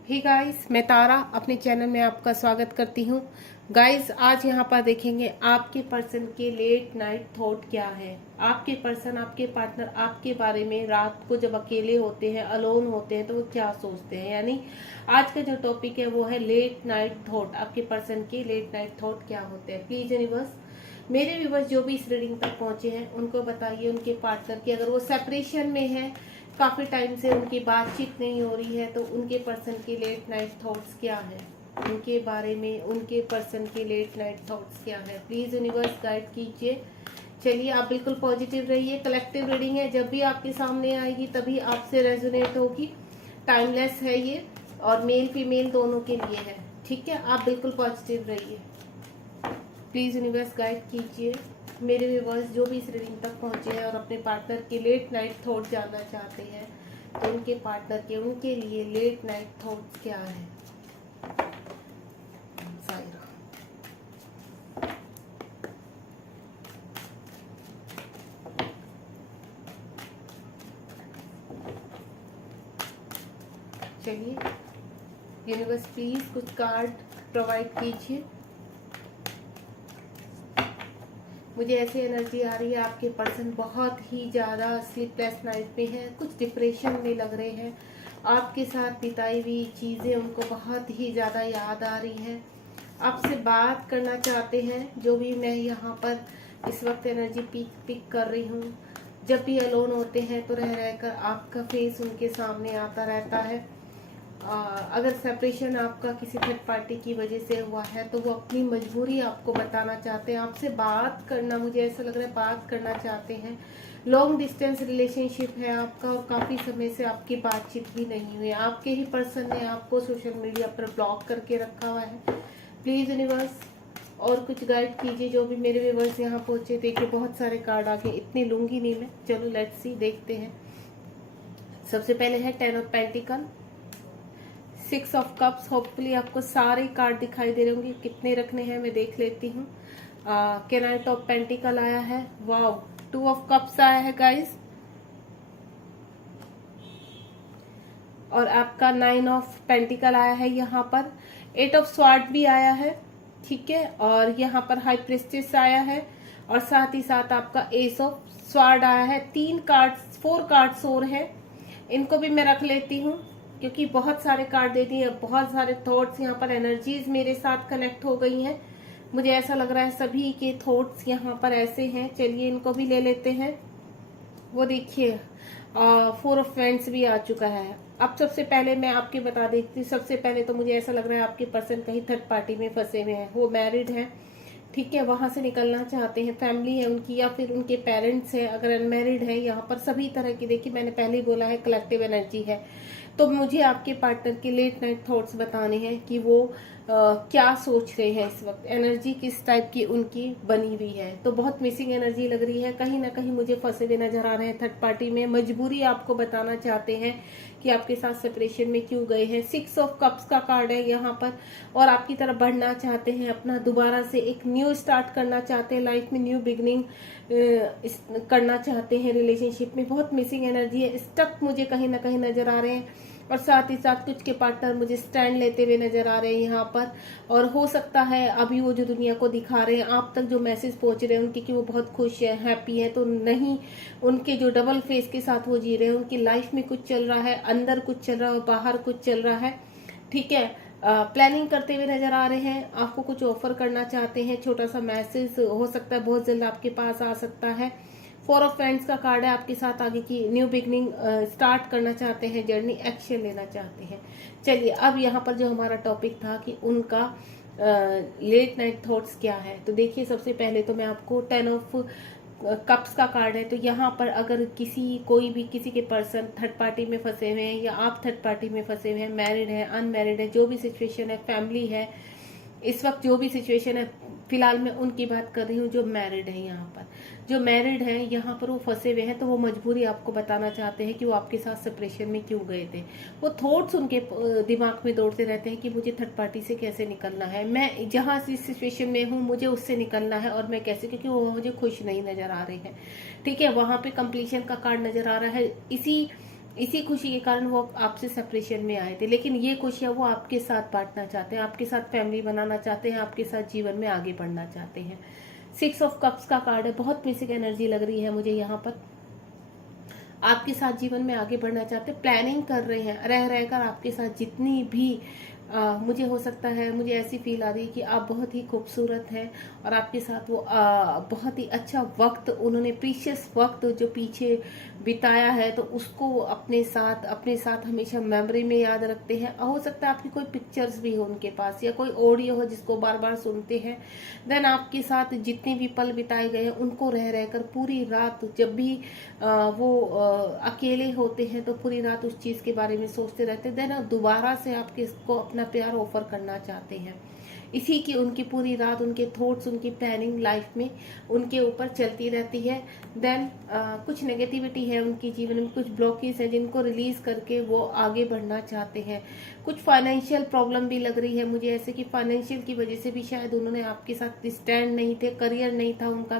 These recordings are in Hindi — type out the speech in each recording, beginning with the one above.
हे गाइस, मैं तारा अपने चैनल में आपका स्वागत करती हूँ। गाइस, आज यहाँ पर देखेंगे आपके पर्सन के लेट नाइट थॉट क्या है। आपके पर्सन, आपके पार्टनर आपके बारे में रात को जब अकेले होते हैं, अलोन होते हैं, तो वो क्या सोचते हैं। यानी आज का जो टॉपिक है वो है लेट नाइट थॉट। आपके पर्सन के लेट नाइट थॉट क्या होते हैं। प्लीज यूनिवर्स, मेरे व्यूवर्स जो भी इस रीडिंग तक पहुंचे हैं उनको बताइए उनके पार्टनर की, अगर वो सेपरेशन में है, काफी टाइम से उनकी बातचीत नहीं हो रही है, तो उनके पर्सन के लेट नाइट थॉट्स क्या है, उनके बारे में उनके पर्सन के लेट नाइट थॉट्स क्या है। प्लीज यूनिवर्स गाइड कीजिए। चलिए, आप बिल्कुल पॉजिटिव रहिए। कलेक्टिव रीडिंग है, जब भी आपके सामने आएगी तभी आपसे रेजोनेट होगी। टाइमलेस है ये, और मेल फीमेल दोनों के लिए है। ठीक है, आप बिल्कुल पॉजिटिव रहिए। प्लीज यूनिवर्स गाइड कीजिए मेरे व्यूवर्स जो भी इस रीडिंग तक पहुंचे हैं और अपने पार्टनर के लेट नाइट थॉट जानना चाहते हैं, तो उनके पार्टनर के उनके लिए लेट नाइट थॉट्स क्या है। साइरा, चलिए यूनिवर्स प्लीज कुछ कार्ड प्रोवाइड कीजिए। मुझे ऐसी एनर्जी आ रही है आपके पर्सन बहुत ही ज़्यादा स्लीपलेस नाइट में है, कुछ डिप्रेशन में लग रहे हैं। आपके साथ बिताई हुई चीज़ें उनको बहुत ही ज़्यादा याद आ रही हैं। आपसे बात करना चाहते हैं। जो भी मैं यहाँ पर इस वक्त एनर्जी पिक कर रही हूँ, जब भी अलोन होते हैं तो रह रहकर आपका फेस उनके सामने आता रहता है। अगर सेपरेशन आपका किसी थर्ड पार्टी की वजह से हुआ है तो वो अपनी मजबूरी आपको बताना चाहते हैं। आपसे बात करना, मुझे ऐसा लग रहा है बात करना चाहते हैं। लॉन्ग डिस्टेंस रिलेशनशिप है आपका और काफ़ी समय से आपकी बातचीत भी नहीं हुई। आपके ही पर्सन ने आपको सोशल मीडिया पर ब्लॉक करके रखा हुआ है। प्लीज़ यूनिवर्स और कुछ गाइड कीजिए जो भी मेरे व्यूवर्स यहाँ पहुँचे। देखिए बहुत सारे कार्ड आ गए, इतनी लूंगी नहीं मैं। चलो लेट्स सी, देखते हैं। सबसे पहले है 10 of pentacle, 6 of cups. Hopefully आपको सारे कार्ड दिखाई दे रहे होंगे, कितने रखने हैं मैं देख लेती हूँ। नाइट ऑफ पेंटिकल आया है, वाओ। 2 ऑफ कप्स आया है गाइस, और आपका 9 ऑफ पेंटिकल आया है यहाँ पर। 8 ऑफ स्वॉर्ड भी आया है, ठीक है, और यहाँ पर हाई प्रिस्टेस आया है, और साथ ही साथ आपका एस ऑफ स्वॉर्ड आया है। 4 कार्ड्स और है, इनको भी मैं रख लेती हूँ क्योंकि बहुत सारे कार्ड दे दिए, बहुत सारे थॉट्स यहाँ पर, एनर्जीज मेरे साथ कनेक्ट हो गई हैं। मुझे ऐसा लग रहा है सभी के थॉट्स यहाँ पर ऐसे हैं। चलिए इनको भी ले लेते हैं। वो देखिए 4 ऑफ फ्रेंड्स भी आ चुका है। अब सबसे पहले मैं आपके बता देती हूँ, सबसे पहले तो मुझे ऐसा लग रहा है आपके पर्सन कहीं थर्ड पार्टी में फंसे हुए हैं। वो मैरिड है, ठीक है, वहां से निकलना चाहते हैं। फैमिली है उनकी या फिर उनके पेरेंट्स हैं, अगर अनमैरिड है। यहाँ पर सभी तरह की, देखिए मैंने पहले ही बोला है कलेक्टिव एनर्जी है। तो मुझे आपके पार्टनर के लेट नाइट थॉट्स बताने हैं कि वो क्या सोच रहे हैं इस वक्त, एनर्जी किस टाइप की उनकी बनी हुई है। तो बहुत मिसिंग एनर्जी लग रही है, कहीं ना कहीं मुझे फंसे हुए नजर आ रहे हैं थर्ड पार्टी में। मजबूरी आपको बताना चाहते हैं कि आपके साथ सेपरेशन में क्यों गए हैं। 6 ऑफ कप्स का कार्ड है यहाँ पर, और आपकी तरफ बढ़ना चाहते हैं, अपना दोबारा से एक न्यू स्टार्ट करना चाहते हैं, लाइफ में न्यू बिगनिंग करना चाहते हैं। रिलेशनशिप में बहुत मिसिंग एनर्जी है, स्टक मुझे कहीं ना कहीं नजर आ रहे हैं। और साथ ही साथ कुछ के पार्टनर मुझे स्टैंड लेते हुए नजर आ रहे हैं यहाँ पर। और हो सकता है अभी वो जो दुनिया को दिखा रहे हैं, आप तक जो मैसेज पहुंच रहे हैं उनके कि वो बहुत खुश है, हैप्पी है, तो नहीं, उनके जो डबल फेस के साथ वो जी रहे हैं, उनकी लाइफ में कुछ चल रहा है, अंदर कुछ चल रहा है, बाहर कुछ चल रहा है, ठीक है। प्लानिंग करते हुए नजर आ रहे हैं, आपको कुछ ऑफर करना चाहते हैं। छोटा सा मैसेज हो सकता है बहुत जल्द आपके पास आ सकता है। 4 ऑफ फ्रेंड्स का कार्ड है, आपके साथ आगे की न्यू बिगनिंग स्टार्ट करना चाहते हैं, जर्नी एक्शन लेना चाहते हैं। चलिए अब यहाँ पर जो हमारा टॉपिक था कि उनका लेट नाइट थॉट्स क्या है, तो देखिए सबसे पहले तो मैं आपको 10 ऑफ कप्स का कार्ड है। तो यहाँ पर अगर कोई भी किसी के पर्सन थर्ड पार्टी में फंसे हुए हैं, या आप थर्ड पार्टी में फंसे हुए हैं, मैरिड है, अनमैरिड है, जो भी सिचुएशन है, फैमिली है, इस वक्त जो भी सिचुएशन है, फिलहाल मैं उनकी बात कर रही हूँ जो मैरिड है। यहाँ पर जो मैरिड है, यहाँ पर वो फंसे हुए हैं, तो वो मजबूरी आपको बताना चाहते हैं कि वो आपके साथ सेपरेशन में क्यों गए थे। वो थॉट्स उनके दिमाग में दौड़ते रहते हैं कि मुझे थर्ड पार्टी से कैसे निकलना है, मैं जहाँ जिस सिचुएशन में हूँ मुझे उससे निकलना है, और मैं कैसे, क्योंकि वो मुझे खुश नहीं नजर आ रहे हैं, ठीक है। वहां पे कंप्लीशन का कार्ड नजर आ रहा है। इसी इसी खुशी के कारण वो आपसे सेपरेशन में आए थे, लेकिन ये खुशियां वो आपके साथ बांटना चाहते हैं, आपके साथ फैमिली बनाना चाहते हैं, आपके साथ जीवन में आगे बढ़ना चाहते हैं। 6 ऑफ कप्स का कार्ड है, बहुत मिसिंग एनर्जी लग रही है मुझे यहाँ पर। आपके साथ जीवन में आगे बढ़ना चाहते, प्लानिंग कर रहे हैं, रह रहकर आपके साथ जितनी भी मुझे हो सकता है, मुझे ऐसी फील आ रही है कि आप बहुत ही खूबसूरत हैं और आपके साथ वो बहुत ही अच्छा वक्त, उन्होंने प्रीशियस वक्त जो पीछे बिताया है तो उसको अपने साथ हमेशा मेमोरी में याद रखते हैं। हो सकता है आपकी कोई पिक्चर्स भी हो उनके पास या कोई ऑडियो हो जिसको बार बार सुनते हैं। देन आपके साथ जितने भी पल बिताए गए हैं उनको रह रहकर पूरी रात, जब भी वो अकेले होते हैं तो पूरी रात उस चीज के बारे में सोचते रहते हैं। देन दोबारा से आपके को अपना प्यार ऑफर करना चाहते हैं। इसी की उनकी पूरी रात, उनके थॉट्स, उनकी प्लानिंग लाइफ में उनके ऊपर चलती रहती है। देन कुछ नेगेटिविटी है उनके जीवन में, कुछ ब्लॉकेज है जिनको रिलीज करके वो आगे बढ़ना चाहते हैं। कुछ फाइनेंशियल प्रॉब्लम भी लग रही है मुझे, ऐसे कि फाइनेंशियल की वजह से भी शायद उन्होंने आपके साथ स्टैंड नहीं थे, करियर नहीं था उनका,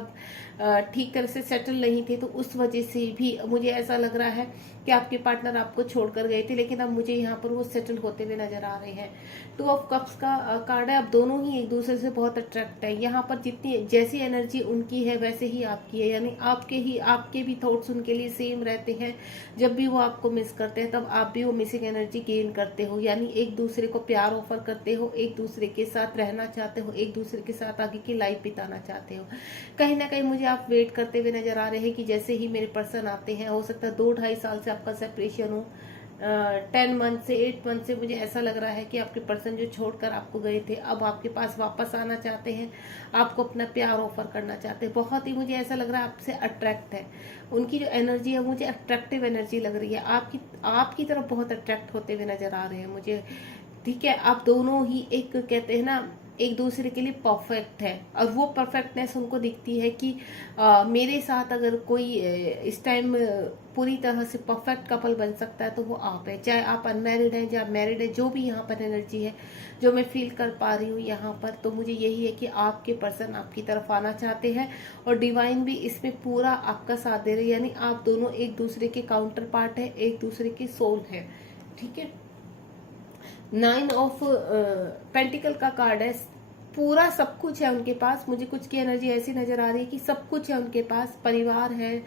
ठीक तरह से सेटल नहीं थे, तो उस वजह से भी मुझे ऐसा लग रहा है कि आपके पार्टनर आपको छोड़कर गए थे, लेकिन अब मुझे यहाँ पर वो सेटल होते हुए नजर आ रहे हैं। 2 ऑफ कप्स का कार्ड है, अब दोनों ही एक दूसरे से बहुत अट्रैक्ट है। यहाँ पर जितनी जैसी एनर्जी उनकी है वैसे ही आपकी है, यानी आपके भी थॉट्स उनके लिए सेम रहते हैं। जब भी वो आपको मिस करते हैं तब आप भी वो मिसिंग एनर्जी गेन करते हो, यानी एक दूसरे को प्यार ऑफर करते हो, एक दूसरे के साथ रहना चाहते हो, एक दूसरे के साथ आगे की लाइफ बिताना चाहते हो। कहीं ना कहीं मुझे आप वेट करते हुए नजर आ रहे हैं कि जैसे ही मेरे पर्सन आते हैं, हो सकता है 2-2.5 साल से आपका सेपरेशन हो, 10 मंथ से 8 मंथ से, मुझे ऐसा लग रहा है कि आपके पर्सन जो छोड़कर आपको गए थे अब आपके पास वापस आना चाहते हैं, आपको अपना प्यार ऑफर करना चाहते हैं। बहुत ही मुझे ऐसा लग रहा है आपसे अट्रैक्ट है, उनकी जो एनर्जी है मुझे अट्रैक्टिव एनर्जी लग रही है, आपकी तरफ बहुत अट्रैक्ट होते हुए नजर आ रहे हैं मुझे। ठीक है, आप दोनों ही एक कहते हैं ना एक दूसरे के लिए परफेक्ट है, और वो परफेक्टनेस उनको दिखती है कि मेरे साथ अगर कोई इस टाइम पूरी तरह से परफेक्ट कपल बन सकता है तो वो आप है, चाहे आप अनमैरिड हैं या मैरिड है, जो भी यहाँ पर एनर्जी है जो मैं फील कर पा रही हूँ यहाँ पर, तो मुझे यही है कि आपके पर्सन आपकी तरफ आना चाहते हैं और डिवाइन भी इसमें पूरा आपका साथ दे रहे हैं, यानी आप दोनों एक दूसरे के काउंटर पार्ट है, एक दूसरे की सोल है। ठीक है, 9 ऑफ पेंटिकल का कार्ड है, पूरा सब कुछ है उनके पास। मुझे कुछ की एनर्जी ऐसी नजर आ रही है कि सब कुछ है उनके पास, परिवार है,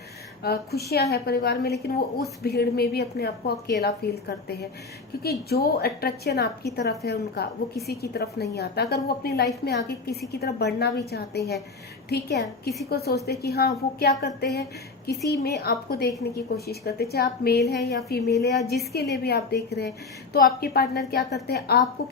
खुशियां है परिवार में, लेकिन वो उस भीड़ में भी अपने आप को अकेला फील करते हैं, क्योंकि जो अट्रैक्शन आपकी तरफ है उनका वो किसी की तरफ नहीं आता। अगर वो अपनी लाइफ में आगे किसी की तरफ बढ़ना भी चाहते हैं, ठीक है, किसी को सोचते कि हाँ वो क्या करते हैं, किसी में आपको देखने की कोशिश करते, चाहे आप मेल हैं या फीमेल है या जिसके लिए भी आप देख रहे हैं, तो आपके पार्टनर क्या करते हैं, आपको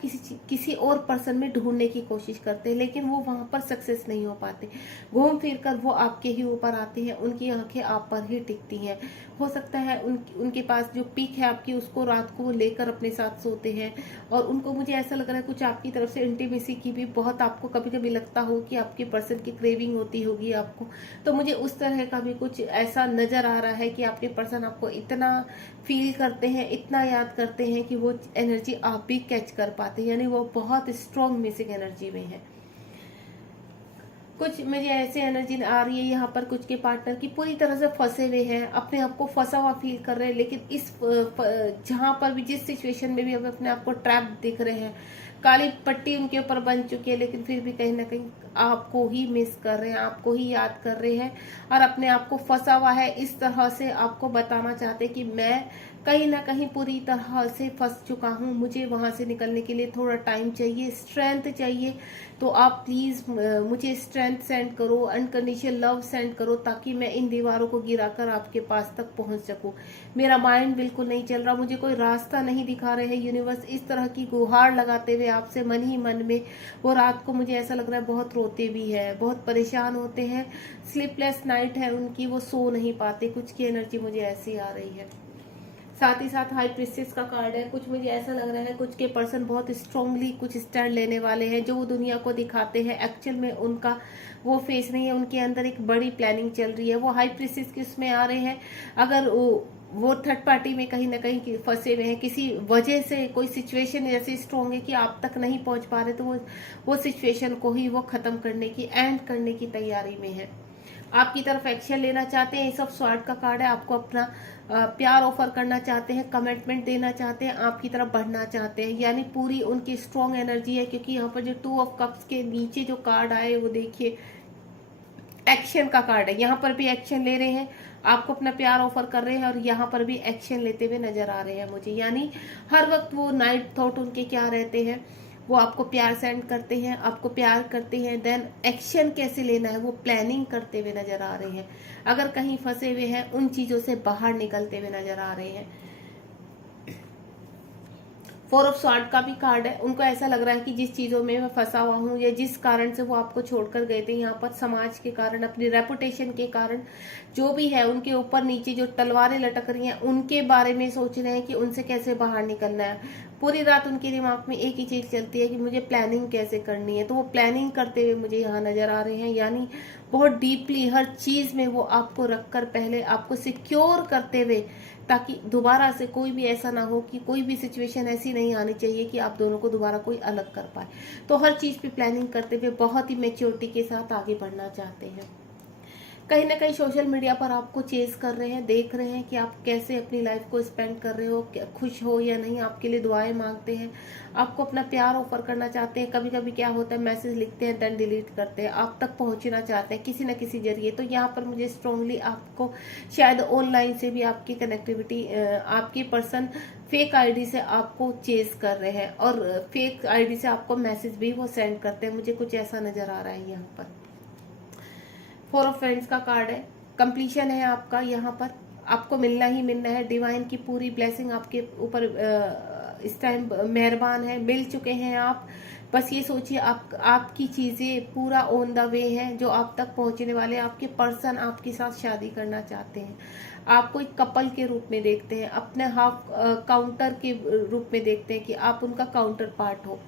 किसी और पर्सन में ढूंढने की कोशिश करते हैं, लेकिन वो वहां पर सक्सेस नहीं हो पाते। घूम फिर कर वो आपके ही ऊपर आते हैं, उनकी आंखें आप पर ही टिकती हैं। हो सकता है उनके पास जो पीक है आपकी, उसको रात को लेकर अपने साथ सोते हैं, और उनको मुझे ऐसा लग रहा है कुछ आपकी तरफ से इंटीमेसी की भी बहुत आपको कभी कभी लगता हो कि आपके पर्सन की क्रेविंग होती होगी आपको, तो मुझे उस तरह का भी कुछ ऐसा नजर आ रहा है कि आपके पर्सन आपको इतना फील करते हैं, इतना याद करते हैं कि वो एनर्जी आप भी कैच कर पाते हैं, यानी वो बहुत स्ट्रॉन्ग मिसिंग एनर्जी में है। कुछ मुझे ऐसे एनर्जी आ रही है यहाँ पर, कुछ के पार्टनर की पूरी तरह से फंसे हुए हैं, अपने आप को फंसा हुआ फील कर रहे हैं, लेकिन इस जहां पर भी, जिस सिचुएशन में भी अपने आप को ट्रैप दिख रहे हैं, काली पट्टी उनके ऊपर बन चुकी है, लेकिन फिर भी कहीं ना कहीं आपको ही मिस कर रहे हैं, आपको ही याद कर रहे हैं, और अपने आप को फंसा हुआ है इस तरह से आपको बताना चाहते हैं कि मैं कहीं ना कहीं पूरी तरह से फंस चुका हूँ, मुझे वहां से निकलने के लिए थोड़ा टाइम चाहिए, स्ट्रेंथ चाहिए, तो आप प्लीज मुझे स्ट्रेंथ सेंड करो, अनकंडीशनल लव सेंड करो, ताकि मैं इन दीवारों को गिराकर आपके पास तक पहुंच सकूं। मेरा माइंड बिल्कुल नहीं चल रहा, मुझे कोई रास्ता नहीं दिखा रहे हैं यूनिवर्स, इस तरह की गुहार लगाते हुए आपसे मन ही मन में वो रात को मुझे ऐसा लग रहा है बहुत रोते भी है, बहुत परेशान होते हैं, स्लीपलेस नाइट है उनकी, वो सो नहीं पाते, कुछ की एनर्जी मुझे ऐसी आ रही है। साथ ही साथ हाई प्रिस्टेस का कार्ड है, कुछ मुझे ऐसा लग रहा है कुछ के पर्सन बहुत स्ट्रांगली कुछ स्टैंड लेने वाले हैं, जो वो दुनिया को दिखाते हैं एक्चुअल में उनका वो फेस नहीं है, उनके अंदर एक बड़ी प्लानिंग चल रही है, वो हाई प्रिस्टेस के उसमें आ रहे हैं। अगर वो थर्ड पार्टी में कहीं ना कहीं फंसे हुए हैं, किसी वजह से कोई सिचुएशन ऐसी स्ट्रांग है कि आप तक नहीं पहुंच पा रहे, तो वो सिचुएशन को ही वो खत्म करने की, एंड करने की तैयारी में है। आपकी तरफ एक्शन लेना चाहते हैं। एस ऑफ स्वॉर्ड का कार्ड है, आपको अपना प्यार ऑफर करना चाहते हैं, कमिटमेंट देना चाहते हैं, आपकी तरफ बढ़ना चाहते हैं, यानी पूरी उनकी स्ट्रॉन्ग एनर्जी है। क्योंकि यहाँ पर जो 2 ऑफ कप्स के नीचे जो कार्ड आए वो देखिए एक्शन का कार्ड है। यहाँ पर भी एक्शन ले रहे हैं, आपको अपना प्यार ऑफर कर रहे हैं और यहाँ पर भी एक्शन लेते हुए नजर आ रहे हैं मुझे। यानी हर वक्त वो नाइट थॉट उनके क्या रहते हैं, वो आपको प्यार सेंड करते हैं, आपको प्यार करते हैं, देन एक्शन कैसे लेना है वो प्लानिंग करते हुए नजर आ रहे हैं। अगर कहीं फंसे हुए हैं उन चीजों से बाहर निकलते हुए नजर आ रहे हैं। 4 ऑफ स्वॉर्ड का भी कार्ड है, उनको ऐसा लग रहा है कि जिस चीजों में मैं फंसा हुआ हूँ या जिस कारण से वो आपको छोड़कर गए थे, यहाँ पर समाज के कारण, अपनी रेपुटेशन के कारण, जो भी है उनके ऊपर नीचे जो तलवारें लटक रही हैं उनके बारे में सोच रहे हैं कि उनसे कैसे बाहर निकलना है। पूरी रात उनके दिमाग में एक ही चीज चलती है कि मुझे प्लानिंग कैसे करनी है, तो वो प्लानिंग करते हुए मुझे यहाँ नजर आ रहे हैं। यानी बहुत डीपली हर चीज में वो आपको रखकर पहले आपको सिक्योर करते हुए, ताकि दोबारा से कोई भी ऐसा ना हो कि कोई भी सिचुएशन ऐसी नहीं आनी चाहिए कि आप दोनों को दोबारा कोई अलग कर पाए। तो हर चीज पे प्लानिंग करते हुए बहुत ही मैच्योरिटी के साथ आगे बढ़ना चाहते हैं। कहीं ना कहीं सोशल मीडिया पर आपको चेस कर रहे हैं, देख रहे हैं कि आप कैसे अपनी लाइफ को स्पेंड कर रहे हो, खुश हो या नहीं, आपके लिए दुआएं मांगते हैं, आपको अपना प्यार ऑफर करना चाहते हैं। कभी कभी क्या होता है, मैसेज लिखते हैं देन डिलीट करते हैं, आप तक पहुंचना चाहते हैं किसी न किसी जरिए। तो यहाँ पर मुझे स्ट्रांगली आपको शायद ऑनलाइन से भी आपकी कनेक्टिविटी, आपकी पर्सन फेक आईडी से आपको चेस कर रहे हैं और फेक आईडी से आपको मैसेज भी वो सेंड करते हैं, मुझे कुछ ऐसा नजर आ रहा है। यहाँ पर 4 ऑफ फ्रेंड्स का कार्ड है, कंप्लीशन है आपका। यहाँ पर आपको मिलना ही मिलना है, डिवाइन की पूरी ब्लेसिंग आपके ऊपर इस टाइम मेहरबान है, मिल चुके हैं आप। बस ये सोचिए आपकी चीजें पूरा ऑन द वे है, जो आप तक पहुंचने वाले। आपके पर्सन आपके साथ शादी करना चाहते हैं, आपको एक कपल के रूप में देखते हैं, अपने हाफ काउंटर के रूप में देखते हैं कि आप उनका काउंटर पार्ट हो।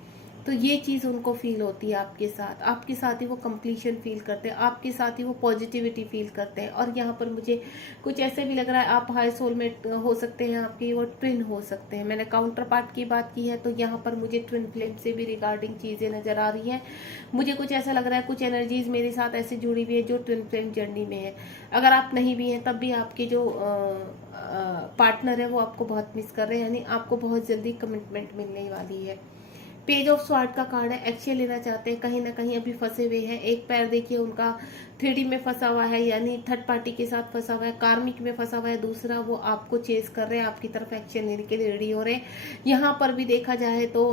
तो ये चीज उनको फील होती है आपके साथ ही वो कंप्लीशन फील करते हैं, आपके साथ ही वो पॉजिटिविटी फील करते हैं। और यहाँ पर मुझे कुछ ऐसे भी लग रहा है आप हाई सोलमेट हो सकते हैं, आपकी वो ट्विन हो सकते हैं। मैंने काउंटर पार्ट की बात की है, तो यहाँ पर मुझे ट्विन फ्लेम से भी रिगार्डिंग चीजें नजर आ रही हैं। मुझे कुछ ऐसा लग रहा है कुछ एनर्जीज मेरे साथ ऐसे जुड़ी हुई है जो ट्विन फ्लेम जर्नी में है। अगर आप नहीं भी हैं तब भी आपके जो पार्टनर है वो आपको बहुत मिस कर रहे हैं, यानी आपको बहुत जल्दी कमिटमेंट मिलने वाली है। पेज ऑफ स्वॉर्ड का कार्ड है, एक्शन लेना चाहते हैं, कहीं ना कहीं अभी फंसे हुए हैं। एक पैर देखिए उनका 3D में फंसा हुआ है, यानी थर्ड पार्टी के साथ फंसा हुआ है, कार्मिक में फंसा हुआ है। दूसरा वो आपको चेस कर रहे हैं, आपकी तरफ एक्शन लेने के लिए रेडी हो रहे हैं। यहाँ पर भी देखा जाए तो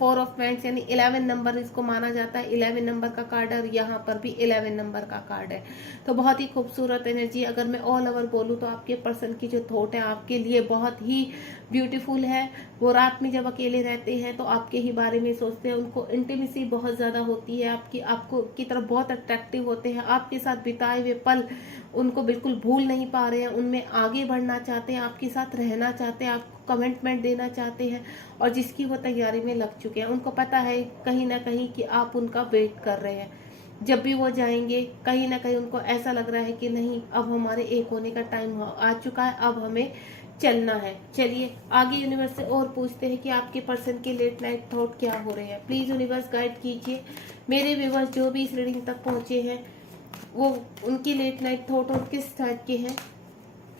4 ऑफ वांड्स यानी 11 नंबर इसको माना जाता है, 11 नंबर का कार्ड है और यहाँ पर भी 11 नंबर का कार्ड है। तो बहुत ही खूबसूरत एनर्जी। अगर मैं ऑल ओवर बोलूँ तो आपके पर्सन की जो थॉट है आपके लिए बहुत ही ब्यूटीफुल है। वो रात में जब अकेले रहते हैं तो आपके ही बारे में सोचते हैं, उनको इंटीमेसी बहुत ज्यादा होती है, आपको की तरफ बहुत अट्रैक्टिव होते हैं। आपके साथ बिताए हुए पल उनको बिल्कुल भूल नहीं पा रहे हैं, उनमें आगे बढ़ना चाहते हैं, आपके साथ रहना चाहते हैं, आपको कमिटमेंट देना चाहते हैं और जिसकी वो तैयारी में लग चुके हैं। उनको पता है कहीं ना कहीं कि आप उनका वेट कर रहे हैं। जब भी वो जाएंगे कहीं ना कहीं उनको ऐसा लग रहा है कि नहीं, अब हमारे एक होने का टाइम आ चुका है, अब हमें चलना है। चलिए आगे यूनिवर्स से और पूछते हैं कि आपके पर्सन के लेट नाइट थॉट क्या हो रहे हैं। प्लीज यूनिवर्स गाइड कीजिए मेरे व्यूवर्स जो भी इस रीडिंग तक पहुंचे हैं, वो उनकी लेट नाइट थॉट और किस टाइप के हैं।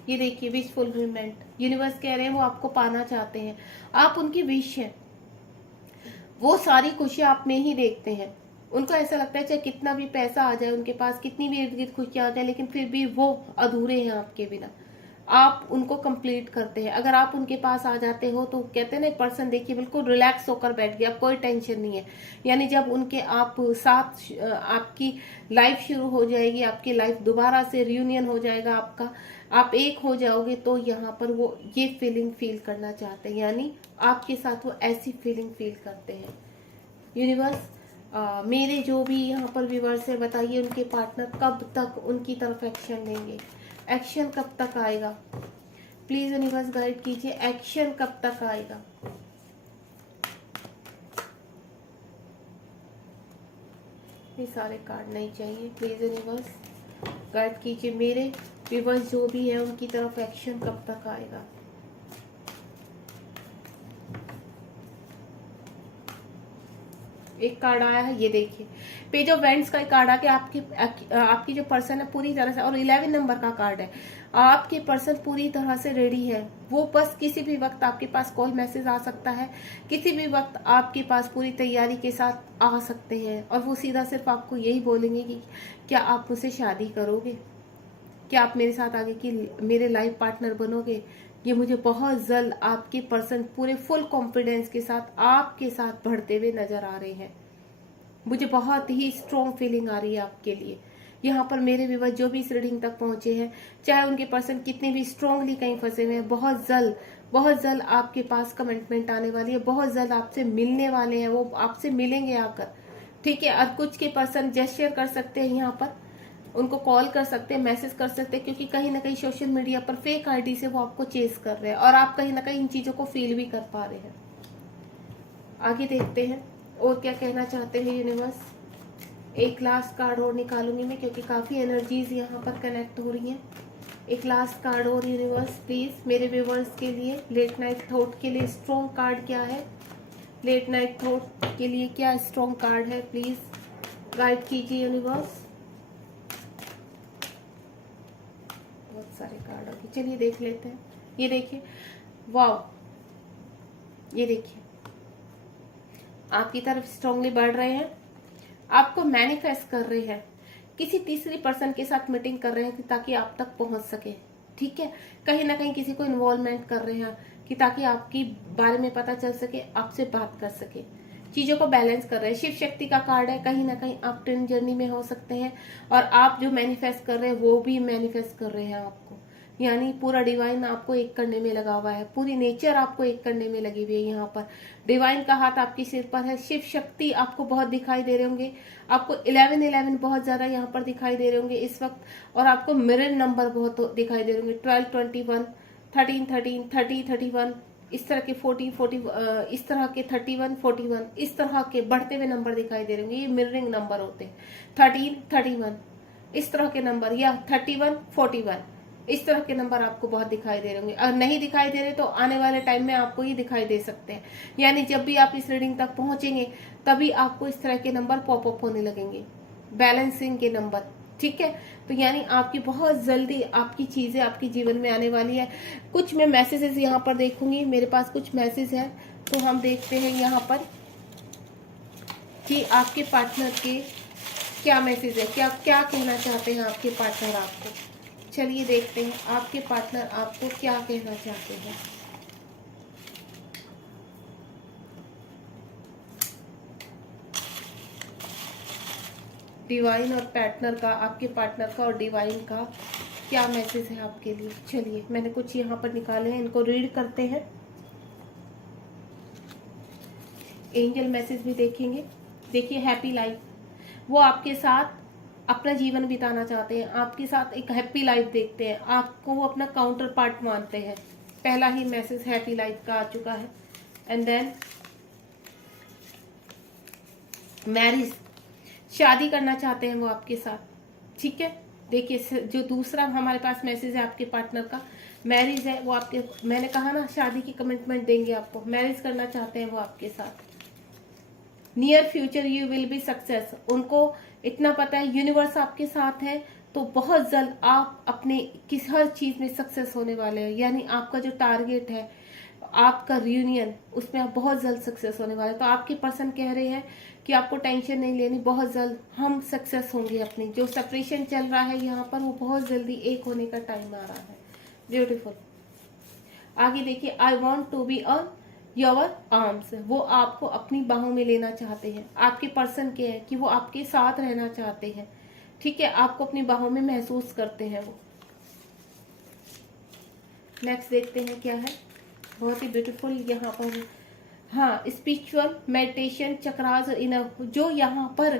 ये देखिए विश फुलफिलमेंट, यूनिवर्स कह रहे हैं वो आपको पाना चाहते हैं, आप उनकी विश है, वो सारी खुशियां आप में ही देखते हैं। उनको ऐसा लगता है चाहे कितना भी पैसा आ जाए उनके पास, कितनी भी इर्द गिर्द खुशियां आ जाए, लेकिन फिर भी वो अधूरे हैं आपके बिना। आप उनको कंप्लीट करते हैं। अगर आप उनके पास आ जाते हो तो कहते हैं ना, एक पर्सन देखिए बिल्कुल रिलैक्स होकर बैठ गया, कोई टेंशन नहीं है। यानी जब उनके आप साथ आपकी लाइफ शुरू हो जाएगी, आपकी लाइफ दोबारा से रियूनियन हो जाएगा आपका, आप एक हो जाओगे, तो यहाँ पर वो ये फीलिंग फील करना चाहते हैं, यानी आपके साथ वो ऐसी फीलिंग फील करते हैं। यूनिवर्स मेरे जो भी यहाँ पर व्यूअर्स है, बताइए उनके पार्टनर कब तक उनकी तरफ एक्शन लेंगे, एक्शन कब तक आएगा। प्लीज यूनिवर्स गाइड कीजिए एक्शन कब तक आएगा। ये सारे कार्ड नहीं चाहिए, प्लीज यूनिवर्स गाइड कीजिए मेरे व्यूअर्स जो भी है उनकी तरफ एक्शन कब तक आएगा। एक कार्ड आया है, ये देखिए पेज ऑफ वेंट्स का एक कार्ड आ गया। आपकी जो पर्सन है पूरी तरह से, और 11 नंबर का कार्ड है, आपके पर्सन पूरी तरह से रेडी है। वो बस किसी भी वक्त आपके पास कॉल मैसेज आ सकता है, किसी भी वक्त आपके पास पूरी तैयारी के साथ आ सकते हैं, और वो सीधा सिर्फ आपको यही बोलेंगे कि क्या आप मुझसे शादी करोगे, क्या आप मेरे साथ आगे की मेरे लाइफ पार्टनर बनोगे। ये मुझे बहुत जल्द आपके पर्सन पूरे फुल कॉन्फिडेंस के साथ आपके साथ बढ़ते हुए नजर आ रहे हैं। मुझे बहुत ही स्ट्रॉन्ग फीलिंग आ रही है आपके लिए। यहाँ पर मेरे व्यूअर्स जो भी इस रीडिंग तक पहुंचे हैं, चाहे उनके पर्सन कितने भी स्ट्रांगली कहीं फंसे हुए हैं, बहुत जल्द आपके पास कमिटमेंट आने वाली है, बहुत जल्द आपसे मिलने वाले हैं, वो आपसे मिलेंगे आकर, ठीक है। और कुछ के पर्सन जेस्चर कर सकते हैं, यहाँ पर उनको कॉल कर सकते हैं, मैसेज कर सकते हैं, क्योंकि कहीं ना कहीं सोशल मीडिया पर फेक आईडी से वो आपको चेस कर रहे हैं, और आप कहीं ना कहीं इन चीजों को फील भी कर पा रहे हैं। आगे देखते हैं और क्या कहना चाहते हैं यूनिवर्स। एक लास्ट कार्ड और निकालूंगी मैं, क्योंकि काफी एनर्जीज यहाँ पर कनेक्ट हो रही हैं। एक लास्ट कार्ड और यूनिवर्स प्लीज मेरे व्यूअर्स के लिए। लेट नाइट थॉट के लिए स्ट्रॉन्ग कार्ड क्या है, लेट नाइट थॉट के लिए क्या स्ट्रॉन्ग कार्ड है, प्लीज गाइड कीजिए यूनिवर्स। बहुत सारे कार्ड आ गए, चलिए देख लेते हैं। ये देखिए, वाओ, ये देखिए आपकी तरफ स्ट्रांगली बढ़ रहे हैं, आपको मैनिफेस्ट कर रहे हैं, किसी तीसरी पर्सन के साथ मीटिंग कर रहे हैं ताकि आप तक पहुंच सके, ठीक है। कहीं ना कहीं किसी को इन्वॉल्वमेंट कर रहे हैं कि ताकि आपकी बारे में पता चल सके, आपसे बात कर सके, चीजों को बैलेंस कर रहे हैं। शिव शक्ति का कार्ड है, कहीं ना कहीं आप ट्विन जर्नी में हो सकते हैं, और आप जो मैनिफेस्ट कर रहे हैं वो भी मैनिफेस्ट कर रहे हैं आपको, यानी पूरा डिवाइन आपको एक करने में लगा हुआ है, पूरी नेचर आपको एक करने में लगी हुई है। यहाँ पर डिवाइन का हाथ आपके सिर पर है, शिव शक्ति आपको बहुत दिखाई दे रहे होंगे, आपको 1111 बहुत ज्यादा यहाँ पर दिखाई दे रहे होंगे इस वक्त, और आपको मिरर नंबर बहुत दिखाई दे रहे होंगे, 12 21 13 13 30 31, इस तरह के 40 40, इस तरह के 31 41, इस तरह के बढ़ते हुए नंबर दिखाई दे रहे होंगे। ये मिररिंग नंबर होते हैं, 13 31 इस तरह के नंबर, या 31 41 इस तरह के नंबर आपको बहुत दिखाई दे रहे होंगे। अगर नहीं दिखाई दे रहे तो आने वाले टाइम में आपको ये दिखाई दे सकते हैं, यानी जब भी आप इस रीडिंग तक पहुंचेंगे तभी आपको इस तरह के नंबर पॉपअप होने लगेंगे, बैलेंसिंग के नंबर, ठीक है। तो यानी आपकी बहुत जल्दी आपकी चीजें आपके जीवन में आने वाली है। कुछ मैं मैसेजेस यहाँ पर देखूंगी, मेरे पास कुछ मैसेज है, तो हम देखते हैं यहाँ पर कि आपके पार्टनर के क्या मैसेज है, क्या क्या कहना चाहते हैं आपके पार्टनर आपको। चलिए देखते हैं आपके पार्टनर आपको क्या कहना चाहते हैं। डिवाइन और पार्टनर का, आपके पार्टनर का और डिवाइन का क्या मैसेज है आपके लिए। चलिए मैंने कुछ यहाँ पर निकाले हैं, इनको रीड करते हैं। एंजल मैसेज भी देखेंगे। देखिए हैप्पी लाइफ, वो आपके साथ अपना जीवन बिताना चाहते हैं, आपके साथ एक हैप्पी लाइफ देखते हैं, आपको वो अपना काउंटर पार्ट मानते हैं। पहला ही मैसेज हैप्पी लाइफ का आ चुका है। एंड देन मैरिज, शादी करना चाहते हैं वो आपके साथ, ठीक है। देखिए जो दूसरा हमारे पास मैसेज है आपके पार्टनर का, मैरिज है वो आपके, मैंने कहा ना शादी की कमिटमेंट देंगे आपको, मैरिज करना चाहते हैं वो आपके साथ। Near future you will be success, उनको इतना पता है यूनिवर्स आपके साथ है, तो बहुत जल्द आप अपने किस हर चीज में सक्सेस होने वाले हैं, यानी आपका जो टारगेट है आपका रियूनियन, उसमें आप बहुत जल्द सक्सेस होने वाले हैं। तो आपके पर्सन कह रहे हैं कि आपको टेंशन नहीं लेनी, बहुत जल्द हम सक्सेस होंगे। अपनी जो सेपरेशन चल रहा है यहाँ पर वो बहुत जल्दी एक होने का टाइम आ रहा है। ब्यूटीफुल। आगे देखिए, I want to be on your arms, वो आपको अपनी बाहों में लेना चाहते हैं। आपके पर्सन के है कि वो आपके साथ रहना चाहते हैं, ठीक है, आपको अपनी बाहों में महसूस करते हैं वो। नेक्स्ट देखते हैं क्या है। बहुत ही ब्यूटीफुल यहाँ पर, हाँ, स्पिरिचुअल मेडिटेशन चक्रास इनर, जो यहाँ पर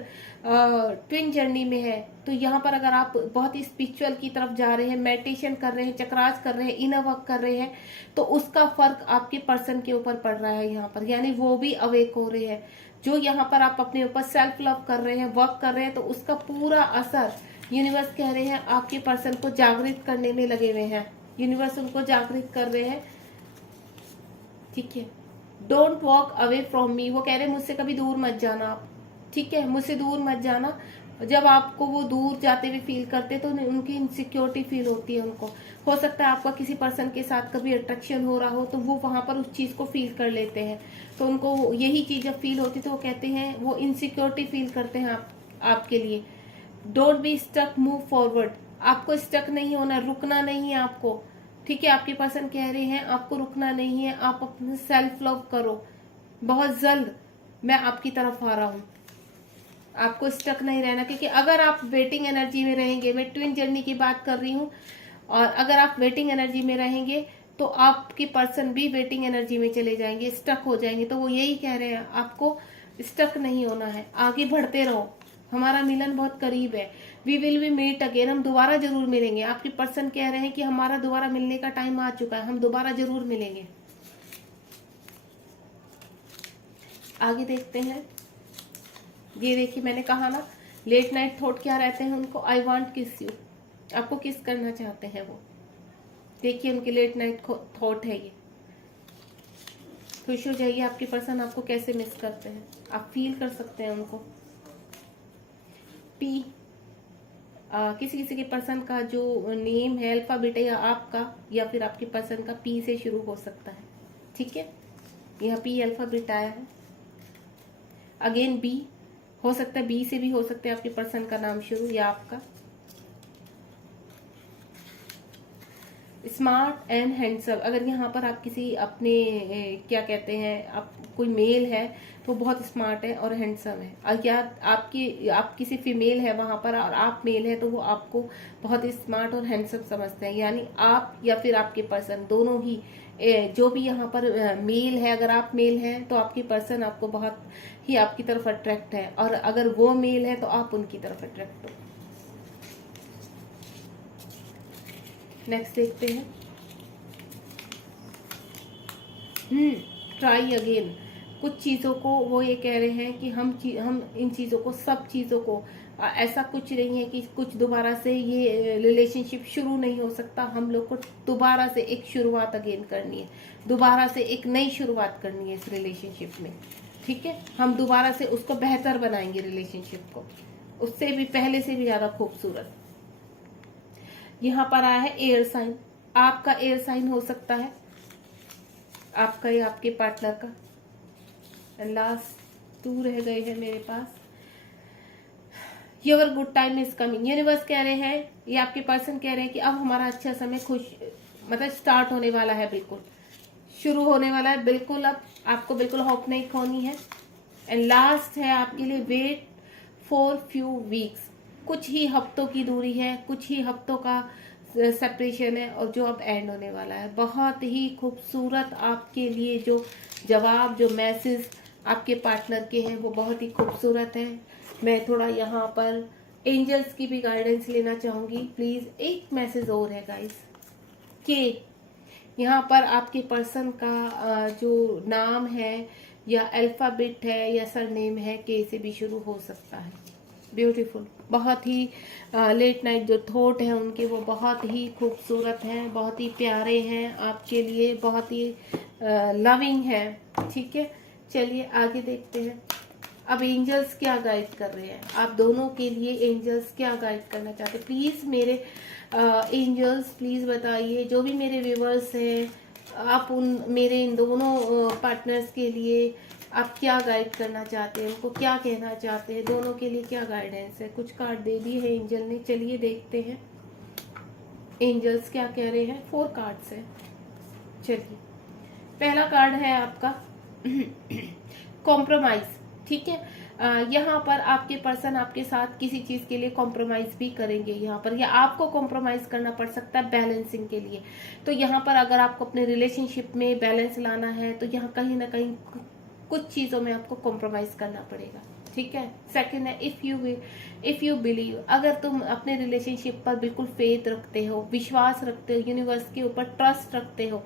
ट्विन जर्नी में है, तो यहाँ पर अगर आप बहुत ही स्पिरिचुअल की तरफ जा रहे हैं, मेडिटेशन कर रहे हैं, चक्रास कर रहे हैं, इनर वर्क कर रहे हैं, तो उसका फर्क आपके पर्सन के ऊपर पड़ रहा है यहाँ पर, यानी वो भी अवेक हो रहे हैं। जो यहाँ पर आप अपने ऊपर सेल्फ लव कर रहे हैं, वर्क कर रहे हैं, तो उसका पूरा असर यूनिवर्स कह रहे हैं आपके पर्सन को जागृत करने में लगे हुए हैं। यूनिवर्स उनको जागृत कर रहे हैं, ठीक है। Don't walk away from me, वो कह रहे हैं मुझसे कभी दूर मत जाना आप, ठीक है, मुझसे दूर मत जाना। जब आपको वो दूर जाते हुए फील करते तो उनकी इनसिक्योरिटी फील होती है उनको। हो सकता है आपका किसी पर्सन के साथ कभी अट्रैक्शन हो रहा हो तो वो वहां पर उस चीज को फील कर लेते हैं, तो उनको यही चीज जब फील होती है तो वो कहते हैं, वो इनसिक्योरिटी फील करते हैं आपके लिए। Don't be stuck, move forward, आपको स्टक नहीं होना, रुकना नहीं है आपको, ठीक है। आपके पर्सन कह रहे हैं आपको रुकना नहीं है, आप अपने सेल्फ लव करो, बहुत जल्द मैं आपकी तरफ आ रहा हूं, आपको स्टक नहीं रहना। क्योंकि अगर आप वेटिंग एनर्जी में रहेंगे, मैं ट्विन जर्नी की बात कर रही हूँ, और अगर आप वेटिंग एनर्जी में रहेंगे तो आपके पर्सन भी वेटिंग एनर्जी में चले जाएंगे, स्टक हो जाएंगे। तो वो यही कह रहे हैं आपको स्टक नहीं होना है, आगे बढ़ते रहो, हमारा मिलन बहुत करीब है, we will be meet again, हम दोबारा जरूर मिलेंगे। आपके पर्सन कह रहे हैं कि हमारा दोबारा मिलने का टाइम आ चुका है, हम दोबारा जरूर मिलेंगे। आगे देखते हैं। ये देखिए मैंने कहा ना, लेट नाइट थॉट क्या रहते हैं उनको, आई वांट किस यू, आपको किस करना चाहते हैं वो। देखिए उनके लेट नाइट थॉट है ये। खुश हो जाइए, आपके पर्सन आपको कैसे मिस करते हैं, आप फील कर सकते हैं उनको। पी, किसी किसी के पर्सन का जो नेम है अल्फाबेट है, या आपका या फिर आपके पर्सन का पी से शुरू हो सकता है, ठीक है। यहाँ पी अल्फाबेट आया है। अगेन बी, हो सकता है बी से भी हो सकता है आपके पर्सन का नाम शुरू, या आपका। स्मार्ट एंड हैंडसम, अगर यहाँ पर आप किसी अपने क्या कहते हैं, आप कोई मेल है तो बहुत स्मार्ट है और हैंडसम है, और या आप किसी फीमेल है वहां पर और आप मेल है तो वो आपको बहुत स्मार्ट और हैंडसम समझते हैं। यानी आप या फिर आपके पर्सन दोनों ही, जो भी यहाँ पर मेल है, अगर आप मेल हैं तो आपकी पर्सन आपको बहुत ही आपकी तरफ अट्रैक्ट है, और अगर वो मेल है तो आप उनकी तरफ अट्रैक्ट हो। नेक्स्ट देखते हैं। ट्राई अगेन, कुछ चीजों को वो ये कह रहे हैं कि हम इन चीजों को, सब चीजों को, ऐसा कुछ नहीं है कि कुछ दोबारा से ये रिलेशनशिप शुरू नहीं हो सकता, हम लोग को दोबारा से एक शुरुआत अगेन करनी है, दोबारा से एक नई शुरुआत करनी है इस रिलेशनशिप में, ठीक है। हम दोबारा से उसको बेहतर बनाएंगे, रिलेशनशिप को उससे भी पहले से भी ज्यादा खूबसूरत। यहाँ पर आया है एयर साइन, आपका एयर साइन हो सकता है, आपका या आपके पार्टनर का। लास्ट 2 रह गए हैं मेरे पास। Your good time is coming, universe कह रहे हैं, ये आपके पर्सन कह रहे हैं कि अब हमारा अच्छा समय मतलब स्टार्ट होने वाला है, बिल्कुल शुरू होने वाला है, बिल्कुल अब आपको बिल्कुल होप नहीं खोनी है। एंड लास्ट है आपके लिए, वेट फॉर फ्यू वीक्स, कुछ ही हफ्तों की दूरी है, कुछ ही हफ्तों का सेपरेशन है, और जो अब एंड होने वाला है। बहुत ही खूबसूरत आपके लिए जो जवाब, जो मैसेज आपके पार्टनर के हैं वो बहुत ही खूबसूरत है। मैं थोड़ा यहाँ पर एंजल्स की भी गाइडेंस लेना चाहूंगी प्लीज। एक मैसेज और है गाइस, के यहाँ पर आपके पर्सन का जो नाम है या अल्फाबेट है या सरनेम है, के से भी शुरू हो सकता है। ब्यूटीफुल, बहुत ही लेट नाइट जो थॉट है उनके वो बहुत ही खूबसूरत हैं, बहुत ही प्यारे हैं आपके लिए, बहुत ही लविंग है, ठीक है। चलिए आगे देखते हैं। अब एंजल्स क्या गाइड कर रहे हैं आप दोनों के लिए, एंजल्स क्या गाइड करना चाहते हैं प्लीज मेरे एंजल्स, प्लीज बताइए। जो भी मेरे व्यूवर्स हैं, आप मेरे इन दोनों पार्टनर्स के लिए आप क्या गाइड करना चाहते हैं, उनको क्या कहना चाहते हैं, दोनों के लिए क्या गाइडेंस है। कुछ कार्ड दे दिए है एंजल ने, चलिए देखते हैं एंजल्स क्या कह रहे हैं। 4 कार्ड्स है। चलिए पहला कार्ड है आपका कॉम्प्रोमाइज, ठीक है। यहाँ पर आपके पर्सन आपके साथ किसी चीज के लिए कॉम्प्रोमाइज भी करेंगे यहाँ पर, या आपको कॉम्प्रोमाइज करना पड़ सकता है बैलेंसिंग के लिए। तो यहाँ पर अगर आपको अपने रिलेशनशिप में बैलेंस लाना है तो यहाँ कहीं ना कहीं कुछ चीजों में आपको कॉम्प्रोमाइज करना पड़ेगा, ठीक है। सेकंड है इफ यू बिलीव, अगर तुम अपने रिलेशनशिप पर बिल्कुल फेथ रखते हो, विश्वास रखते हो, यूनिवर्स के ऊपर ट्रस्ट रखते हो,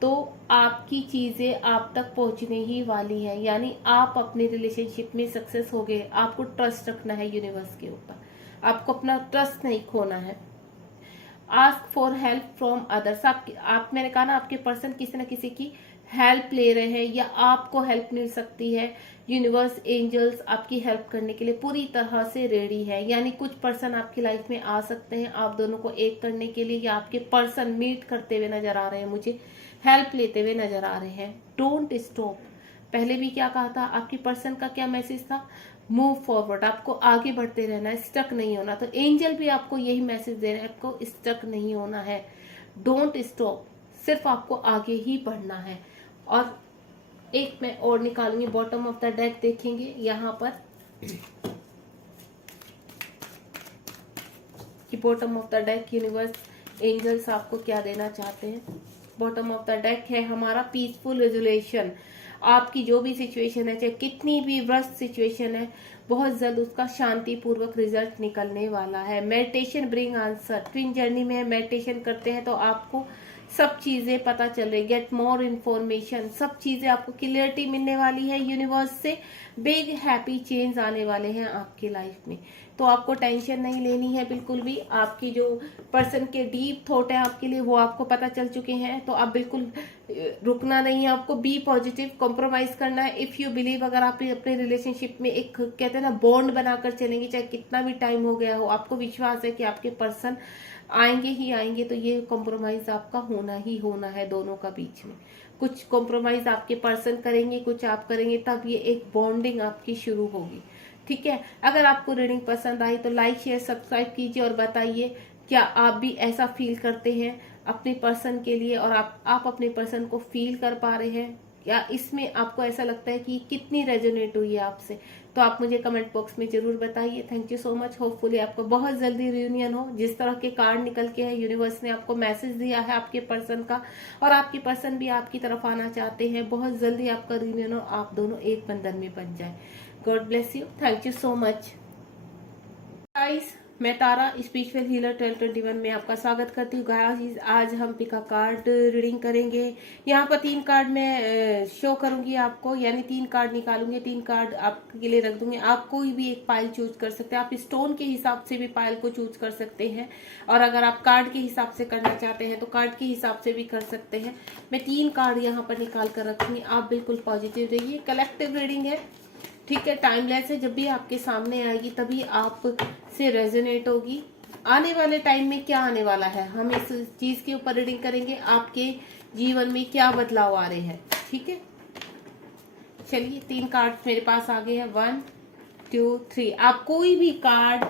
तो आपकी चीजें आप तक पहुंचने ही वाली है। यानी आप अपने रिलेशनशिप में सक्सेस हो गए। आपको ट्रस्ट रखना है यूनिवर्स के ऊपर, आपको अपना ट्रस्ट नहीं खोना है। Ask for help from others, मैंने कहा ना आपके पर्सन किसी न किसी की हेल्प ले रहे हैं या आपको हेल्प मिल सकती है, यूनिवर्स एंजल्स आपकी हेल्प करने के लिए पूरी तरह से रेडी है। यानी कुछ पर्सन आपकी लाइफ में आ सकते हैं आप दोनों को एक करने के लिए, या आपके पर्सन मीट करते हुए नजर आ रहे हैं, मुझे हेल्प लेते हुए नजर आ रहे हैं। Don't stop. पहले भी क्या कहा था, आपकी पर्सन का क्या मैसेज था, मूव फॉरवर्ड, आपको आगे बढ़ते रहना है, स्टक नहीं होना। तो एंजल भी आपको यही मैसेज दे रहे हैं, आपको स्टक नहीं होना है, डोंट स्टॉप, सिर्फ आपको आगे ही बढ़ना है। और एक मैं और निकालूंगी, बॉटम ऑफ द डेक देखेंगे यहाँ पर कि bottom of the deck universe angels आपको क्या देना चाहते हैं। बॉटम ऑफ द डेक है हमारा पीसफुल रेजोल्यूशन। आपकी जो भी सिचुएशन है, चाहे कितनी भी वर्स्ट सिचुएशन है, बहुत जल्द उसका शांतिपूर्वक रिजल्ट निकलने वाला है। Meditation bring answer. Twin journey में मेडिटेशन करते हैं तो आपको सब चीजें पता चल रही, गेट मोर इन्फॉर्मेशन, सब चीजें आपको क्लियरिटी मिलने वाली है यूनिवर्स से। बिग हैप्पी चेंज आने वाले हैं आपकी लाइफ में, तो आपको टेंशन नहीं लेनी है बिल्कुल भी। आपकी जो पर्सन के डीप थॉट है आपके लिए वो आपको पता चल चुके हैं, तो आप बिल्कुल रुकना नहीं है, आपको बी पॉजिटिव, कॉम्प्रोमाइज करना है। इफ यू बिलीव, अगर आप अपने रिलेशनशिप में एक कहते हैं ना बॉन्ड बनाकर चलेंगे, चाहे कितना भी टाइम हो गया हो, आपको विश्वास है कि आपके पर्सन आएंगे ही आएंगे, तो ये कॉम्प्रोमाइज आपका होना ही होना है दोनों का बीच में। कुछ कॉम्प्रोमाइज आपके पर्सन करेंगे, कुछ आप करेंगे, तब ये एक बॉन्डिंग आपकी शुरू होगी। ठीक है, अगर आपको रीडिंग पसंद आई तो लाइक शेयर सब्सक्राइब कीजिए और बताइए क्या आप भी ऐसा फील करते हैं अपने पर्सन के लिए, और आप अपने पर्सन को फील कर पा रहे हैं, या इसमें आपको ऐसा लगता है कि कितनी रेजोनेट हुई है आपसे, तो आप मुझे कमेंट बॉक्स में जरूर बताइए। Thank you so much. Hopefully आपको बहुत जल्दी रियूनियन हो। जिस तरह के कार्ड निकल के है, यूनिवर्स ने आपको मैसेज दिया है आपके पर्सन का, और आपके पर्सन भी आपकी तरफ आना चाहते हैं। बहुत जल्दी आपका रियूनियन हो, आप दोनों एक बंधन में बन जाए। God bless you. Thank you so much guys. मैं तारा स्पिरिचुअल हीलर 1221 में आपका स्वागत करती हूँ। गाइस आज हम पिका कार्ड रीडिंग करेंगे। यहाँ पर 3 कार्ड मैं शो करूंगी आपको, यानी 3 कार्ड निकालूंगी, 3 कार्ड आपके लिए रख दूंगी। आप कोई भी एक पाइल चूज कर सकते हैं, आप स्टोन के हिसाब से भी पाइल को चूज कर सकते हैं, और अगर आप कार्ड के हिसाब से करना चाहते हैं तो कार्ड के हिसाब से भी कर सकते हैं। मैं 3 कार्ड यहाँ पर निकाल कर रखूंगी, आप बिल्कुल पॉजिटिव रहिए। कलेक्टिव रीडिंग है, ठीक है, टाइमलेस है, जब भी आपके सामने आएगी तभी आप से रेजोनेट होगी। आने वाले टाइम में क्या आने वाला है, हम इस चीज के ऊपर रीडिंग करेंगे, आपके जीवन में क्या बदलाव आ रहे हैं। ठीक है, चलिए 3 कार्ड मेरे पास आ गए हैं, 1 2 3। आप कोई भी कार्ड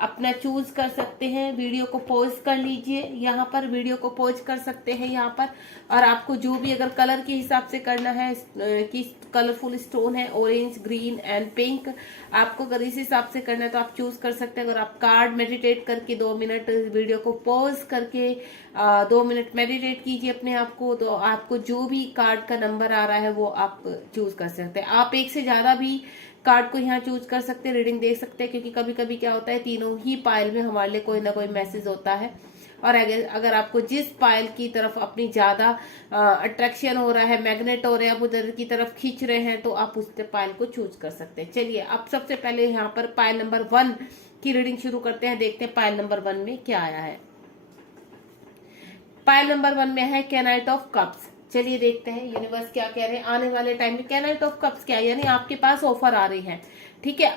अपना चूज कर सकते हैं। वीडियो को पॉज कर लीजिए, यहाँ पर वीडियो को पॉज कर सकते हैं यहाँ पर, और आपको जो भी अगर कलर के हिसाब से करना है कि कलरफुल स्टोन है, ऑरेंज, ग्रीन एंड पिंक, आपको अगर इस हिसाब से करना है तो आप चूज कर सकते हैं। अगर आप कार्ड मेडिटेट करके 2 मिनट वीडियो को पॉज करके 2 मिनट मेडिटेट कीजिए अपने आप को, तो आपको जो भी कार्ड का नंबर आ रहा है वो आप चूज कर सकते हैं। आप एक से ज्यादा भी कार्ड को यहाँ चूज कर सकते हैं, रीडिंग देख सकते हैं, क्योंकि कभी कभी क्या होता है तीनों ही पाइल में हमारे लिए कोई ना कोई मैसेज होता है, और अगर आपको जिस पाइल की तरफ अपनी ज्यादा अट्रैक्शन हो रहा है, मैग्नेट हो रहे हैं, आप उधर की तरफ खींच रहे हैं, तो आप उस पाइल को चूज कर सकते हैं। चलिए अब सबसे पहले यहाँ पर पाइल नंबर 1 की रीडिंग शुरू करते हैं, देखते हैं पाइल नंबर 1 में क्या आया है। पाइल नंबर 1 में है कैनाइट ऑफ कप्स। चलिए देखते हैं यूनिवर्स क्या कह रहे हैं आने वाले टाइम में। कैनाइट ऑफ कप्स क्या है, यानी आपके पास ऑफर आ रही है। ठीक है,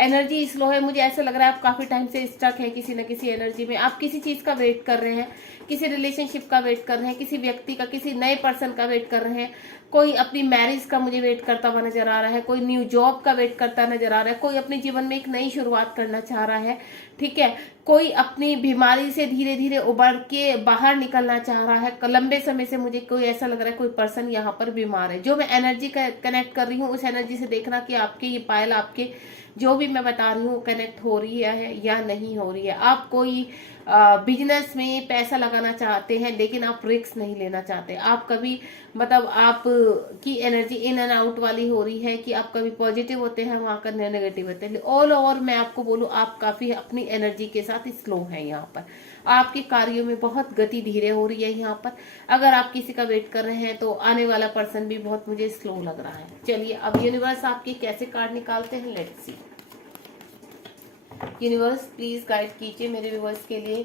एनर्जी स्लो है, मुझे ऐसा लग रहा है आप काफी टाइम से स्टक है किसी न किसी एनर्जी में। आप किसी चीज का वेट कर रहे हैं, किसी रिलेशनशिप का वेट कर रहे हैं, किसी व्यक्ति का, किसी नए पर्सन का वेट कर रहे हैं। कोई अपनी मैरिज का मुझे वेट करता हुआ नजर आ रहा है, कोई न्यू जॉब का वेट करता नजर आ रहा है, कोई अपने जीवन में एक नई शुरुआत करना चाह रहा है। ठीक है, कोई अपनी बीमारी से धीरे धीरे उबर के बाहर निकलना चाह रहा है। लंबे समय से मुझे कोई ऐसा लग रहा है कोई पर्सन यहाँ पर बीमार है। जो मैं एनर्जी कनेक्ट कर रही हूँ उस एनर्जी से देखना कि आपके ये पायल, आपके जो भी मैं बता रही हूँ कनेक्ट हो रही है या नहीं हो रही है। आप कोई बिजनेस में पैसा लगाना चाहते हैं लेकिन आप रिस्क नहीं लेना चाहते। आप कभी मतलब आप की एनर्जी इन एंड आउट वाली हो रही है कि आप कभी पॉजिटिव होते हैं वहां कर नेगेटिव होते हैं। ऑल ओवर मैं आपको बोलूं आप काफी अपनी एनर्जी के साथ स्लो है। यहाँ पर आपके कार्यों में बहुत गति धीरे हो रही है। यहाँ पर अगर आप किसी का वेट कर रहे हैं तो आने वाला पर्सन भी बहुत मुझे स्लो लग रहा है। चलिए अब यूनिवर्स आपके कैसे कार्ड निकालते हैं, let's see. Universe please guide कीजिए मेरे व्यूवर्स के लिए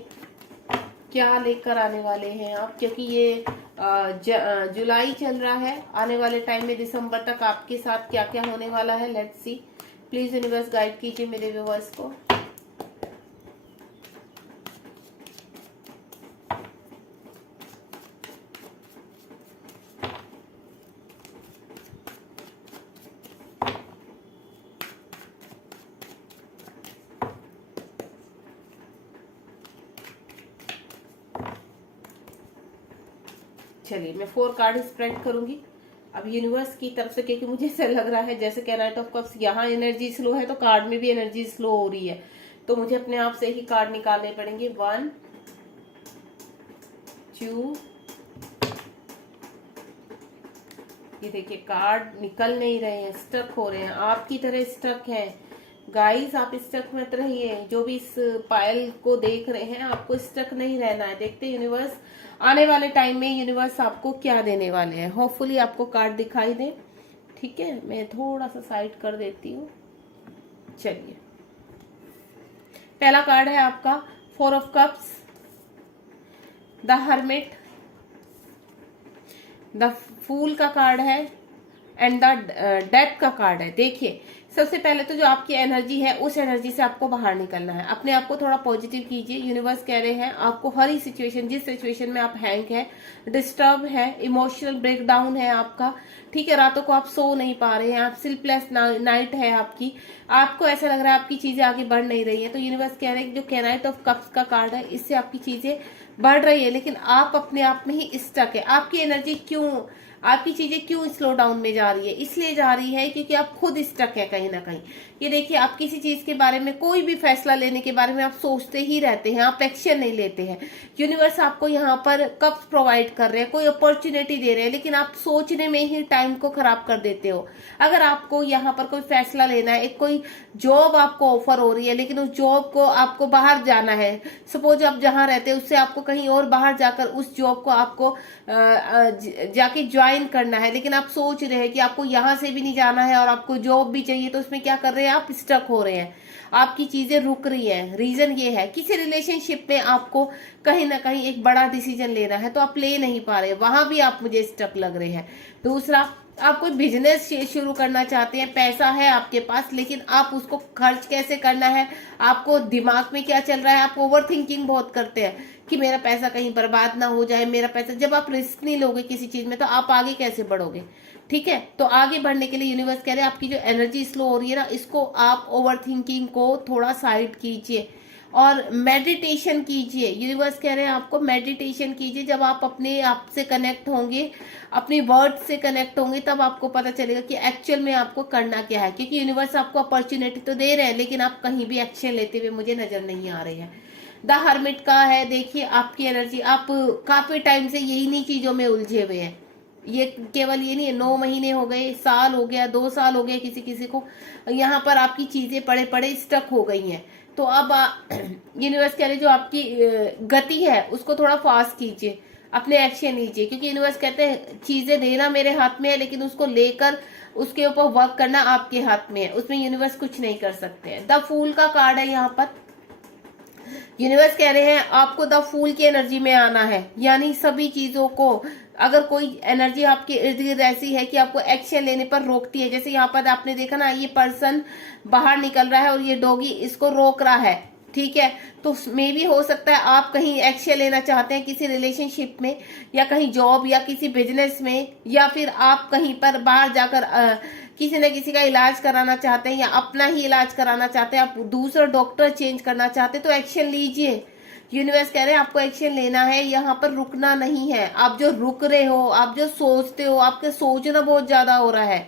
क्या लेकर आने वाले हैं आप, क्योंकि ये जुलाई चल रहा है, आने वाले टाइम में दिसंबर तक आपके साथ क्या क्या होने वाला है, let's see. Please universe guide कीजिए मेरे व्यूअर्स को। चलिए मैं 4 कार्ड स्प्रेड करूंगी अब यूनिवर्स की तरफ से, क्योंकि मुझे ऐसा लग रहा है जैसे कि नाइट ऑफ कप्स यहाँ एनर्जी स्लो है तो कार्ड में भी एनर्जी स्लो हो रही है, तो मुझे अपने आप से ही कार्ड निकालने पड़ेंगे। 1 2, ये देखिए कार्ड निकल नहीं रहे हैं, स्टक हो रहे हैं, आपकी तरह स्टक हैं गाइस। आप स्टक मत रहिए, जो भी इस पायल को देख रहे हैं आपको स्टक नहीं रहना है। देखते हैं यूनिवर्स आने वाले टाइम में यूनिवर्स आपको क्या देने वाले हैं। होपफुली आपको कार्ड दिखाई दे, ठीक है। मैं थोड़ा सा साइड कर देती हूँ। चलिए पहला कार्ड है आपका 4 of cups, the hermit, the fool का कार्ड है एंड द डेथ का कार्ड है। देखिए सबसे पहले तो जो आपकी एनर्जी है उस एनर्जी से आपको बाहर निकलना है, अपने आप को थोड़ा पॉजिटिव कीजिए। यूनिवर्स कह रहे हैं आपको हर ही सिचुएशन, जिस सिचुएशन में आप हैंग है, डिस्टर्ब है, इमोशनल ब्रेकडाउन है आपका, ठीक है, रातों को आप सो नहीं पा रहे हैं, आप स्लीपलेस नाइट है आपकी, आपको ऐसा लग रहा है आपकी चीजें आगे बढ़ नहीं रही है, तो यूनिवर्स कह रहे हैं जो नाइट ऑफ कप्स का कार्ड है इससे आपकी चीजें बढ़ रही है, लेकिन आप अपने आप में ही स्टक है। आपकी एनर्जी क्यों, आपकी चीजें क्यों स्लो डाउन में जा रही है, इसलिए जा रही है क्योंकि आप खुद स्टक है कहीं ना कहीं। ये देखिए आप किसी चीज के बारे में, कोई भी फैसला लेने के बारे में आप सोचते ही रहते हैं, आप एक्शन नहीं लेते हैं। यूनिवर्स आपको यहाँ पर कप्स प्रोवाइड कर रहे हैं, कोई अपॉर्चुनिटी दे रहे हैं, लेकिन आप सोचने में ही टाइम को खराब कर देते हो। अगर आपको यहाँ पर कोई फैसला लेना है, एक कोई जॉब आपको ऑफर हो रही है, लेकिन उस जॉब को आपको बाहर जाना है, सपोज आप जहाँ रहते हैं उससे आपको कहीं और बाहर जाकर उस जॉब को आपको जाके ज्वाइन करना है, लेकिन आप सोच रहे हैं कि आपको यहाँ से भी नहीं जाना है और आपको जॉब भी चाहिए, तो उसमें क्या कर रहे हैं आप स्टक हो रहे हैं, आपकी चीजें रुक रही हैं। रीजन ये है किसी रिलेशनशिप में आपको कहीं ना कहीं एक बड़ा डिसीजन लेना है तो आप ले नहीं पा रहे, वहां भी आप मुझे स्टक लग रहे हैं। दूसरा, आप कोई बिजनेस शुरू करना चाहते हैं, पैसा है आपके पास, लेकिन आप उसको खर्च कैसे करना है, आपको दिमाग में क्या चल रहा है, आप ओवर थिंकिंग बहुत करते हैं कि मेरा पैसा कहीं बर्बाद ना हो जाए, मेरा पैसा। जब आप रिस्क नहीं लोगे किसी चीज में तो आप आगे कैसे बढ़ोगे, ठीक है। तो आगे बढ़ने के लिए यूनिवर्स कह रहे हैं आपकी जो एनर्जी स्लो हो रही है ना, इसको आप ओवर थिंकिंग को थोड़ा साइड कीजिए और मेडिटेशन कीजिए। यूनिवर्स कह रहे हैं आपको मेडिटेशन कीजिए। जब आप अपने आप से कनेक्ट होंगे, अपने वर्ड से कनेक्ट होंगे, तब आपको पता चलेगा कि एक्चुअल में आपको करना क्या है, क्योंकि यूनिवर्स आपको अपॉर्चुनिटी तो दे रहे हैं लेकिन आप कहीं भी एक्शन लेते हुए मुझे नजर नहीं आ रहे हैं। द हर्मिट का है, देखिए आपकी एनर्जी, आप काफी टाइम से यही नहीं चीजों में उलझे हुए हैं। ये केवल ये नहीं है, 9 महीने हो गए, साल हो गया, 2 साल हो गए किसी किसी को, यहाँ पर आपकी चीजें पड़े पड़े स्टक हो गई हैं। तो अब यूनिवर्स कह रहे जो आपकी गति है उसको थोड़ा फास्ट कीजिए, अपने एक्शन लीजिए, क्योंकि यूनिवर्स कहते हैं चीजें देना मेरे हाथ में है लेकिन उसको लेकर उसके ऊपर वर्क करना आपके हाथ में है, उसमें यूनिवर्स कुछ नहीं कर सकते हैं। द फूल का कार्ड है यहाँ पर। यूनिवर्स कह रहे हैं आपको द फूल की एनर्जी में आना है, यानी सभी चीजों को, अगर कोई एनर्जी आपके इर्द गिर्द ऐसी है कि आपको एक्शन लेने पर रोकती है, जैसे यहाँ पर आपने देखा ना, ये पर्सन बाहर निकल रहा है और ये डॉगी इसको रोक रहा है, ठीक है। तो मे भी हो सकता है आप कहीं एक्शन लेना चाहते हैं किसी रिलेशनशिप में, या कहीं जॉब, या किसी बिजनेस में, या फिर आप कहीं पर बाहर जाकर किसी न किसी का इलाज कराना चाहते हैं, या अपना ही इलाज कराना चाहते हैं, आप दूसरा डॉक्टर चेंज करना चाहते हैं, तो एक्शन लीजिए। यूनिवर्स कह रहे हैं आपको एक्शन लेना है, यहाँ पर रुकना नहीं है। आप जो रुक रहे हो, आप जो सोचते हो, आपके सोचना बहुत ज्यादा हो रहा है,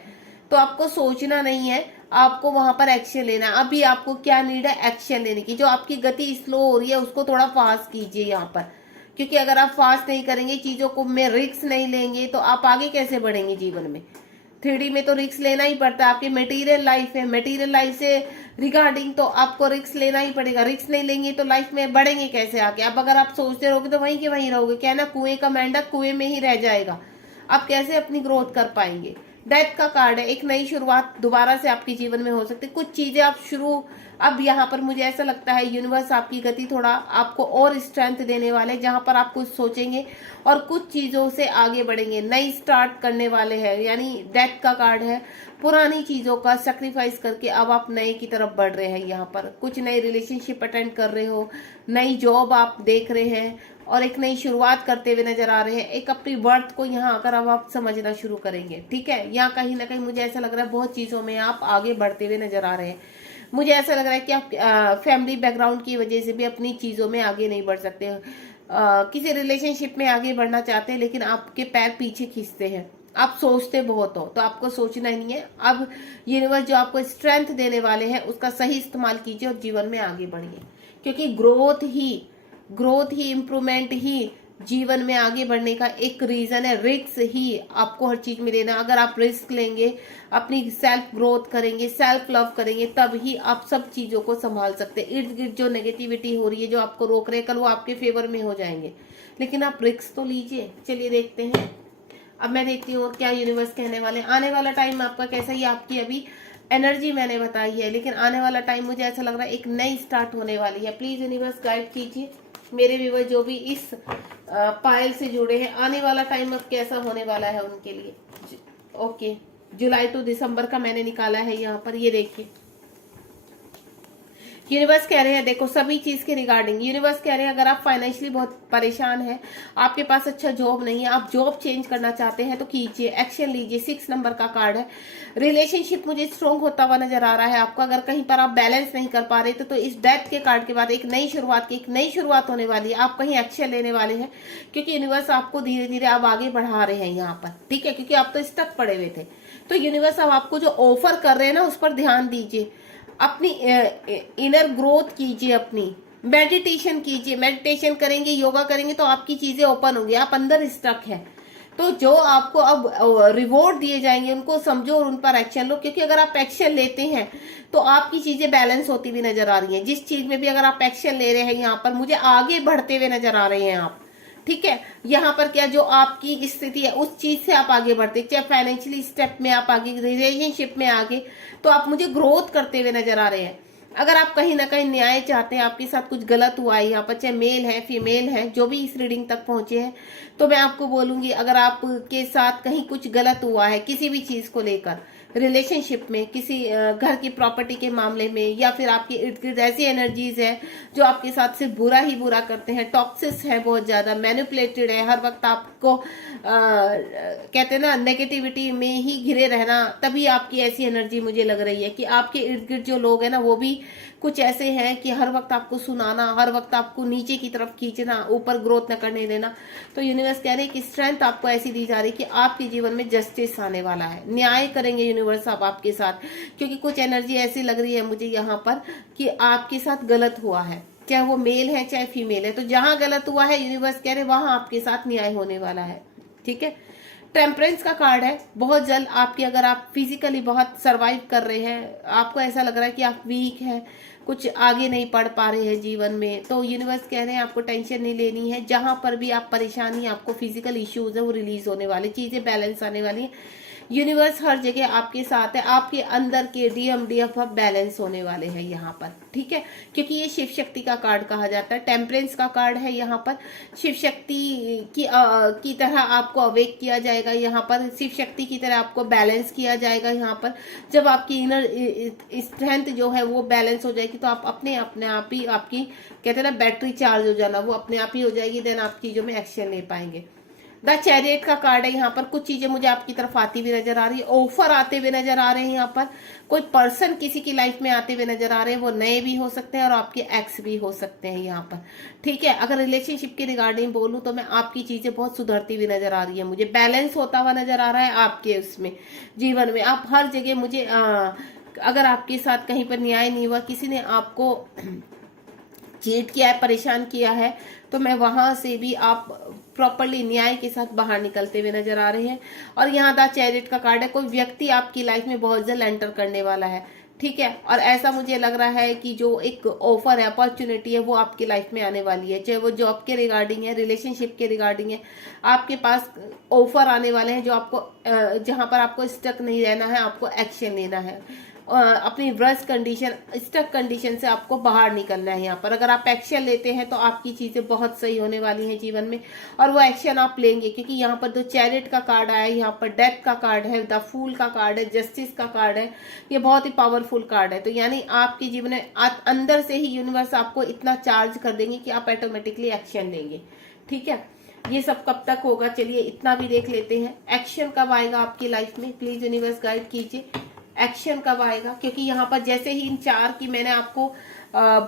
तो आपको सोचना नहीं है, आपको वहां पर एक्शन लेना है। अभी आपको क्या नीड है, एक्शन लेने की। जो आपकी गति स्लो हो रही है उसको थोड़ा फास्ट कीजिए यहाँ पर, क्योंकि अगर आप फास्ट नहीं करेंगे, चीजों को में रिस्क नहीं लेंगे, तो आप आगे कैसे बढ़ेंगे जीवन में। 3D में तो रिस्क लेना ही पड़ता है, आपकी मटेरियल लाइफ है, मटेरियल लाइफ से रिगार्डिंग तो आपको रिस्क लेना ही पड़ेगा। रिस्क नहीं लेंगे तो लाइफ में बढ़ेंगे कैसे आगे। अब अगर आप सोचते रहोगे तो वहीं के वहीं रहोगे, क्या ना, कुएं का मेंढक कुएं में ही रह जाएगा, आप कैसे अपनी ग्रोथ कर पाएंगे, डेथ का कार्ड है, एक नई शुरुआत दोबारा से आपके जीवन में हो सकती है। कुछ चीजें आप शुरू, अब यहाँ पर मुझे ऐसा लगता है यूनिवर्स आपकी गति थोड़ा आपको और स्ट्रेंथ देने वाले हैं, जहां पर आप कुछ सोचेंगे और कुछ चीजों से आगे बढ़ेंगे, नई स्टार्ट करने वाले हैं। यानी डेथ का कार्ड है, पुरानी चीजों का सेक्रीफाइस करके अब आप नए की तरफ बढ़ रहे हैं। यहाँ पर कुछ नई रिलेशनशिप अटेंड कर रहे हो, नई जॉब आप देख रहे हैं और एक नई शुरुआत करते हुए नजर आ रहे हैं। एक अपनी वर्थ को यहाँ आकर अब आप समझना शुरू करेंगे, ठीक है। यहाँ कहीं ना कहीं मुझे ऐसा लग रहा है बहुत चीजों में आप आगे बढ़ते हुए नजर आ रहे हैं। मुझे ऐसा लग रहा है कि आप फैमिली बैकग्राउंड की वजह से भी अपनी चीजों में आगे नहीं बढ़ सकते। किसी रिलेशनशिप में आगे बढ़ना चाहते हैं लेकिन आपके पैर पीछे खींचते हैं। आप सोचते बहुत हो तो आपको सोचना ही नहीं है। अब यूनिवर्स जो आपको स्ट्रेंथ देने वाले हैं उसका सही इस्तेमाल कीजिए और जीवन में आगे बढ़िए, क्योंकि ग्रोथ ही इम्प्रूवमेंट ही जीवन में आगे बढ़ने का एक रीजन है। रिस्क ही आपको हर चीज में लेना। अगर आप रिस्क लेंगे, अपनी सेल्फ ग्रोथ करेंगे, सेल्फ लव करेंगे, तब ही आप सब चीजों को संभाल सकते हैं। इर्द गिर्द जो नेगेटिविटी हो रही है, जो आपको रोक रहे हैं, कल वो आपके फेवर में हो जाएंगे, लेकिन आप रिस्क तो लीजिए। चलिए देखते हैं, अब मैं देखती हूँ क्या यूनिवर्स कहने वाले। आने वाला टाइम आपका कैसा ही, आपकी अभी एनर्जी मैंने बताई है, लेकिन आने वाला टाइम मुझे ऐसा लग रहा है एक नई स्टार्ट होने वाली है। प्लीज यूनिवर्स गाइड कीजिए मेरे व्यूअर जो भी इस पायल से जुड़े हैं, आने वाला टाइम अब कैसा होने वाला है उनके लिए। ओके, जुलाई टू दिसंबर का मैंने निकाला है यहाँ पर, ये देखिए। यूनिवर्स कह रहे हैं, देखो सभी चीज के रिगार्डिंग यूनिवर्स कह रहे हैं अगर आप फाइनेंशियली बहुत परेशान हैं, आपके पास अच्छा जॉब नहीं है, आप जॉब चेंज करना चाहते हैं तो कीजिए, एक्शन लीजिए। 6 नंबर का कार्ड है। रिलेशनशिप मुझे स्ट्रॉन्ग होता हुआ नजर आ रहा है आपका। अगर कहीं पर आप बैलेंस नहीं कर पा रहे तो इस डेथ के कार्ड के बाद एक नई शुरुआत होने वाली है। आप कहीं एक्शन लेने वाले हैं, क्योंकि यूनिवर्स आपको धीरे धीरे अब आगे बढ़ा रहे हैं यहाँ पर, ठीक है, क्योंकि आप तो स्टक पड़े हुए थे। तो यूनिवर्स अब आपको जो ऑफर कर रहे हैं ना उस पर ध्यान दीजिए। अपनी इनर ग्रोथ कीजिए, अपनी मेडिटेशन कीजिए। मेडिटेशन करेंगे, योगा करेंगे तो आपकी चीजें ओपन होंगी। आप अंदर स्टक है तो जो आपको अब रिवॉर्ड दिए जाएंगे उनको समझो और उन पर एक्शन लो, क्योंकि अगर आप एक्शन लेते हैं तो आपकी चीजें बैलेंस होती हुई नजर आ रही हैं। जिस चीज में भी अगर आप एक्शन ले रहे हैं यहाँ पर मुझे आगे बढ़ते हुए नजर आ रहे हैं आप, ठीक है। यहाँ पर क्या जो आपकी स्थिति है उस चीज से आप आगे बढ़ते, चाहे फाइनेंशियली स्टेप में आप आगे, रिलेशनशिप में आगे, तो आप मुझे ग्रोथ करते हुए नजर आ रहे हैं। अगर आप कहीं ना कहीं न्याय चाहते हैं, आपके साथ कुछ गलत हुआ है यहाँ पर, चाहे मेल है फीमेल है, जो भी इस रीडिंग तक पहुंचे हैं, तो मैं आपको बोलूंगी अगर आपके साथ कहीं कुछ गलत हुआ है किसी भी चीज को लेकर, रिलेशनशिप में, किसी घर की प्रॉपर्टी के मामले में, या फिर आपके इर्द गिर्द ऐसी एनर्जीज है जो आपके साथ सिर्फ बुरा ही बुरा करते हैं, टॉक्सिस है, बहुत ज्यादा मैनिपुलेटेड है, हर वक्त आपको कहते हैं ना नेगेटिविटी में ही घिरे रहना, तभी आपकी ऐसी एनर्जी मुझे लग रही है कि आपके इर्द गिर्द जो लोग हैं ना वो भी कुछ ऐसे हैं कि हर वक्त आपको सुनाना, हर वक्त आपको नीचे की तरफ खींचना, ऊपर ग्रोथ न करने देना। तो यूनिवर्स कह रहे हैं कि स्ट्रेंथ आपको ऐसी दी जा रही है कि आपके जीवन में जस्टिस आने वाला है, न्याय करेंगे यूनिवर्स आप आपके साथ, क्योंकि कुछ एनर्जी ऐसी लग रही है मुझे यहाँ पर कि आपके साथ गलत हुआ है, चाहे वो मेल है चाहे फीमेल है। तो जहां गलत हुआ है यूनिवर्स कह रहे वहां आपके साथ न्याय होने वाला है, ठीक है। टेम्परेंस का कार्ड है। बहुत जल्द आपकी, अगर आप फिजिकली बहुत सरवाइव कर रहे हैं, आपको ऐसा लग रहा है कि आप वीक हैं, कुछ आगे नहीं पढ़ पा रहे हैं जीवन में, तो यूनिवर्स कह रहे हैं आपको टेंशन नहीं लेनी है। जहां पर भी आप परेशानी, आपको फिजिकल इश्यूज है वो रिलीज होने वाले, चीजें बैलेंस आने वाली है। यूनिवर्स हर जगह आपके साथ है, आपके अंदर के डीएफ बैलेंस होने वाले हैं यहाँ पर, ठीक है, क्योंकि ये शिव शक्ति का कार्ड कहा जाता है। टेम्परेंस का कार्ड है यहाँ पर, शिव शक्ति की तरह आपको अवेक किया जाएगा यहाँ पर, शिव शक्ति की तरह आपको बैलेंस किया जाएगा यहाँ पर। जब आपकी इनर स्ट्रेंथ जो है वो बैलेंस हो जाएगी तो आप अपने आप ही, आपकी कहते हैं ना बैटरी चार्ज हो जाना, वो अपने आप ही हो जाएगी, देन आप चीजों में एक्शन ले पाएंगे। द चैरियट का कार्ड है यहाँ पर। कुछ चीजें मुझे आपकी तरफ आती हुई नजर आ रही है, ऑफर आते हुए नजर आ रहे हैं यहाँ पर, कोई पर्सन किसी की लाइफ में आते हुए नजर आ रहे हैं, वो नए भी हो सकते हैं और आपके एक्स भी हो सकते हैं यहाँ पर, ठीक है। अगर रिलेशनशिप के रिगार्डिंग बोलूं तो मैं आपकी चीजें बहुत सुधरती हुई नजर आ रही है, मुझे बैलेंस होता हुआ नजर आ रहा है आपके उसमें जीवन में। आप हर जगह मुझे अगर आपके साथ कहीं पर न्याय नहीं हुआ, किसी ने आपको चीट किया है, परेशान किया है, तो मैं वहां से भी आप प्रॉपरली न्याय के साथ बाहर निकलते हुए नजर आ रहे हैं। और यहाँ द चैरियट का कार्ड है। कोई व्यक्ति आपकी लाइफ में बहुत जल्द एंटर करने वाला है, ठीक है। और ऐसा मुझे लग रहा है कि जो एक ऑफर है, अपॉर्चुनिटी है, वो आपकी लाइफ में आने वाली है, चाहे वो जॉब के रिगार्डिंग है, रिलेशनशिप के रिगार्डिंग है। आपके पास ऑफर आने वाले हैं जो आपको जहां पर आपको स्टक नहीं रहना है, आपको एक्शन लेना है। अपनी वर्स्ट कंडीशन, स्टक कंडीशन से आपको बाहर निकलना है। यहाँ पर अगर आप एक्शन लेते हैं तो आपकी चीजें बहुत सही होने वाली हैं जीवन में, और वो एक्शन आप लेंगे, क्योंकि यहाँ पर 2 चैरिट का कार्ड आया है, यहाँ पर डेथ का कार्ड है, द फूल का कार्ड है, जस्टिस का कार्ड है। ये बहुत ही पावरफुल कार्ड है। तो यानी आपके जीवन में अंदर से ही यूनिवर्स आपको इतना चार्ज कर देंगे कि आप ऑटोमेटिकली एक्शन लेंगे। ठीक है, ये सब कब तक होगा, चलिए इतना भी देख लेते हैं। एक्शन कब आएगा आपकी लाइफ में, प्लीज यूनिवर्स गाइड कीजिए, एक्शन कब आएगा। क्योंकि यहाँ पर जैसे ही इन 4 की मैंने आपको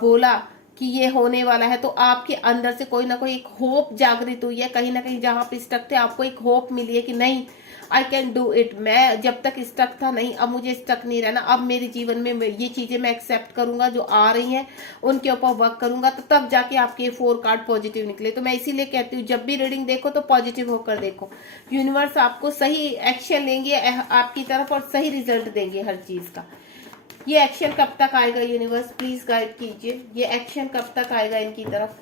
बोला कि ये होने वाला है, तो आपके अंदर से कोई ना कोई एक होप जागृत हुई है। कहीं ना कहीं जहां पे स्टक थे, आपको एक होप मिली है कि नहीं, आई कैन डू इट। मैं जब तक स्टक था, नहीं, अब मुझे स्टक नहीं रहना, अब मेरे जीवन में ये चीजें मैं एक्सेप्ट करूंगा, जो आ रही हैं उनके ऊपर वर्क करूंगा, तो तब जाके आपके 4 कार्ड पॉजिटिव निकले। तो मैं इसीलिए कहती हूँ, जब भी रीडिंग देखो तो पॉजिटिव होकर देखो। यूनिवर्स आपको सही एक्शन लेंगे आपकी तरफ, और सही रिजल्ट देंगे हर चीज का। ये एक्शन कब तक आएगा यूनिवर्स, प्लीज गाइड कीजिए, ये एक्शन कब तक आएगा इनकी तरफ।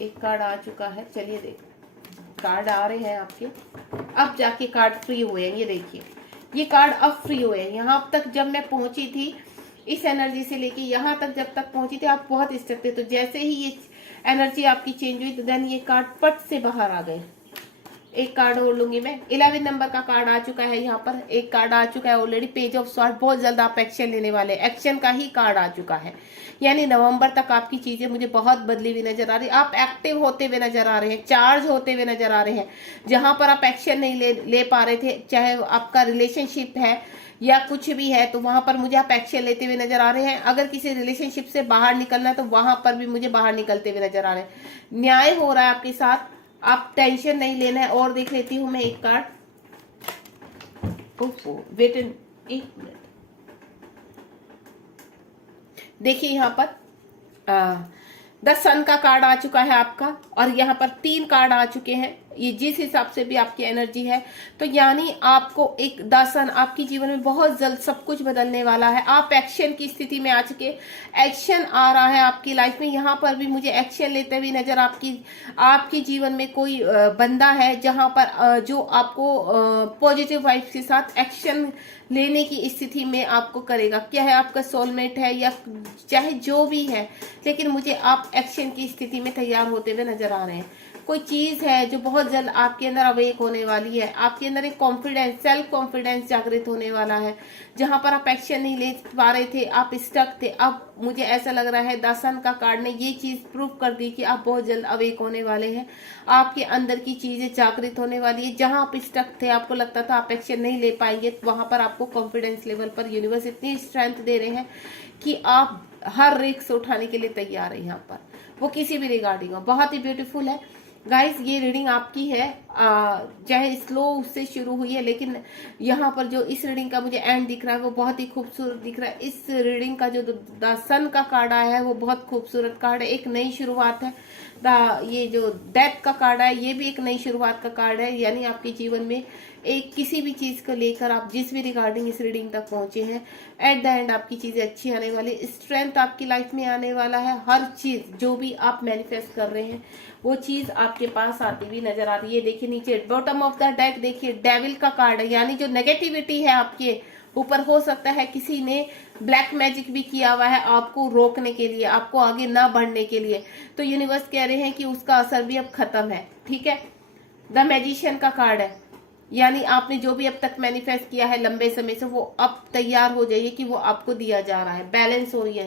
एक कार्ड आ चुका है, चलिए देखो, कार्ड आ रहे हैं आपके, अब जाके कार्ड फ्री हुए हैं। ये देखिए, ये कार्ड अब फ्री हुए हैं। यहाँ तक जब मैं पहुंची थी, इस एनर्जी से लेके यहाँ तक जब तक पहुंची थी, आप बहुत स्टक थे। तो जैसे ही ये एनर्जी आपकी चेंज हुई, तो देन ये कार्ड पट से बाहर आ गए। एक कार्ड और लूंगी मैं, 11 नंबर का कार्ड आ चुका है। यहाँ पर एक कार्ड आ चुका है ऑलरेडी, पेज ऑफ स्वॉर्ड। बहुत जल्द आप एक्शन लेने वाले, एक्शन का ही कार्ड आ चुका है। यानी नवंबर तक आपकी चीजें मुझे बहुत बदली हुई नजर आ रही है। आप एक्टिव होते हुए नजर आ रहे हैं, चार्ज होते हुए नजर आ रहे हैं। जहां पर आप एक्शन नहीं ले पा रहे थे, चाहे आपका रिलेशनशिप है या कुछ भी है, तो वहां पर मुझे आप एक्शन लेते हुए नजर आ रहे हैं। अगर किसी रिलेशनशिप से बाहर निकलना है, तो वहां पर भी मुझे बाहर निकलते हुए नजर आ रहे हैं। न्याय हो रहा है आपके साथ, आप टेंशन नहीं लेना है। और देख लेती हूं मैं एक कार्ड, वेट एक मिनट। देखिए यहाँ पर द सन का कार्ड आ चुका है आपका, और यहाँ पर 3 कार्ड आ चुके हैं। ये जिस हिसाब से भी आपकी एनर्जी है, तो यानी आपको एक द सन आपकी जीवन में बहुत जल्द सब कुछ बदलने वाला है। आप एक्शन की स्थिति में आ चुके, एक्शन आ रहा है आपकी लाइफ में। यहाँ पर भी मुझे एक्शन लेते हुए नजर आपकी जीवन में कोई बंदा है, जहां पर जो आपको पॉजिटिव वाइब्स के साथ एक्शन लेने की स्थिति में आपको करेगा। क्या है, आपका सोलमेट है या चाहे जो भी है, लेकिन मुझे आप एक्शन की स्थिति में तैयार होते हुए नजर आ रहे हैं। कोई चीज है जो बहुत जल्द आपके अंदर अवेक होने वाली है। आपके अंदर एक कॉन्फिडेंस, सेल्फ कॉन्फिडेंस जागृत होने वाला है। जहां पर आप एक्शन नहीं ले पा रहे थे, आप स्टक थे, अब मुझे ऐसा लग रहा है द सन का कार्ड ने ये चीज प्रूव कर दी कि आप बहुत जल्द अवेक होने वाले हैं। आपके अंदर की चीजें जागृत होने वाली है। जहां आप स्टक थे, आपको लगता था आप एक्शन नहीं ले पाएंगे, तो वहां पर आपको कॉन्फिडेंस लेवल पर यूनिवर्स इतनी स्ट्रेंथ दे रहे हैं कि आप हर रिस्क उठाने के लिए तैयार है। यहाँ पर वो किसी भी रिगार्डिंग हो, बहुत ही ब्यूटीफुल है गाइस। ये रीडिंग आपकी है, चाहे स्लो उससे शुरू हुई है, लेकिन यहाँ पर जो इस रीडिंग का मुझे एंड दिख रहा है वो बहुत ही खूबसूरत दिख रहा है। इस रीडिंग का जो द सन का कार्ड आया है वो बहुत खूबसूरत कार्ड है, एक नई शुरुआत है। ये जो डेथ का कार्ड है, ये भी एक नई शुरुआत का कार्ड है। यानी आपके जीवन में एक किसी भी चीज को लेकर आप जिस भी रिगार्डिंग इस रीडिंग तक पहुंचे हैं, एट द एंड आपकी चीजें अच्छी आने वाली, स्ट्रेंथ आपकी लाइफ में आने वाला है। हर चीज जो भी आप मैनिफेस्ट कर रहे हैं, वो चीज आपके पास आती हुई नजर आ रही है। देखिए नीचे बॉटम ऑफ द डेक देखिए, डेविल का कार्ड है। यानी जो नेगेटिविटी है आपके ऊपर, हो सकता है किसी ने ब्लैक मैजिक भी किया हुआ है आपको रोकने के लिए, आपको आगे ना बढ़ने के लिए, तो यूनिवर्स कह रहे हैं कि उसका असर भी अब खत्म है। ठीक है, द मैजिशियन का कार्ड है। यानी आपने जो भी अब तक मैनिफेस्ट किया है लंबे समय से, वो अब तैयार हो जाइए कि वो आपको दिया जा रहा है, बैलेंस हो रही है।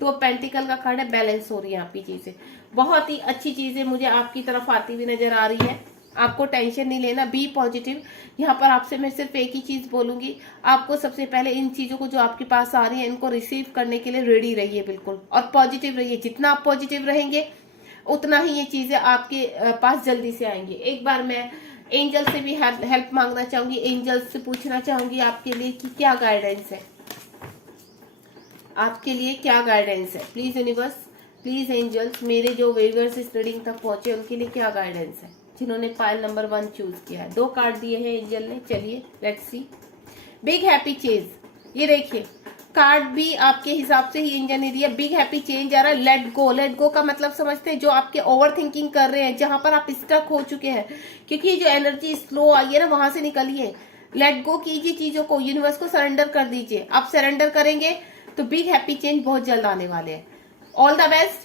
तो पेंटिकल का कार्ड है, बैलेंस हो रही है आपकी चीजें। बहुत ही अच्छी चीजें मुझे आपकी तरफ आती हुई नजर आ रही है। आपको टेंशन नहीं लेना, बी पॉजिटिव। यहाँ पर आपसे मैं सिर्फ एक ही चीज बोलूंगी, आपको सबसे पहले इन चीजों को जो आपके पास आ रही है, इनको रिसीव करने के लिए रेडी रहिए बिल्कुल, और पॉजिटिव रहिए। जितना आप पॉजिटिव रहेंगे, उतना ही ये चीजें आपके पास जल्दी से आएंगी। एक बार मैं एंजल से भी हेल्प मांगना चाहूंगी, एंजल से पूछना चाहूंगी आपके लिए कि क्या गाइडेंस है, आपके लिए क्या गाइडेंस है। प्लीज यूनिवर्स, प्लीज एंजल्स, मेरे जो व्यूअर्स इस रीडिंग तक पहुंचे उनके लिए क्या गाइडेंस है, जिन्होंने पाइल नंबर 1 चूज किया है। 2 कार्ड दिए हैं एंजल ने, चलिए लेट्स सी। बिग हैप्पी चेज, ये देखिए कार्ड भी आपके हिसाब से ही इंजन एरिया बिग हैप्पी चेंज आ रहा है। लेट गो, लेट गो का मतलब समझते हैं, जो आपके ओवर थिंकिंग कर रहे हैं, जहां पर आप स्टक हो चुके हैं, क्योंकि जो एनर्जी स्लो आई है ना, वहां से निकलिए, लेट गो कीजिए चीजों को, यूनिवर्स को सरेंडर कर दीजिए। आप सरेंडर करेंगे तो बिग हैप्पी चेंज बहुत जल्द आने वाले हैं। ऑल द बेस्ट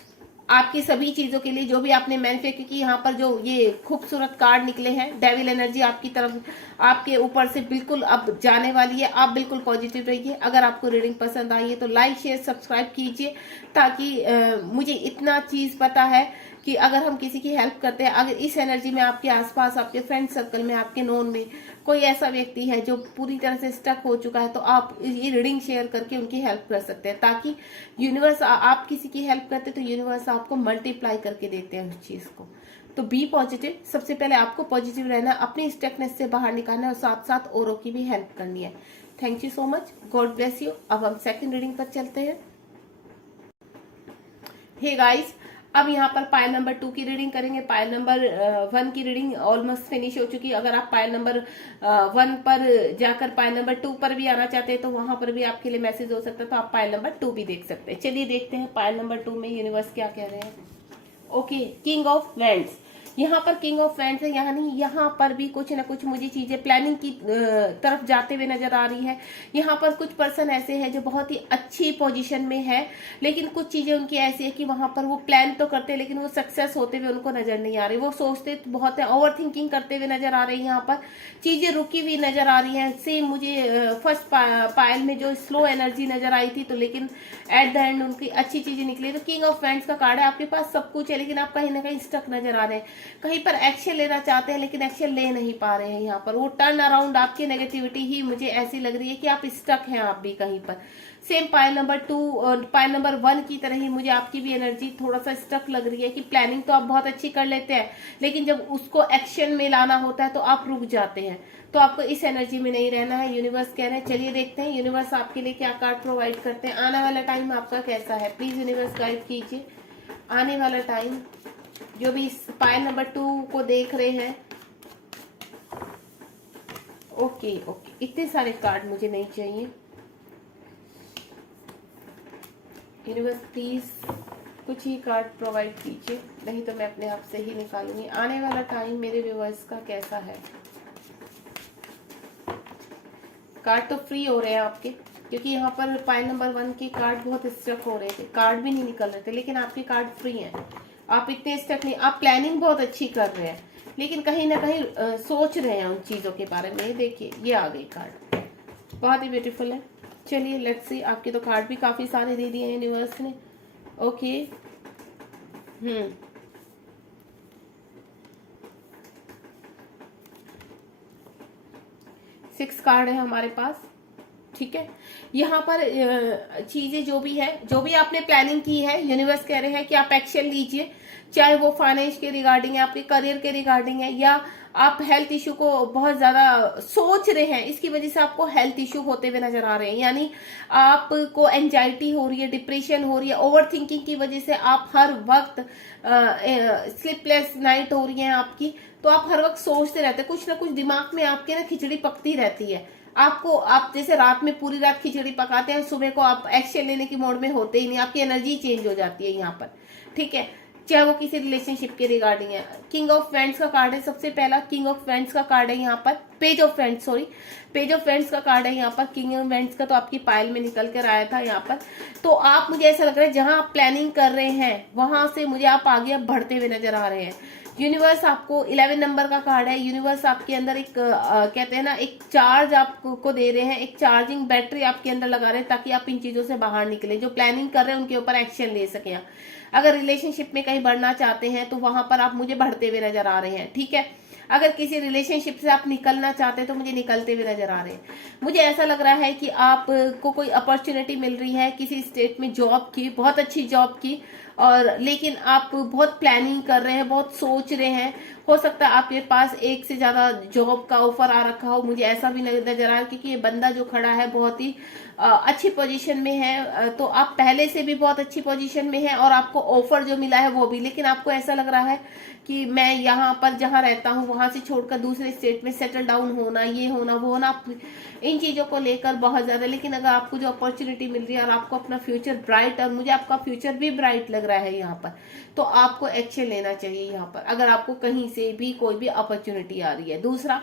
आपकी सभी चीजों के लिए, जो भी आपने मैन्युफैक्चर की। यहाँ पर जो ये खूबसूरत कार्ड निकले हैं, डेविल एनर्जी आपकी तरफ, आपके ऊपर से बिल्कुल अब जाने वाली है। आप बिल्कुल पॉजिटिव रहिए। अगर आपको रीडिंग पसंद आई है तो लाइक शेयर सब्सक्राइब कीजिए, ताकि मुझे इतना चीज पता है कि अगर हम किसी की हेल्प करते हैं, अगर इस एनर्जी में आपके आसपास, आपके फ्रेंड सर्कल में, आपके नोन में कोई ऐसा व्यक्ति है जो पूरी तरह से स्टक हो चुका है, तो आप ये रीडिंग शेयर करके उनकी हेल्प कर सकते हैं, ताकि यूनिवर्स, आप किसी की हेल्प करते हैं तो यूनिवर्स आपको मल्टीप्लाई करके देते हैं उस चीज को। तो बी पॉजिटिव, सबसे पहले आपको पॉजिटिव रहना, अपनी स्टकनेस से बाहर निकालना है और साथ साथ औरों की भी हेल्प करनी है। Thank you so much, God bless you. अब हम सेकंड रीडिंग पर चलते हैं। हे गाइस, अब यहाँ पर पायल नंबर 2 की रीडिंग करेंगे। पायल नंबर 1 की रीडिंग ऑलमोस्ट फिनिश हो चुकी है। अगर आप पायल नंबर 1 पर जाकर पायल नंबर 2 पर भी आना चाहते हैं तो वहां पर भी आपके लिए मैसेज हो सकता है, तो आप पायल नंबर 2 भी देख सकते हैं। चलिए देखते हैं पायल नंबर 2 में यूनिवर्स क्या कह रहे हैं। ओके, किंग ऑफ वैंड्स, यहाँ पर किंग ऑफ वैंड्स है, यानी यहाँ पर भी कुछ ना कुछ मुझे चीजें प्लानिंग की तरफ जाते हुए नजर आ रही है। यहाँ पर कुछ पर्सन ऐसे हैं जो बहुत ही अच्छी पोजीशन में है, लेकिन कुछ चीजें उनकी ऐसी है कि वहां पर वो प्लान तो करते हैं लेकिन वो सक्सेस होते हुए उनको नजर नहीं आ रही। वो सोचते बहुत है, ओवर थिंकिंग करते हुए नजर आ रही है। यहाँ पर चीजें रुकी हुई नजर आ रही है। सेम मुझे फर्स्ट पायल में जो स्लो एनर्जी नजर आई थी, तो लेकिन एट द एंड उनकी अच्छी चीजें निकली। तो किंग ऑफ वैंड्स का कार्ड है, आपके पास सब कुछ है लेकिन आप कहीं ना कहीं स्टक नजर आ रहे हैं, कहीं पर एक्शन लेना चाहते हैं लेकिन एक्शन ले नहीं पा रहे हैं। यहाँ पर वो टर्न अराउंड, आपकी नेगेटिविटी ही मुझे ऐसी लग रही है कि आप स्टक हैं आप भी कहीं पर। सेम पायल नंबर 2 और पायल नंबर 1 की तरह ही मुझे आपकी भी एनर्जी थोड़ा सा स्टक लग रही है कि प्लानिंग तो आप बहुत अच्छी कर लेते हैं लेकिन जब उसको एक्शन में लाना होता है तो आप रुक जाते हैं। तो आपको इस एनर्जी में नहीं रहना है, यूनिवर्स कह रहे हैं। चलिए देखते हैं यूनिवर्स आपके लिए क्या कार्ड प्रोवाइड करते हैं। आने वाला टाइम आपका कैसा है, प्लीज यूनिवर्स गाइड कीजिए। आने वाला टाइम, जो भी इस पायल नंबर 2 को देख रहे हैं। ओके ओके, इतने सारे कार्ड मुझे नहीं चाहिए। यूनिवर्स प्लीज कुछ ही कार्ड प्रोवाइड कीजिए, नहीं तो मैं अपने आप से ही निकालूंगी। आने वाला टाइम मेरे व्यूअर्स का कैसा है। कार्ड तो फ्री हो रहे हैं आपके, क्योंकि यहाँ पर पायल नंबर 1 के कार्ड बहुत स्टक हो रहे थे, कार्ड भी नहीं निकल रहे थे, लेकिन आपके कार्ड फ्री हैं। आप इतने स्टक नहीं, आप प्लानिंग बहुत अच्छी कर रहे हैं लेकिन कहीं ना कहीं सोच रहे हैं उन चीजों के बारे में। देखिए ये आ गई कार्ड, बहुत ही ब्यूटीफुल है। चलिए लेट्स सी, आपके तो कार्ड भी काफी सारे दे दिए हैं यूनिवर्स ने। ओके, 6 कार्ड है हमारे पास, ठीक है। यहाँ पर चीजें जो भी है, जो भी आपने प्लानिंग की है, यूनिवर्स कह रहे हैं कि आप एक्शन लीजिए, चाहे वो फाइनेंस के रिगार्डिंग है, आपके करियर के रिगार्डिंग है, या आप हेल्थ इशू को बहुत ज्यादा सोच रहे हैं, इसकी वजह से आपको हेल्थ इशू होते हुए नजर आ रहे हैं। यानी आपको एंजाइटी हो रही है, डिप्रेशन हो रही है, ओवर थिंकिंग की वजह से आप हर वक्त स्लीपलेस नाइट हो रही है आपकी, तो आप हर वक्त सोचते रहते हैं, कुछ ना कुछ दिमाग में आपके ना खिचड़ी पकती रहती है। आपको, आप जैसे रात में पूरी रात खिचड़ी पकाते हैं, सुबह को आप एक्शन लेने की मोड में होते ही नहीं, आपकी एनर्जी चेंज हो जाती है यहाँ पर, ठीक है। चाहे वो किसी रिलेशनशिप के रिगार्डिंग है। किंग ऑफ वैंड्स का कार्ड है, सबसे पहला किंग ऑफ वैंड्स का कार्ड है यहाँ पर। Page of wands, sorry, page of wands का कार्ड है यहाँ पर। किंग ऑफ वैंड्स का तो आपकी पायल में निकल कर आया था यहाँ पर। तो आप, मुझे ऐसा लग रहा है जहां आप प्लानिंग कर रहे हैं वहां से मुझे आप आगे अब बढ़ते हुए नजर आ रहे हैं। यूनिवर्स आपको 11 नंबर का कार्ड है। यूनिवर्स आपके अंदर एक कहते हैं ना, एक चार्ज आपको दे रहे हैं, एक चार्जिंग बैटरी आपके अंदर लगा रहे हैं, ताकि आप इन चीजों से बाहर निकले, जो प्लानिंग कर रहे हैं उनके ऊपर एक्शन ले सकें। अगर रिलेशनशिप में कहीं बढ़ना चाहते हैं तो वहां पर आप मुझे बढ़ते हुए नजर आ रहे हैं, ठीक है। अगर किसी रिलेशनशिप से आप निकलना चाहते हैं तो मुझे निकलते हुए नजर आ रहे हैं। मुझे ऐसा लग रहा है कि आपको कोई अपॉर्चुनिटी मिल रही है किसी स्टेट में जॉब की, बहुत अच्छी जॉब की, और लेकिन आप बहुत प्लानिंग कर रहे हैं, बहुत सोच रहे हैं। हो सकता है आपके पास एक से ज्यादा जॉब का ऑफर आ रखा हो, मुझे ऐसा भी नजर आ रहा है, क्योंकि ये बंदा जो खड़ा है बहुत ही अच्छी पोजीशन में है। तो आप पहले से भी बहुत अच्छी पोजीशन में है और आपको ऑफर जो मिला है वो भी, लेकिन आपको ऐसा लग रहा है कि मैं यहाँ पर जहाँ रहता हूँ वहां से छोड़कर दूसरे स्टेट में सेटल डाउन होना, ये होना वो होना, इन चीजों को लेकर बहुत ज्यादा। लेकिन अगर आपको जो अपॉर्चुनिटी मिल रही है और आपको अपना फ्यूचर ब्राइट, और मुझे आपका फ्यूचर भी ब्राइट लग रहा है यहाँ पर, तो आपको एक्शन लेना चाहिए यहाँ पर, अगर आपको कहीं से भी कोई भी अपॉर्चुनिटी आ रही है। दूसरा,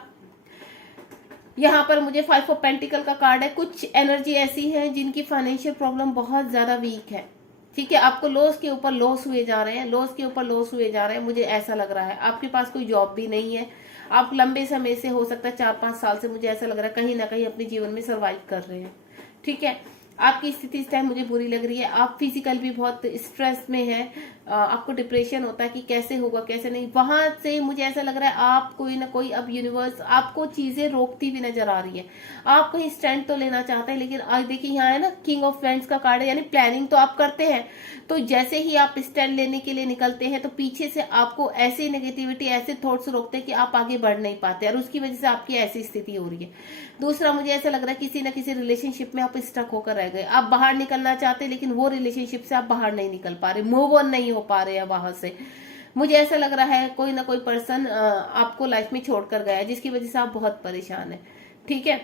यहाँ पर मुझे 5 ऑफ पेंटिकल का कार्ड है। कुछ एनर्जी ऐसी है जिनकी फाइनेंशियल प्रॉब्लम बहुत ज्यादा वीक है, ठीक है। आपको लॉस के ऊपर लॉस हुए जा रहे हैं, लॉस के ऊपर लॉस हुए जा रहे हैं, मुझे ऐसा लग रहा है। आपके पास कोई जॉब भी नहीं है, आप लंबे समय से, हो सकता है 4-5 साल से, मुझे ऐसा लग रहा है कहीं ना कहीं अपने जीवन में सर्वाइव कर रहे हैं, ठीक है। आपकी स्थिति इस टाइम मुझे बुरी लग रही है, आप फिजिकल भी बहुत स्ट्रेस में हैं, आपको डिप्रेशन होता है कि कैसे होगा कैसे नहीं। वहां से मुझे ऐसा लग रहा है आप कोई ना कोई, अब यूनिवर्स आपको चीजें रोकती भी नजर आ रही है। आप कहीं स्टैंड तो लेना चाहते हैं, लेकिन आज देखिए यहाँ है ना, किंग ऑफ वेंट्स का कार्ड है, यानी प्लानिंग तो आप करते हैं, तो जैसे ही आप स्टैंड लेने के लिए निकलते हैं तो पीछे से आपको ऐसी नेगेटिविटी, ऐसे थॉट्स रोकते हैं कि आप आगे बढ़ नहीं पाते, और उसकी वजह से आपकी ऐसी स्थिति हो रही है। दूसरा, मुझे ऐसा लग रहा है किसी ना किसी रिलेशनशिप में आप स्टक होकर रह गए, आप बाहर निकलना चाहते हैं लेकिन वो रिलेशनशिप से आप बाहर नहीं निकल पा रहे, मूव ऑन नहीं हो पा रहे हैं वहां से। मुझे ऐसा लग रहा है कोई ना कोई पर्सन आपको लाइफ में छोड़कर गया है, जिसकी वजह से आप बहुत परेशान है, ठीक है।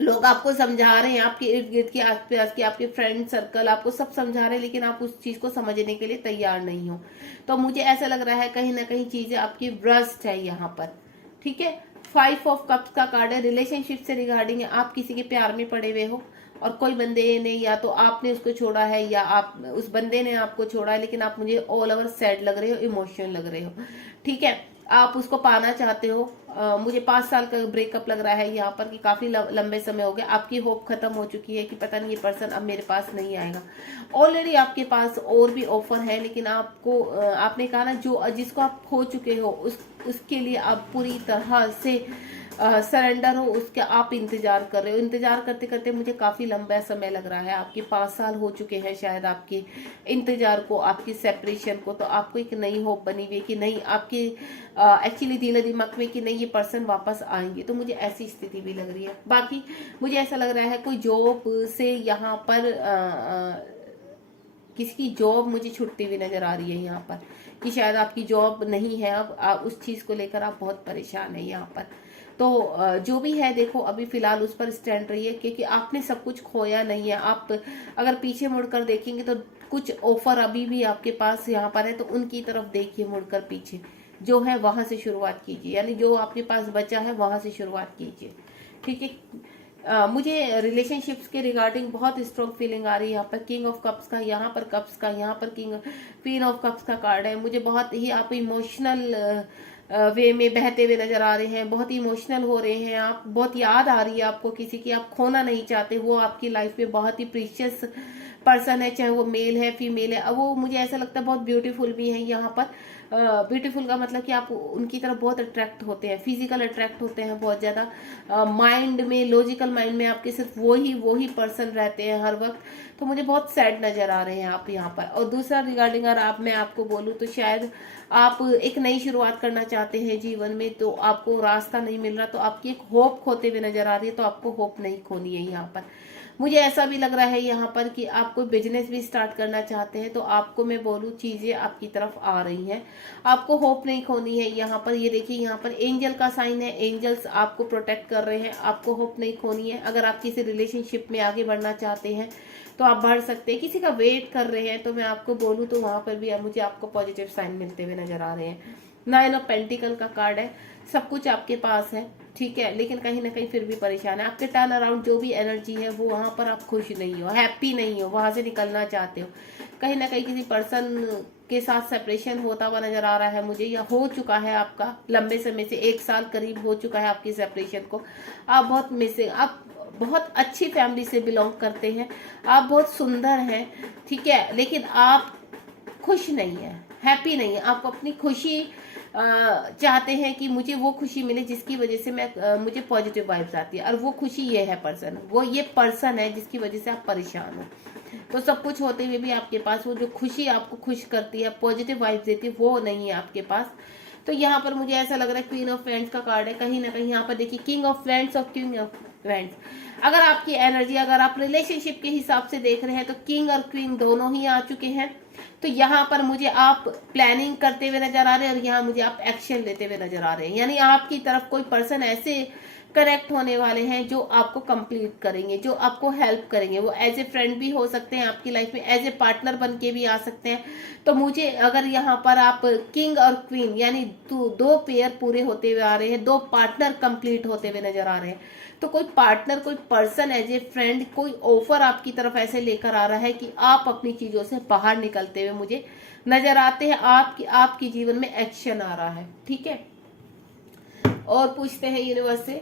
लोग आपको समझा रहे हैं, आपके इर्द गिर्द के आसपास के आपके फ्रेंड सर्कल आपको सब समझा रहे हैं, लेकिन आप उस चीज को समझने के लिए तैयार नहीं हो। तो मुझे ऐसा लग रहा है कहीं ना कहीं चीजें आपकी ब्रस्ट है यहाँ पर, ठीक है। 5 ऑफ कप्स का कार्ड है, रिलेशनशिप से रिगार्डिंग है। आप किसी के प्यार में पड़े हुए हो और कोई बंदे ने, या तो आपने उसको छोड़ा है या आप उस बंदे ने आपको छोड़ा है, लेकिन आप मुझे ऑल ओवर सैड लग रहे हो, इमोशनल लग रहे हो, ठीक है। आप उसको पाना चाहते हो। मुझे 5 साल का ब्रेकअप लग रहा है यहाँ पर, कि काफी लंबे समय हो गया, आपकी होप खत्म हो चुकी है कि पता नहीं ये पर्सन अब मेरे पास नहीं आएगा। ऑलरेडी आपके पास और भी ऑफर है, लेकिन आपको आपने कहा ना, जो जिसको आप खो चुके हो उसके लिए आप पूरी तरह से सरेंडर हो, उसके आप इंतजार कर रहे हो। इंतजार करते करते मुझे काफी लंबा समय लग रहा है, आपके 5 साल हो चुके हैं शायद आपके इंतजार को, आपकी सेपरेशन को। तो आपको एक नई होप बनी हुई है कि नहीं, आपके एक्चुअली दिल दिमाग में कि नहीं ये पर्सन वापस आएंगे, तो मुझे ऐसी स्थिति भी लग रही है। बाकी मुझे ऐसा लग रहा है कोई जॉब से यहाँ पर किसी की जॉब मुझे छुट्टी हुई नजर आ रही है यहाँ पर, कि शायद आपकी जॉब नहीं है अब, उस चीज को लेकर आप बहुत परेशान है यहाँ पर। तो जो भी है देखो, अभी फिलहाल उस पर स्टैंड रहिए, क्योंकि आपने सब कुछ खोया नहीं है। आप अगर पीछे मुड़कर देखेंगे तो कुछ ऑफर अभी भी आपके पास यहाँ पर है, तो उनकी तरफ देखिए मुड़कर पीछे, जो है वहां से शुरुआत कीजिए, यानी जो आपके पास बचा है वहां से शुरुआत कीजिए, ठीक है। मुझे रिलेशनशिप्स के रिगार्डिंग बहुत स्ट्रॉन्ग फीलिंग आ रही है यहाँ पर। किंग ऑफ कप्स का, यहाँ पर कप्स का, यहाँ पर क्वीन ऑफ कप्स का कार्ड है। मुझे बहुत ही आप इमोशनल वे में बहते हुए नजर आ रहे हैं, बहुत इमोशनल हो रहे हैं आप, बहुत याद आ रही है आपको किसी की, आप खोना नहीं चाहते। वो आपकी लाइफ में बहुत ही प्रीशियस पर्सन है, चाहे वो मेल है फीमेल है। अब वो मुझे ऐसा लगता है बहुत ब्यूटीफुल भी है यहाँ पर। ब्यूटीफुल का मतलब कि आप उनकी तरफ बहुत अट्रैक्ट होते हैं, फिजिकल अट्रैक्ट होते हैं बहुत ज्यादा। माइंड में, लॉजिकल माइंड में आपके सिर्फ वो ही पर्सन रहते हैं हर वक्त। तो मुझे बहुत सैड नजर आ रहे हैं आप यहाँ पर। और दूसरा रिगार्डिंग अगर मैं आपको बोलूँ तो शायद आप एक नई शुरुआत करना चाहते हैं जीवन में, तो आपको रास्ता नहीं मिल रहा, तो आपकी एक होप खोते हुए नजर आ रही है। तो आपको होप नहीं खोनी है यहाँ पर। मुझे ऐसा भी लग रहा है यहाँ पर कि आप कोई बिजनेस भी स्टार्ट करना चाहते हैं, तो आपको मैं बोलूँ चीजें आपकी तरफ आ रही हैं, आपको होप नहीं खोनी है यहाँ पर। ये देखिए यहाँ पर एंजल का साइन है, एंजल्स आपको प्रोटेक्ट कर रहे हैं, आपको होप नहीं खोनी है। अगर आप किसी रिलेशनशिप में आगे बढ़ना चाहते हैं तो आप बढ़ सकते हैं, किसी का वेट कर रहे हैं तो मैं आपको बोलूँ तो वहां पर भी मुझे आपको पॉजिटिव साइन मिलते हुए नजर आ रहे हैं। 9 ऑफ पेंटिकल का कार्ड है, सब कुछ आपके पास है, ठीक है, लेकिन कहीं ना कहीं फिर भी परेशान है। आपके टर्न अराउंड जो भी एनर्जी है वो वहां पर आप खुश नहीं हो, हैप्पी नहीं हो, वहां से निकलना चाहते हो। कहीं ना कहीं किसी पर्सन के साथ सेपरेशन होता हुआ नजर आ रहा है मुझे, या हो चुका है आपका लंबे समय से, 1 साल करीब हो चुका है आपकी सेपरेशन को। आप बहुत मिसिंग, आप बहुत अच्छी फैमिली से बिलोंग करते हैं, आप बहुत सुंदर हैं, ठीक है, लेकिन आप खुश नहीं है, हैप्पी नहीं है। आप अपनी खुशी चाहते हैं कि मुझे वो खुशी मिले जिसकी वजह से मुझे पॉजिटिव वाइब्स आती है, और वो खुशी ये है पर्सन, वो ये पर्सन है जिसकी वजह से आप परेशान हो। तो सब कुछ होते हुए भी आपके पास वो जो खुशी आपको खुश करती है, पॉजिटिव वाइब्स देती है, वो नहीं है आपके पास। तो यहाँ पर मुझे ऐसा लग रहा है क्वीन ऑफ वैंड्स का कार्ड है, कहीं ना कहीं यहाँ पर देखिए किंग ऑफ वैंड्स और क्वीन ऑफ वैंड्स। अगर आपकी एनर्जी, अगर आप रिलेशनशिप के हिसाब से देख रहे हैं तो किंग और क्वीन दोनों ही आ चुके हैं। तो यहाँ पर मुझे आप प्लानिंग करते हुए नजर आ रहे हैं और यहाँ मुझे आप एक्शन लेते हुए नजर आ रहे हैं। यानी आपकी तरफ कोई पर्सन ऐसे कनेक्ट होने वाले हैं जो आपको कंप्लीट करेंगे, जो आपको हेल्प करेंगे। वो एज ए फ्रेंड भी हो सकते हैं आपकी लाइफ में, एज ए पार्टनर बन के भी आ सकते हैं। तो मुझे अगर यहाँ पर आप किंग और क्वीन यानी दो पेयर पूरे होते हुए आ रहे हैं, दो पार्टनर कंप्लीट होते हुए नजर आ रहे हैं, तो कोई पार्टनर, कोई पर्सन एज ए फ्रेंड कोई ऑफर आपकी तरफ ऐसे लेकर आ रहा है कि आप अपनी चीजों से बाहर निकलते हुए मुझे नजर आते हैं। आपकी जीवन में एक्शन आ रहा है। ठीक है, और पूछते हैं यूनिवर्स से,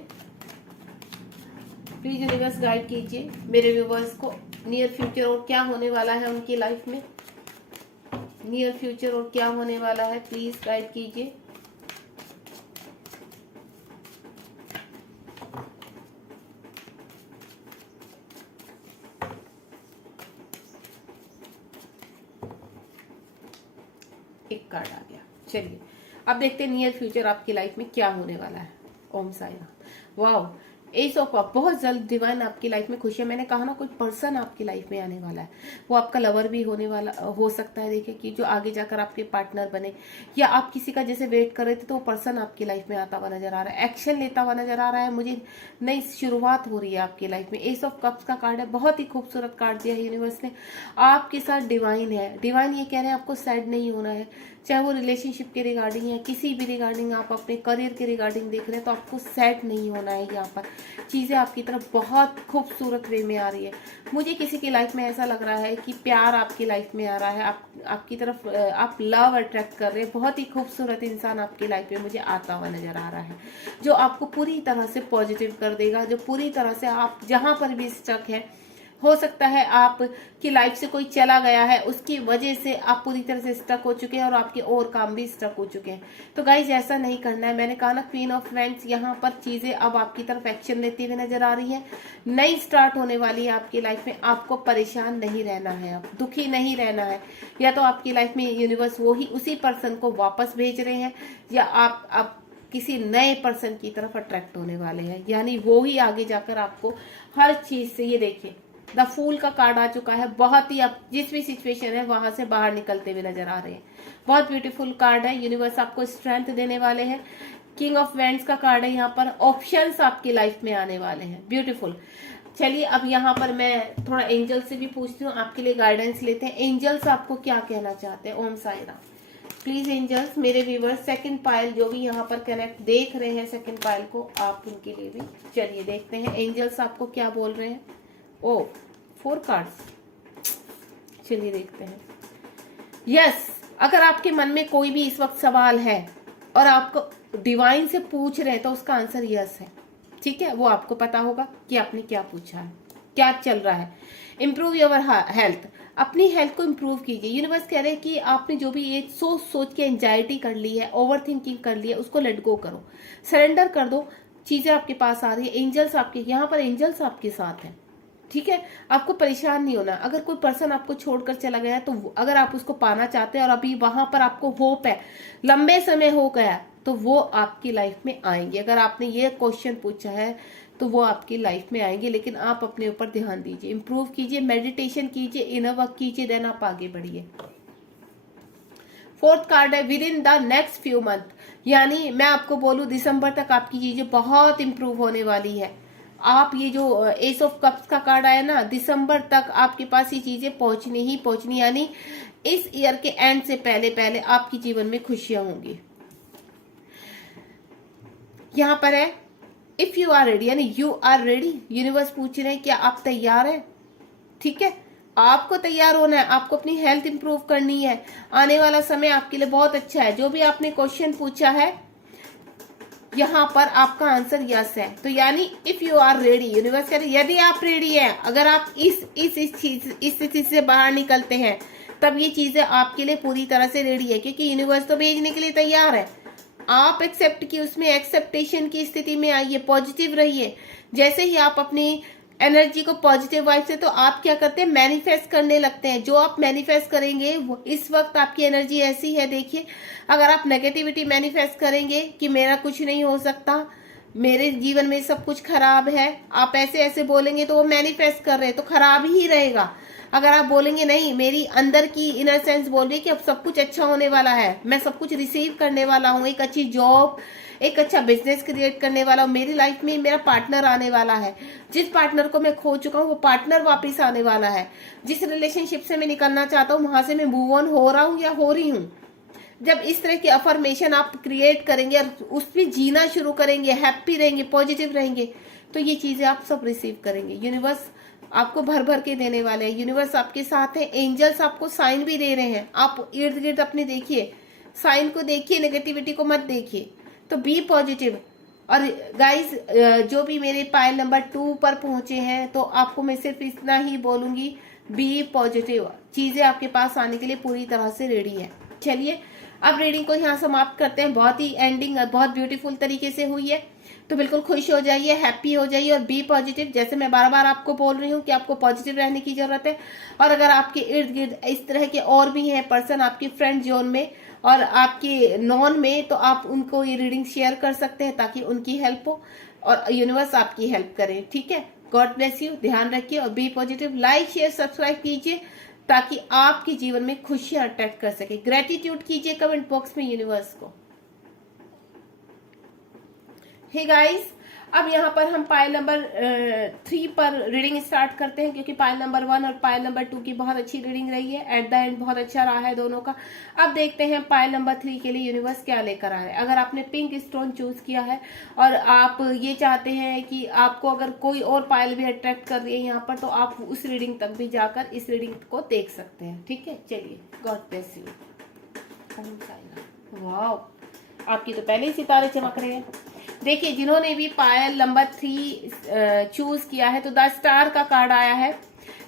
प्लीज यूनिवर्स गाइड कीजिए मेरे व्यूवर्स को नियर फ्यूचर और क्या होने वाला है उनकी लाइफ में। नियर फ्यूचर और क्या होने वाला है, प्लीज गाइड कीजिए। एक कार्ड आ गया। चलिए अब देखते हैं नियर फ्यूचर आपकी लाइफ में क्या होने वाला है। Om Sai Ram. Wow, ace of cups, बहुत जल्द डिवाइन आपकी लाइफ में खुशियां। मैंने कहा ना कोई पर्सन आपकी लाइफ में आने वाला है, वो आपका लवर भी होने वाला हो सकता है। देखिए कि जो आगे जाकर आपके पार्टनर बने, या आप किसी का जैसे वेट कर रहे थे तो वो पर्सन आपकी लाइफ में आता हुआ नजर आ रहा है, एक्शन लेता हुआ नजर आ रहा है। मुझे नई शुरुआत हो रही है आपकी लाइफ में। एस ऑफ कप्स का कार्ड है, बहुत ही खूबसूरत कार्ड दिया है यूनिवर्स ने। आपके साथ डिवाइन है। डिवाइन ये कह रहे हैं आपको सैड नहीं होना है, चाहे वो रिलेशनशिप के रिगार्डिंग या किसी भी रिगार्डिंग, आप अपने करियर के रिगार्डिंग देख रहे हैं तो आपको सैड नहीं होना है। यहाँ पर चीजें आपकी तरफ बहुत खूबसूरत वे में आ रही है। मुझे किसी की लाइफ में ऐसा लग रहा है कि प्यार आपकी लाइफ में आ रहा है, आपकी तरफ आप लव अट्रैक्ट कर रहे हैं। बहुत ही खूबसूरत इंसान आपकी लाइफ में मुझे आता हुआ नजर आ रहा है, जो आपको पूरी तरह से पॉजिटिव कर देगा, जो पूरी तरह से आप जहां पर भी स्टक है, हो सकता है आपकी लाइफ से कोई चला गया है, उसकी वजह से आप पूरी तरह से स्टक हो चुके हैं और आपके और काम भी स्टक हो चुके हैं। तो गाइज ऐसा नहीं करना है। मैंने कहा ना क्वीन ऑफ वैंड्स, यहाँ पर चीजें अब आपकी तरफ एक्शन लेती हुई नजर आ रही है। नई स्टार्ट होने वाली है आपकी लाइफ में। आपको परेशान नहीं रहना है, अब दुखी नहीं रहना है। या तो आपकी लाइफ में यूनिवर्स वो ही उसी पर्सन को वापस भेज रहे हैं, या आप किसी नए पर्सन की तरफ अट्रैक्ट होने वाले हैं। यानी वो ही आगे जाकर आपको हर चीज से, ये देखिए द फूल का कार्ड आ चुका है। बहुत ही आप जिस भी सिचुएशन है वहां से बाहर निकलते हुए नजर आ रहे हैं। बहुत ब्यूटीफुल कार्ड है। यूनिवर्स आपको स्ट्रेंथ देने वाले हैं। किंग ऑफ वैंड्स का कार्ड है। यहाँ पर ऑप्शंस आपकी लाइफ में आने वाले हैं। ब्यूटीफुल। चलिए अब यहाँ पर मैं थोड़ा एंजल से भी पूछती हूँ, आपके लिए गाइडेंस लेते हैं। एंजल्स आपको क्या कहना चाहते हैं? ओम साई राम। प्लीज एंजल्स, मेरे व्यूवर्स सेकंड पायल जो भी यहाँ पर कनेक्ट देख रहे हैं सेकंड पायल को, आप उनके लिए भी चलिए देखते हैं एंजल्स आपको क्या बोल रहे हैं। ओ 4 कार्ड्स, चलिए देखते हैं। यस, अगर आपके मन में कोई भी इस वक्त सवाल है और आपको डिवाइन से पूछ रहे हैं तो उसका आंसर यस है। ठीक है, वो आपको पता होगा कि आपने क्या पूछा है, क्या चल रहा है। इम्प्रूव योर हेल्थ, अपनी हेल्थ को इम्प्रूव कीजिए। यूनिवर्स कह रहे हैं कि आपने जो भी ये सोच के एंजाइटी कर ली है, ओवर थिंकिंग कर ली है, उसको लेट गो करो, सरेंडर कर दो। चीजें आपके पास आ रही है। एंजल्स आपके यहाँ पर, एंजल्स आपके साथ हैं। ठीक है, आपको परेशान नहीं होना। अगर कोई पर्सन आपको छोड़कर चला गया तो अगर आप उसको पाना चाहते हैं और अभी वहां पर आपको होप है, लंबे समय हो गया, तो वो आपकी लाइफ में आएंगे। अगर आपने ये क्वेश्चन पूछा है तो वो आपकी लाइफ में आएंगे, लेकिन आप अपने ऊपर ध्यान दीजिए, इंप्रूव कीजिए, मेडिटेशन कीजिए, इनर वर्क कीजिए, देन आप आगे बढ़िए। 4th कार्ड है with in the next few month, यानी मैं आपको बोलूं दिसंबर तक आपकी चीजें बहुत इंप्रूव होने वाली है। आप ये जो एस ऑफ कप्स का कार्ड आया ना, दिसंबर तक आपके पास ये चीजें पहुंचनी ही पहुंचनी, यानी इस ईयर के एंड से पहले पहले आपके जीवन में खुशियां होंगी। यहां पर है इफ यू आर रेडी, यानी यू आर रेडी। यूनिवर्स पूछ रहे हैं क्या आप तैयार हैं? ठीक है, आपको तैयार होना है, आपको अपनी हेल्थ इंप्रूव करनी है। आने वाला समय आपके लिए बहुत अच्छा है। जो भी आपने क्वेश्चन पूछा है यहाँ पर आपका आंसर यस है। तो यानी if you are ready, universe कह रहे यदि आप रेडी है, अगर आप इस स्थिति से बाहर निकलते हैं तब ये चीजें आपके लिए पूरी तरह से रेडी है, क्योंकि यूनिवर्स तो भेजने के लिए तैयार है। आप एक्सेप्ट की, उसमें एक्सेप्टेशन की स्थिति में आइए, पॉजिटिव रहिए। जैसे ही आप अपनी एनर्जी को पॉजिटिव वाइब से, तो आप क्या करते हैं, मैनिफेस्ट करने लगते हैं। जो आप मैनिफेस्ट करेंगे वो इस वक्त आपकी एनर्जी ऐसी है, देखिए अगर आप नेगेटिविटी मैनिफेस्ट करेंगे कि मेरा कुछ नहीं हो सकता, मेरे जीवन में सब कुछ खराब है, आप ऐसे ऐसे बोलेंगे तो वो मैनिफेस्ट कर रहे हैं तो खराब ही रहेगा। अगर आप बोलेंगे नहीं, मेरी अंदर की इनर सेंस बोल रही है कि अब सब कुछ अच्छा होने वाला है, मैं सब कुछ रिसीव करने वाला हूँ, एक अच्छी जॉब, एक अच्छा बिजनेस क्रिएट करने वाला हूँ, मेरी लाइफ में मेरा पार्टनर आने वाला है, जिस पार्टनर को मैं खो चुका हूँ वो पार्टनर वापस आने वाला है, जिस रिलेशनशिप से मैं निकलना चाहता हूँ वहां से मैं मूव ऑन हो रहा हूँ या हो रही हूँ। जब इस तरह की अफर्मेशन आप क्रिएट करेंगे और उस पर जीना शुरू करेंगे, हैप्पी रहेंगे, पॉजिटिव रहेंगे, तो ये चीजें आप सब रिसीव करेंगे। यूनिवर्स आपको भर भर के देने वाले हैं, यूनिवर्स आपके साथ है, एंजल्स आपको साइन भी दे रहे हैं। आप इर्द गिर्द अपने देखिए, साइन को देखिए, नेगेटिविटी को मत देखिए, तो बी पॉजिटिव। और गाइस जो भी मेरे पायल नंबर 2 पर पहुंचे हैं, तो आपको मैं सिर्फ इतना ही बोलूंगी, बी पॉजिटिव, चीजें आपके पास आने के लिए पूरी तरह से रेडी है। चलिए अब रीडिंग को यहाँ समाप्त करते हैं। बहुत ही एंडिंग बहुत ब्यूटीफुल तरीके से हुई है, तो बिल्कुल खुश हो जाइए, हैप्पी हो जाइए और बी पॉजिटिव। जैसे मैं बार बार आपको बोल रही हूँ कि आपको पॉजिटिव रहने की जरूरत है। और अगर आपके इर्द गिर्द इस तरह के और भी हैं पर्सन आपकी फ्रेंड जोन में और आपके नॉन में, तो आप उनको ये रीडिंग शेयर कर सकते हैं ताकि उनकी हेल्प हो और यूनिवर्स आपकी हेल्प करे। ठीक है, गॉड ब्लेस यू, ध्यान रखिए और be positive. Like share subscribe कीजिए ताकि आपके जीवन में खुशियां अट्रैक्ट कर सके। ग्रेटिट्यूड कीजिए कमेंट बॉक्स में यूनिवर्स को। हे गाइस, अब यहाँ पर हम पायल नंबर 3 पर रीडिंग स्टार्ट करते हैं, क्योंकि पायल नंबर 1 और पायल नंबर 2 की बहुत अच्छी रीडिंग रही है। एट द एंड बहुत अच्छा रहा है दोनों का। अब देखते हैं पायल नंबर 3 के लिए यूनिवर्स क्या लेकर आ रहा है। अगर आपने पिंक स्टोन चूज किया है और आप ये चाहते हैं कि आपको अगर कोई और पायल भी अट्रैक्ट कर रही है यहाँ पर, तो आप उस रीडिंग तक भी जाकर इस रीडिंग को देख सकते हैं। ठीक है, चलिए, गॉड ब्लेस यू। वाओ, आपकी तो पहले ही सितारे चमक रहे हैं। देखिए, जिन्होंने भी पायल नंबर 3 चूज किया है, तो द स्टार का कार्ड आया है।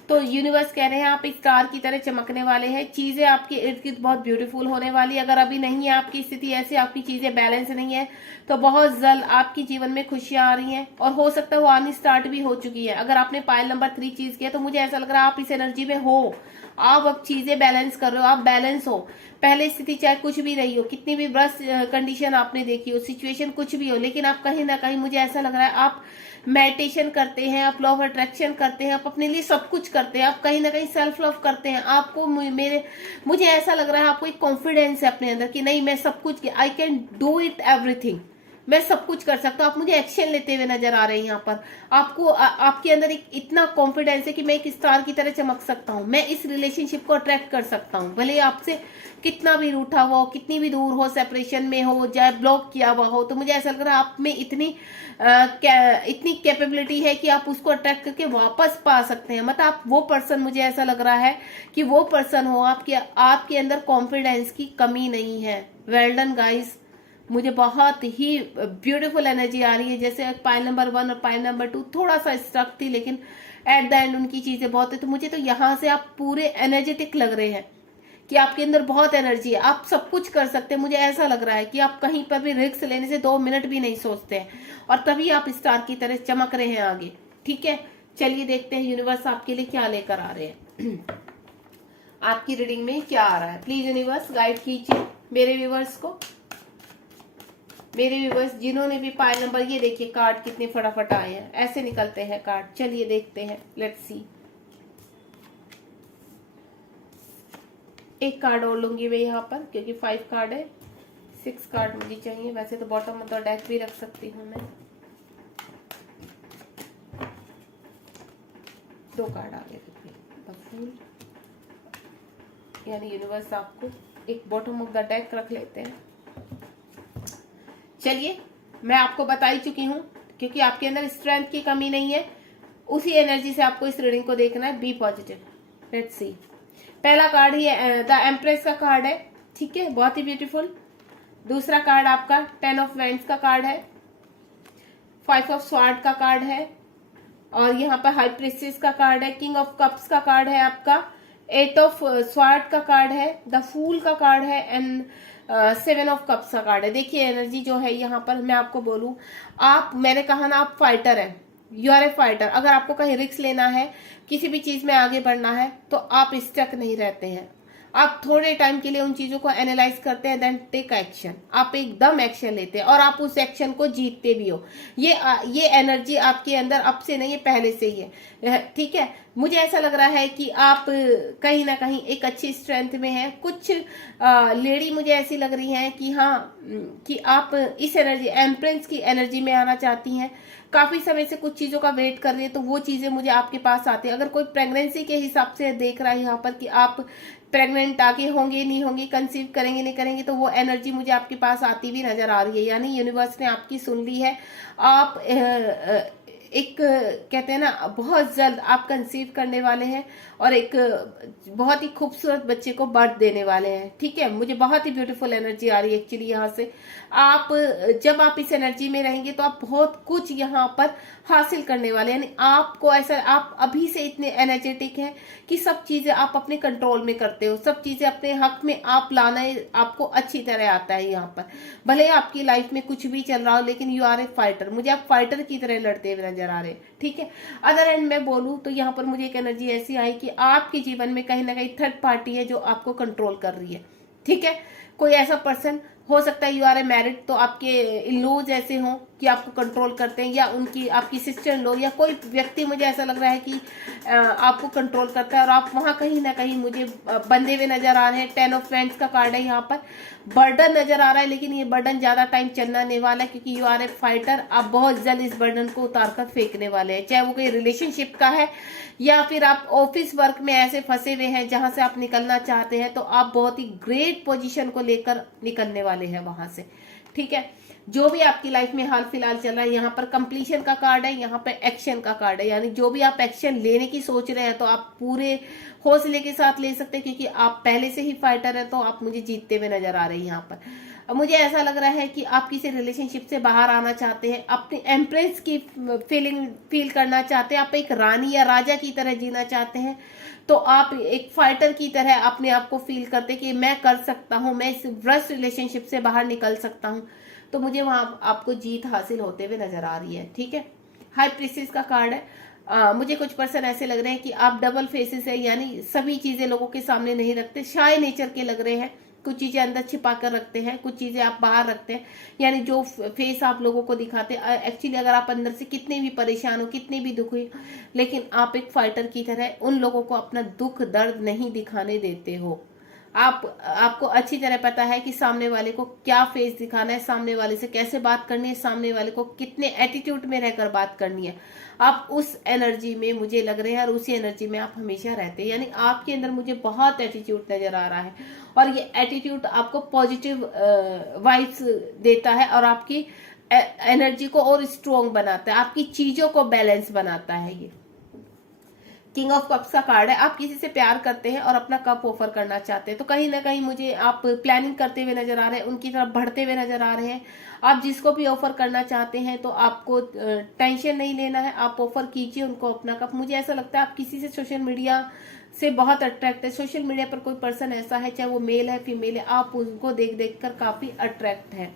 तो यूनिवर्स कह रहे हैं आप स्टार की तरह चमकने वाले हैं, चीजें आपके इर्द गिर्द बहुत ब्यूटीफुल होने वाली। अगर अभी नहीं है आपकी स्थिति ऐसी, आपकी चीजें बैलेंस नहीं है, तो बहुत जल्द आपके जीवन में खुशियां आ रही हैं और हो सकता है वो आनी स्टार्ट भी हो चुकी है। अगर आपने पायल नंबर 3 चीज किया, तो मुझे ऐसा लग रहा है आप इस एनर्जी में हो, आप अब चीजें बैलेंस कर रहे हो, आप बैलेंस हो। पहले स्थिति चाहे कुछ भी रही हो, कितनी भी वर्स्ट कंडीशन आपने देखी हो, सिचुएशन कुछ भी हो, लेकिन आप कहीं ना कहीं, मुझे ऐसा लग रहा है, आप मेडिटेशन करते हैं, आप लव अट्रैक्शन करते हैं, आप अपने लिए सब कुछ करते हैं, आप कहीं ना कहीं सेल्फ लव करते हैं। आपको मुझे ऐसा लग रहा है आपको एक कॉन्फिडेंस है अपने अंदर कि नहीं, मैं सब कुछ, I can do it everything, मैं सब कुछ कर सकता हूँ। आप मुझे एक्शन लेते हुए नजर आ रहे हैं यहाँ पर। आपको आपके अंदर एक इतना कॉन्फिडेंस है कि मैं एक स्टार की तरह चमक सकता हूँ, मैं इस रिलेशनशिप को अट्रैक्ट कर सकता हूँ, भले आपसे कितना भी रूठा हुआ हो, कितनी भी दूर हो, सेपरेशन में हो, चाहे ब्लॉक किया हुआ हो। तो मुझे ऐसा लग रहा है आप में इतनी कैपेबिलिटी है कि आप उसको अट्रैक्ट करके वापस पा सकते हैं। मतलब आप वो पर्सन, मुझे ऐसा लग रहा है कि वो पर्सन हो, आपके अंदर कॉन्फिडेंस की कमी नहीं है। वेल डन गाइस, मुझे बहुत ही ब्यूटीफुल एनर्जी आ रही है। जैसे पायल नंबर 1 और पायल नंबर 2 थोड़ा सा स्ट्रक थी, लेकिन एट द एंड उनकी चीजें बहुत है। तो मुझे तो यहाँ से आप पूरे एनर्जेटिक लग रहे हैं कि आपके अंदर बहुत एनर्जी है, आप सब कुछ कर सकते हैं। मुझे ऐसा लग रहा है कि आप कहीं पर भी रिस्क लेने से 2 मिनट भी नहीं सोचते हैं, और तभी आप स्टार की तरह चमक रहे हैं आगे। ठीक है, चलिए देखते हैं यूनिवर्स आपके लिए क्या लेकर आ रहे हैं। आपकी रीडिंग में क्या आ रहा है, प्लीज यूनिवर्स गाइड कीजिए मेरे व्यूवर्स को। मेरे व्यूवर्स जिन्होंने भी पायल नंबर, ये देखिए कार्ड कितने फटाफट आए हैं, ऐसे निकलते हैं कार्ड। चलिए देखते हैं, लेट्स सी। एक कार्ड और लूंगी मैं यहाँ पर, क्योंकि 5 कार्ड है, 6 कार्ड मुझे चाहिए। वैसे तो बॉटम ऑफ द डेक भी रख सकती हूँ मैं। 2 कार्ड आ गए, द फूल, यानी यूनिवर्स आपको एक बॉटम ऑफ द डेक रख लेते हैं। चलिए, मैं आपको बता ही चुकी हूँ, क्योंकि आपके अंदर स्ट्रेंथ की कमी नहीं है, उसी एनर्जी से आपको इस रीडिंग को देखना है। Be positive. Let's see. पहला कार्ड ही द एम्प्रेस का कार्ड है, ठीक है, बहुत ही ब्यूटीफुल। दूसरा कार्ड आपका 10 ऑफ वेंड्स का कार्ड है, 5 ऑफ स्वॉर्ड का कार्ड है, और यहाँ पर हाई प्रिंसेस का कार्ड है, किंग ऑफ कप्स का कार्ड है आपका, 8 ऑफ स्वॉर्ड का कार्ड है, द फूल का कार्ड है, एंड 7 ऑफ कप्स का कार्ड है। देखिए एनर्जी जो है यहाँ पर, मैं आपको बोलूं, मैंने कहा ना आप फाइटर हैं, यू आर ए फाइटर। अगर आपको कहीं रिस्क लेना है, किसी भी चीज में आगे बढ़ना है, तो आप स्टक नहीं रहते हैं। आप थोड़े टाइम के लिए उन चीजों को एनालाइज करते हैं, देन टेक एक्शन। आप एकदम एक्शन लेते हैं और आप उस एक्शन को जीतते भी हो। ये एनर्जी आपके अंदर अब से नहीं है, पहले से ही है, ठीक है। मुझे ऐसा लग रहा है कि आप कहीं ना कहीं एक अच्छी स्ट्रेंथ में हैं। कुछ लेडी मुझे ऐसी लग रही हैं कि हाँ, कि आप इस एनर्जी, एम्प्रेंस की एनर्जी में आना चाहती हैं। काफी समय से कुछ चीजों का वेट कर रही है, तो वो चीजें मुझे आपके पास आती है। अगर कोई प्रेगनेंसी के हिसाब से देख रहा है यहाँ पर कि आप प्रेग्नेंट आगे होंगे नहीं होंगे, कंसीव करेंगे नहीं करेंगे, तो वो एनर्जी मुझे आपके पास आती भी नजर आ रही है। यानी यूनिवर्स ने आपकी सुन ली है। आप एक कहते हैं ना, बहुत जल्द आप कंसीव करने वाले हैं और एक बहुत ही खूबसूरत बच्चे को बर्थ देने वाले हैं, ठीक है। मुझे बहुत ही ब्यूटीफुल एनर्जी आ रही है एक्चुअली यहाँ से। आप जब आप इस एनर्जी में रहेंगे तो आप बहुत कुछ यहाँ पर हासिल करने वाले हैं। यानी आपको ऐसा, आप अभी से इतने एनर्जेटिक हैं कि सब चीजें आप अपने कंट्रोल में करते हो, सब चीजें अपने हक में आप लाना आपको अच्छी तरह आता है यहाँ पर। भले आपकी लाइफ में कुछ भी चल रहा हो, लेकिन यू आर ए फाइटर। मुझे आप फाइटर की तरह लड़ते हुए नजर आ रहे हैं, ठीक है। अदर एंड मैं बोलूं तो यहाँ पर मुझे एक एनर्जी ऐसी आई कि आपके जीवन में कहीं ना कहीं थर्ड पार्टी है जो आपको कंट्रोल कर रही है, ठीक है। कोई ऐसा पर्सन हो सकता है, यू आर ए मैरिड, तो आपके इन लॉज ऐसे हों कि आपको कंट्रोल करते हैं, या उनकी आपकी सिस्टर इन लॉ या कोई व्यक्ति, मुझे ऐसा लग रहा है कि आपको कंट्रोल करता है और आप वहां कहीं ना कहीं मुझे बंधे हुए नजर आ रहे हैं। 10 ऑफ फ्रेंड्स का कार्ड है यहाँ पर। बर्डन नजर आ रहा है, लेकिन ये बर्डन ज्यादा टाइम चलना नहीं वाला है, क्योंकि यू आर ए फाइटर। आप बहुत जल्द इस बर्डन को उतार कर फेंकने वाले हैं, चाहे वो कोई रिलेशनशिप का है या फिर आप ऑफिस वर्क में ऐसे फंसे हुए हैं जहां से आप निकलना चाहते हैं, तो आप बहुत ही ग्रेट पोजीशन को लेकर निकलने वाले हैं वहां से, ठीक है। जो भी आपकी लाइफ में हाल फिलहाल चल रहा है, यहाँ पर कंप्लीशन का कार्ड है, यहाँ पर एक्शन का कार्ड है। यानी जो भी आप एक्शन लेने की सोच रहे हैं, तो आप पूरे हौसले के साथ ले सकते हैं, क्योंकि आप पहले से ही फाइटर है। तो आप मुझे जीतते हुए नजर आ रहे हैं यहाँ पर। अब मुझे ऐसा लग रहा है कि आप किसी रिलेशनशिप से बाहर आना चाहते हैं, अपनी एम्प्रेस की फील करना चाहते हैं, आप एक रानी या राजा की तरह जीना चाहते हैं। तो आप एक फाइटर की तरह अपने आप को फील करते कि मैं कर सकता हूं, मैं इस वर्स्ट रिलेशनशिप से बाहर निकल सकता हूं। तो मुझे वहां आपको जीत हासिल होते हुए नजर आ रही है, ठीक है। हाई प्रीस्टेस का कार्ड है। मुझे कुछ पर्सन ऐसे लग रहे हैं कि आप डबल फेसेस है, यानी सभी चीजें लोगों के सामने नहीं रखते, शाय नेचर के लग रहे हैं। कुछ चीजें अंदर छिपा कर रखते हैं, कुछ चीजें आप बाहर रखते हैं। यानी जो फेस आप लोगों को दिखाते हैं, एक्चुअली अगर आप अंदर से कितने भी परेशान हो, कितने भी दुख हुई, लेकिन आप एक फाइटर की तरह उन लोगों को अपना दुख दर्द नहीं दिखाने देते हो। आपको अच्छी तरह पता है कि सामने वाले को क्या फेस दिखाना है, सामने वाले से कैसे बात करनी है, सामने वाले को कितने एटीट्यूड में रहकर बात करनी है। आप उस एनर्जी में मुझे लग रहे हैं और उसी एनर्जी में आप हमेशा रहते हैं। यानी आपके अंदर मुझे बहुत एटीट्यूड नजर आ रहा है, और ये एटीट्यूड आपको पॉजिटिव वाइब्स देता है और आपकी एनर्जी को और स्ट्रॉन्ग बनाता है, आपकी चीजों को बैलेंस बनाता है। ये किंग ऑफ कप्स का कार्ड है। आप किसी से प्यार करते हैं और अपना कप ऑफर करना चाहते हैं, तो कहीं ना कहीं मुझे आप प्लानिंग करते हुए नजर आ रहे हैं, उनकी तरफ बढ़ते हुए नजर आ रहे हैं। आप जिसको भी ऑफर करना चाहते हैं, तो आपको टेंशन नहीं लेना है, आप ऑफर कीजिए उनको अपना कप। मुझे ऐसा लगता है आप किसी से सोशल मीडिया से बहुत अट्रैक्ट है। सोशल मीडिया पर कोई पर्सन ऐसा है, चाहे वो मेल है फीमेल है, आप उनको देख देख कर काफी अट्रैक्ट है,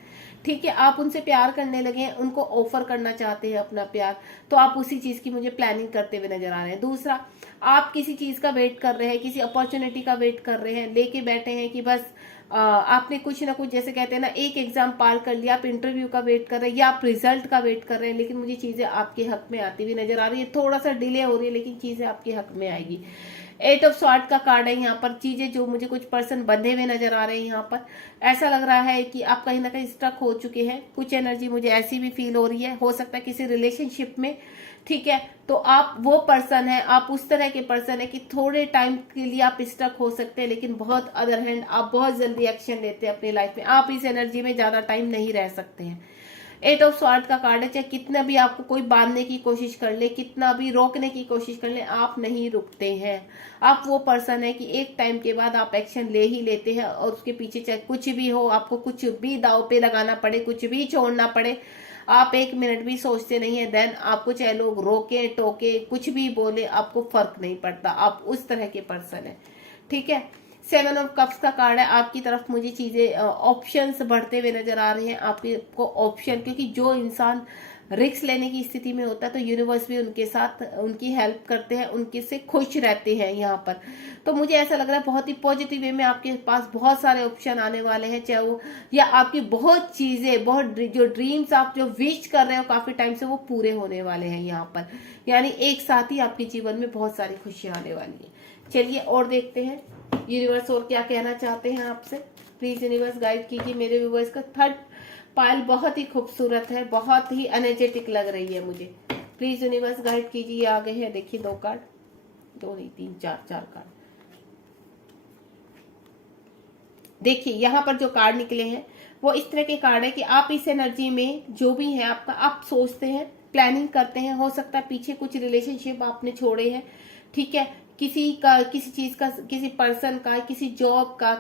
ठीक है। आप उनसे प्यार करने लगे हैं, उनको ऑफर करना चाहते हैं अपना प्यार, तो आप उसी चीज की मुझे प्लानिंग करते हुए नजर आ रहे हैं। दूसरा, आप किसी चीज का वेट कर रहे हैं, किसी अपॉर्चुनिटी का वेट कर रहे हैं, लेके बैठे हैं कि बस आपने कुछ ना कुछ, जैसे कहते हैं ना, एक एग्जाम पार कर लिया, आप इंटरव्यू का वेट कर रहे हैं या आप रिजल्ट का वेट कर रहे हैं, लेकिन मुझे चीजें आपके हक में आती हुई नजर आ रही है। थोड़ा सा डिले हो रही है, लेकिन चीजें आपके हक में आएगी। 8 ऑफ स्वॉर्ड का कार्ड है यहाँ पर। चीजें जो मुझे कुछ पर्सन बंधे हुए नजर आ रहे हैं यहाँ पर, ऐसा लग रहा है कि आप कहीं ना कहीं स्टक हो चुके हैं। कुछ एनर्जी मुझे ऐसी भी फील हो रही है, हो सकता है किसी रिलेशनशिप में, ठीक है। तो आप वो पर्सन है, आप उस तरह के पर्सन है कि थोड़े टाइम के लिए आप स्टक हो सकते हैं, लेकिन बहुत अदर हैंड आप बहुत जल्दी एक्शन लेते हैं अपनी लाइफ में। आप इस एनर्जी में ज्यादा टाइम नहीं रह सकते हैं। 8 ऑफ स्वॉर्ड का कार्ड है। चाहे कितना भी आपको कोई बांधने की कोशिश कर ले, कितना भी रोकने की कोशिश कर ले, आप नहीं रुकते हैं। आप वो पर्सन है कि एक टाइम के बाद आप एक्शन ले ही लेते हैं, और उसके पीछे चाहे कुछ भी हो, आपको कुछ भी दाव पे लगाना पड़े, कुछ भी छोड़ना पड़े, आप एक मिनट भी सोचते नहीं है। देन आपको चाहे लोग रोके टोके कुछ भी बोले, आपको फर्क नहीं पड़ता। आप उस तरह के पर्सन है, ठीक है। 7 ऑफ कप्स का कार्ड है। आपकी तरफ मुझे चीजें ऑप्शंस बढ़ते हुए नजर आ रहे हैं, आपको ऑप्शन, क्योंकि जो इंसान रिस्क लेने की स्थिति में होता है तो यूनिवर्स भी उनके साथ उनकी हेल्प करते हैं, उनके से खुश रहते हैं यहाँ पर। तो मुझे ऐसा लग रहा है बहुत ही पॉजिटिव वे में आपके पास बहुत सारे ऑप्शन आने वाले हैं, चाहे वो या आपकी बहुत चीजें, बहुत जो ड्रीम्स आप जो विश कर रहे हो काफी टाइम से वो पूरे होने वाले हैं यहाँ पर। यानी एक साथ ही आपके जीवन में बहुत सारी खुशियां आने वाली है। चलिए और देखते हैं यूनिवर्स और क्या कहना चाहते हैं आपसे। प्लीज यूनिवर्स गाइड कीजिए मेरे व्यूअर्स का। थर्ड पाइल बहुत ही खूबसूरत है, बहुत ही एनर्जेटिक लग रही है मुझे। प्लीज यूनिवर्स गाइड कीजिए। आ गए हैं, देखिए 2 कार्ड, 2 नहीं 3 4 कार्ड। देखिए यहाँ पर जो कार्ड निकले हैं वो इस तरह के कार्ड है कि आप इस एनर्जी में जो भी है आपका, आप सोचते हैं, प्लानिंग करते हैं। हो सकता है पीछे कुछ रिलेशनशिप आपने छोड़े हैं, ठीक है, किसी का, किसी चीज का, किसी पर्सन का, किसी जॉब का,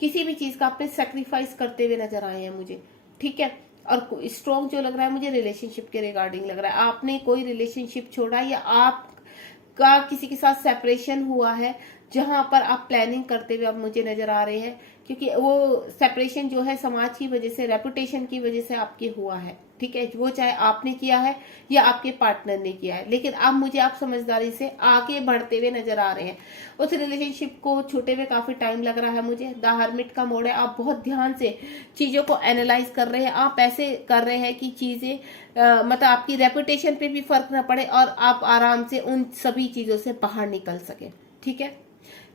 किसी भी चीज का आपने सेक्रीफाइस करते हुए नजर आए हैं मुझे, ठीक है। और स्ट्रॉन्ग जो लग रहा है मुझे रिलेशनशिप के रिगार्डिंग लग रहा है। आपने कोई रिलेशनशिप छोड़ा या आपका किसी के साथ सेपरेशन हुआ है, जहां पर आप प्लानिंग करते हुए अब मुझे नजर आ रहे हैं, क्योंकि वो सेपरेशन जो है समाज की वजह से, रेपुटेशन की वजह से आपके हुआ है, ठीक है। वो चाहे आपने किया है या आपके पार्टनर ने किया है, लेकिन अब मुझे आप समझदारी से आगे बढ़ते हुए नजर आ रहे हैं। उस रिलेशनशिप को छूटे हुए काफी टाइम लग रहा है मुझे। द हर्मिट का मोड है, आप बहुत ध्यान से चीजों को एनालाइज कर रहे हैं। आप ऐसे कर रहे हैं कि चीजें मतलब आपकी रेपुटेशन पे भी फर्क न पड़े और आप आराम से उन सभी चीजों से बाहर निकल सके, ठीक है।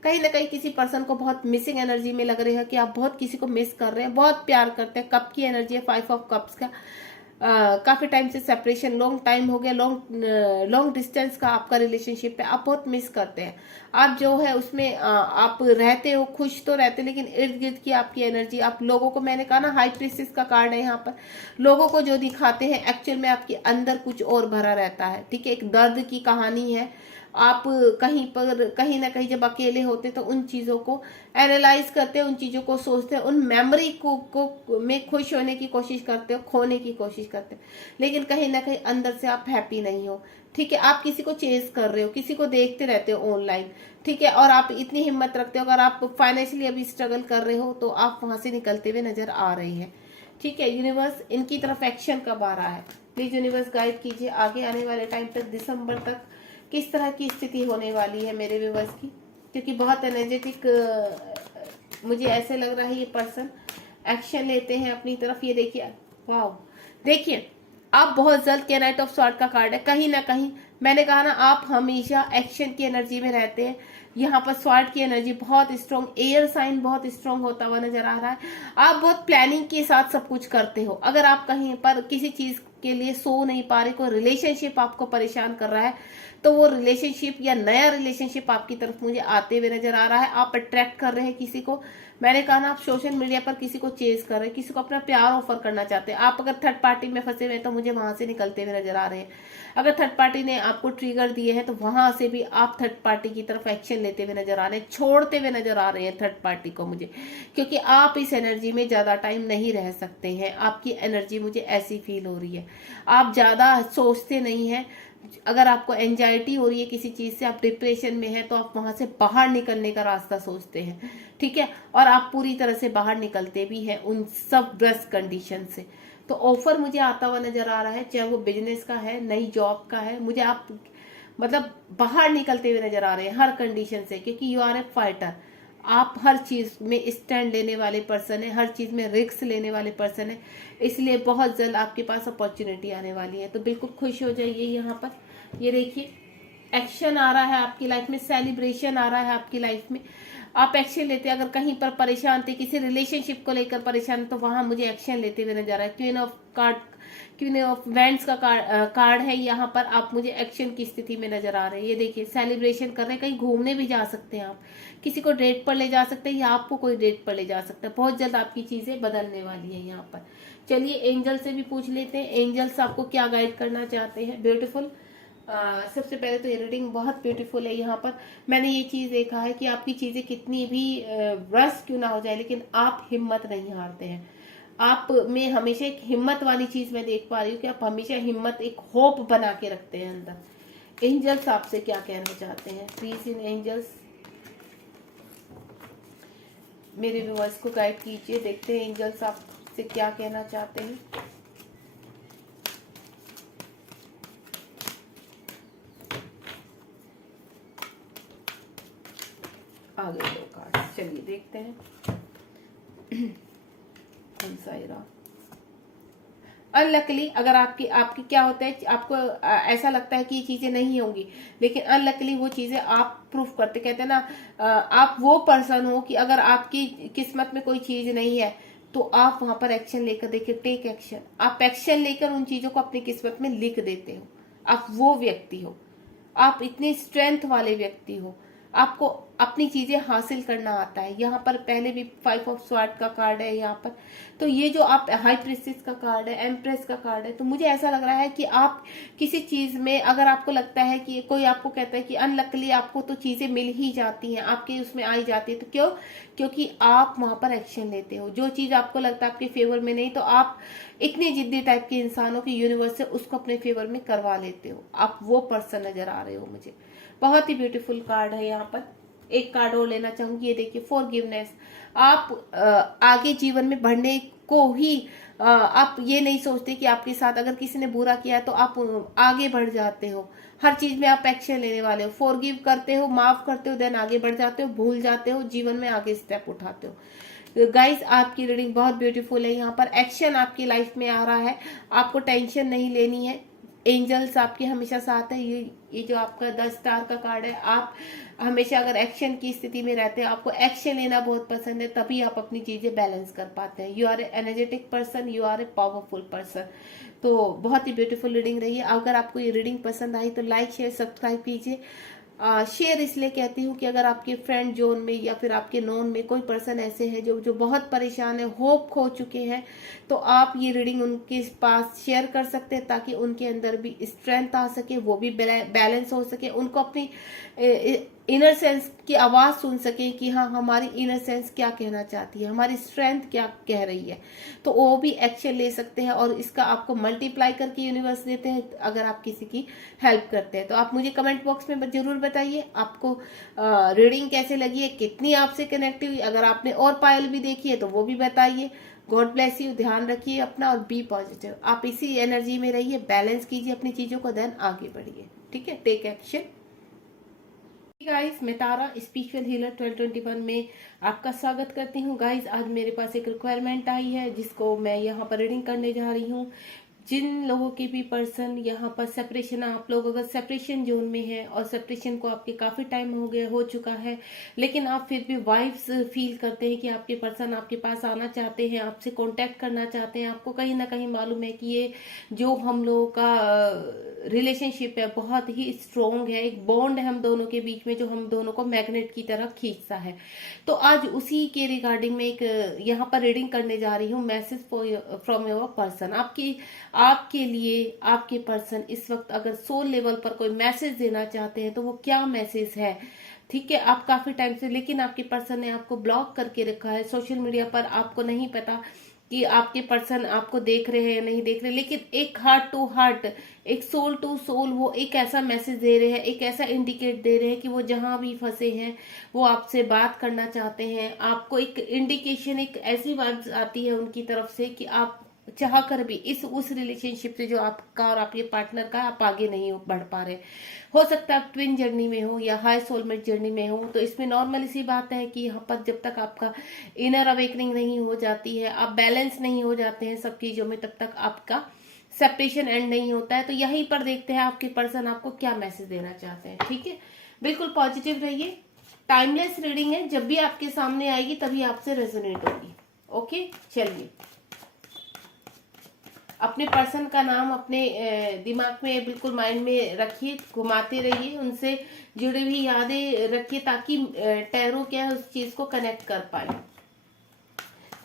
कहीं ना कहीं किसी पर्सन को बहुत मिसिंग एनर्जी में लग रहे हैं कि आप बहुत किसी को मिस कर रहे हैं, बहुत प्यार करते हैं। कप की एनर्जी है, 5 ऑफ कप्स का। काफी टाइम से सेपरेशन, लॉन्ग टाइम हो गया, लॉन्ग डिस्टेंस का आपका रिलेशनशिप है। आप बहुत मिस करते हैं। आप जो है उसमें आप रहते हो, खुश तो रहते, लेकिन इर्द गिर्द की आपकी एनर्जी, आप लोगों को, मैंने कहा ना हाई प्रीस्टेस का कार्ड है यहाँ पर, लोगों को जो दिखाते हैं एक्चुअल में आपके अंदर कुछ और भरा रहता है, ठीक है। एक दर्द की कहानी है। आप कहीं पर, कहीं ना कहीं जब अकेले होते तो उन चीजों को एनालाइज करते हैं, उन चीजों को सोचते हैं, उन मेमोरी को में खुश होने की कोशिश करते हो, खोने की कोशिश करते हो, लेकिन कहीं ना कहीं अंदर से आप हैप्पी नहीं हो, ठीक है। आप किसी को चेज कर रहे हो, किसी को देखते रहते हो ऑनलाइन, ठीक है, और आप इतनी हिम्मत रखते हो, अगर आप फाइनेंशियली अभी स्ट्रगल कर रहे हो तो आप वहां से निकलते हुए नजर आ रहे हैं, ठीक है। यूनिवर्स इनकी तरफ एक्शन कब आ रहा है, प्लीज यूनिवर्स गाइड कीजिए। आगे आने वाले टाइम तक, दिसंबर तक किस तरह की स्थिति होने वाली है मेरे व्यूवर्स की, क्योंकि बहुत एनर्जेटिक मुझे ऐसे लग रहा है ये पर्सन एक्शन लेते हैं अपनी तरफ। ये देखिए, वाह, देखिए आप बहुत जल्द के नाइट ऑफ स्वॉर्ड का कार्ड है। कहीं ना कहीं मैंने कहा ना, आप हमेशा एक्शन की एनर्जी में रहते हैं। यहाँ पर स्वॉर्ड की एनर्जी बहुत स्ट्रॉन्ग, एयर साइन बहुत स्ट्रॉन्ग होता हुआ नजर आ रहा है। आप बहुत प्लानिंग के साथ सब कुछ करते हो। अगर आप कहीं पर किसी चीज के लिए सो नहीं पा रहे, कोई रिलेशनशिप आपको परेशान कर रहा है, तो वो रिलेशनशिप या नया रिलेशनशिप आपकी तरफ मुझे आते हुए नजर आ रहा है। आप अट्रैक्ट कर रहे हैं किसी को। मैंने कहा ना, आप सोशल मीडिया पर किसी को चेज कर रहे हैं, किसी को अपना प्यार ऑफर करना चाहते हैं। आप अगर थर्ड पार्टी में फंसे हुए हैं तो मुझे वहां से निकलते हुए नजर आ रहे हैं। अगर थर्ड पार्टी ने आपको ट्रिगर दिए हैं तो वहां से भी आप थर्ड पार्टी की तरफ एक्शन लेते हुए नजर आ रहे हैं, छोड़ते हुए नजर आ रहे हैं थर्ड पार्टी को मुझे, क्योंकि आप इस एनर्जी में ज्यादा टाइम नहीं रह सकते हैं। आपकी एनर्जी मुझे ऐसी फील हो रही है, आप ज्यादा सोचते नहीं हैं। अगर आपको एंजाइटी हो रही है किसी चीज से, आप डिप्रेशन में हैं, तो आप वहां से बाहर निकलने का रास्ता सोचते हैं, ठीक है, और आप पूरी तरह से बाहर निकलते भी हैं उन सब वर्स्ट कंडीशन से। तो ऑफर मुझे आता हुआ नजर आ रहा है, चाहे वो बिजनेस का है, नई जॉब का है, मुझे आप मतलब बाहर निकलते हुए नजर आ रहे हैं हर कंडीशन से, क्योंकि यू आर ए फाइटर। आप हर चीज में स्टैंड लेने वाले पर्सन है, हर चीज में रिस्क लेने वाले पर्सन है, इसलिए बहुत जल्द आपके पास अपॉर्चुनिटी आने वाली है। तो बिल्कुल खुश हो जाइए। यहाँ पर ये देखिए, एक्शन आ रहा है आपकी लाइफ में, सेलिब्रेशन आ रहा है आपकी लाइफ में। आप एक्शन लेते हैं। अगर कहीं पर परेशान थे, किसी रिलेशनशिप को लेकर परेशान, तो वहां मुझे एक्शन लेते हुए नजर आ रहा है। क्वीन ऑफ वैंड्स का कार्ड है यहाँ पर। आप मुझे एक्शन की स्थिति में नजर आ रहे हैं। ये देखिए, सेलिब्रेशन कर रहे हैं, कहीं घूमने भी जा सकते हैं आप, किसी को डेट पर ले जा सकते हैं या आपको कोई डेट पर ले जा सकता है। बहुत जल्द आपकी चीजें बदलने वाली है यहाँ पर। चलिए एंजल से भी पूछ लेते हैं, एंजल्स आपको क्या गाइड करना चाहते हैं। ब्यूटीफुल। सबसे पहले तो ये रीडिंग बहुत ब्यूटीफुल है। यहाँ पर मैंने ये चीज देखा है कि आपकी चीजें कितनी भी रस क्यों ना हो जाए, लेकिन आप हिम्मत नहीं हारते हैं। आप में हमेशा एक हिम्मत वाली चीज मैं देख पा रही हूँ कि आप हमेशा हिम्मत, एक होप बना के रखते हैं अंदर। एंजल्स आपसे क्या कहना चाहते हैं, प्लीज इन एंजल्स मेरे व्यूअर्स को गाइड कीजिए। देखते हैं एंजल्स आपसे क्या कहना चाहते हैं। आ गए 2 कार्ड, चलिए देखते हैं। अनलकली अगर आपकी क्या होता है, आपको ऐसा लगता है कि ये चीजें नहीं होंगी, लेकिन अनलकली वो चीजें आप प्रूफ करते, कहते हैं ना, आप वो पर्सन हो कि अगर आपकी किस्मत में कोई चीज नहीं है तो आप वहां पर एक्शन लेकर, देखिए टेक एक्शन, आप एक्शन लेकर उन चीजों को अपनी किस्मत में लिख देते हो। आप वो व्यक्ति हो, आप इतनी स्ट्रेंथ वाले व्यक्ति हो, आपको अपनी चीजें हासिल करना आता है। यहाँ पर पहले भी 5 ऑफ स्वॉर्ड का कार्ड है यहाँ पर, तो ये जो आप हाई प्रिस्टेस का कार्ड है, एम्प्रेस का कार्ड है, तो मुझे ऐसा लग रहा है कि आप किसी चीज में, अगर आपको लगता है कि कोई आपको कहता है कि अनलकली आपको तो चीजें मिल ही जाती हैं, आपके उसमें आई जाती है, तो क्यों? क्योंकि आप वहां पर एक्शन लेते हो। जो चीज आपको लगता है आपके फेवर में नहीं, तो आप इतने जिद्दी टाइप के इंसानों की यूनिवर्स से उसको अपने फेवर में करवा लेते हो। आप वो पर्सन नजर आ रहे हो मुझे। बहुत ही ब्यूटीफुल कार्ड है यहाँ पर। एक कार्ड और लेना चाहूंगी, ये देखिए फॉरगिवनेस। आप आगे जीवन में बढ़ने को ही आप ये नहीं सोचते कि आपके साथ अगर किसी ने बुरा किया तो आप आगे बढ़ जाते हो। हर चीज में आप एक्शन लेने वाले हो, फॉरगिव करते हो, माफ करते हो, देन आगे बढ़ जाते हो, भूल जाते हो, जीवन में आगे स्टेप उठाते हो। गाइस आपकी रीडिंग बहुत ब्यूटीफुल है। यहाँ पर एक्शन आपकी लाइफ में आ रहा है, आपको टेंशन नहीं लेनी है। एंजल्स आपके हमेशा साथ है। ये जो आपका 10 स्टार का कार्ड है, आप हमेशा अगर एक्शन की स्थिति में रहते हैं, आपको एक्शन लेना बहुत पसंद है, तभी आप अपनी चीजें बैलेंस कर पाते हैं। You are a energetic person, you are a powerful person. तो बहुत ही ब्यूटीफुल रीडिंग रही है। अगर आपको ये रीडिंग पसंद आई तो लाइक शेयर सब्सक्राइब कीजिए। शेयर इसलिए कहती हूँ कि अगर आपके फ्रेंड जोन में या फिर आपके नोन में कोई पर्सन ऐसे है जो बहुत परेशान है, होप खो चुके हैं, तो आप ये रीडिंग उनके पास शेयर कर सकते हैं, ताकि उनके अंदर भी स्ट्रेंथ आ सके, वो भी बैलेंस हो सके, उनको अपनी इनर सेंस की आवाज सुन सके कि हाँ हमारी इनर सेंस क्या कहना चाहती है, हमारी स्ट्रेंथ क्या कह रही है, तो वो भी एक्शन ले सकते हैं। और इसका आपको मल्टीप्लाई करके यूनिवर्स देते हैं अगर आप किसी की हेल्प करते हैं। तो आप मुझे कमेंट बॉक्स में जरूर बताइए आपको रीडिंग कैसे लगी है, कितनी आपसे कनेक्ट हुई। अगर आपने और पायल भी देखी है तो वो भी बताइए। गॉड ब्लेस यू, ध्यान रखिए अपना और बी पॉजिटिव। आप इसी एनर्जी में रहिए, बैलेंस कीजिए अपनी चीजों को, देन आगे बढ़िए। ठीक है, टेक एक्शन। गाइस मैं तारा स्पिरिचुअल हीलर 1221 में आपका स्वागत करती हूँ। गाइस आज मेरे पास एक रिक्वायरमेंट आई है जिसको मैं यहाँ पर रीडिंग करने जा रही हूँ। जिन लोगों के भी पर्सन यहाँ पर सेपरेशन, आप लोग अगर सेपरेशन जोन में है और सेपरेशन को आपके काफी टाइम हो चुका है, लेकिन आप फिर भी वाइब्स फील करते हैं कि आपके पर्सन आपके पास आना चाहते हैं, आपसे कांटेक्ट करना चाहते हैं। आपको कहीं ना कहीं मालूम है कि ये जो हम लोगों का रिलेशनशिप है बहुत ही स्ट्रोंग है, एक बॉन्ड है हम दोनों के बीच में जो हम दोनों को मैग्नेट की तरह खींचता है। तो आज उसी के रिगार्डिंग में एक यहाँ पर रीडिंग करने जा रही हूँ। मैसेज फ्रॉम योर पर्सन, आपके लिए आपके पर्सन इस वक्त अगर सोल लेवल पर कोई मैसेज देना चाहते हैं तो वो क्या मैसेज है। ठीक है, आप काफी टाइम से, लेकिन आपके पर्सन ने आपको ब्लॉक करके रखा है सोशल मीडिया पर, आपको नहीं पता कि आपके पर्सन आपको देख रहे हैं या नहीं देख रहे, लेकिन एक हार्ट टू हार्ट, एक सोल टू सोल वो एक ऐसा मैसेज दे रहे हैं, एक ऐसा इंडिकेट दे रहे हैं कि वो जहां भी फंसे हैं वो आपसे बात करना चाहते हैं। आपको एक इंडिकेशन, एक ऐसी बात आती है उनकी तरफ से कि आप चाह कर भी उस रिलेशनशिप से जो आपका और आपके पार्टनर का आप आगे नहीं बढ़ पा रहे। हो सकता है आप ट्विन जर्नी में हो या हाई सोलमेट जर्नी में हो। तो इसमें नॉर्मल सी बात है कि यहाँ पर जब तक आपका इनर अवेकनिंग नहीं हो जाती है, आप बैलेंस नहीं हो जाते हैं सब चीजों में, तब तक आपका सेपरेशन एंड नहीं होता है। तो यहीं पर देखते हैं आपके पर्सन आपको क्या मैसेज देना चाहते हैं। ठीक है, बिल्कुल पॉजिटिव रहिए। टाइमलेस रीडिंग है, जब भी आपके सामने आएगी तभी आपसे रेजोनेट होगी। ओके, चलिए अपने पर्सन का नाम अपने दिमाग में बिल्कुल माइंड में रखिए, घुमाते रहिए, उनसे जुड़ी हुई यादें रखिए ताकि टैरो क्या है उस चीज को कनेक्ट कर पाए।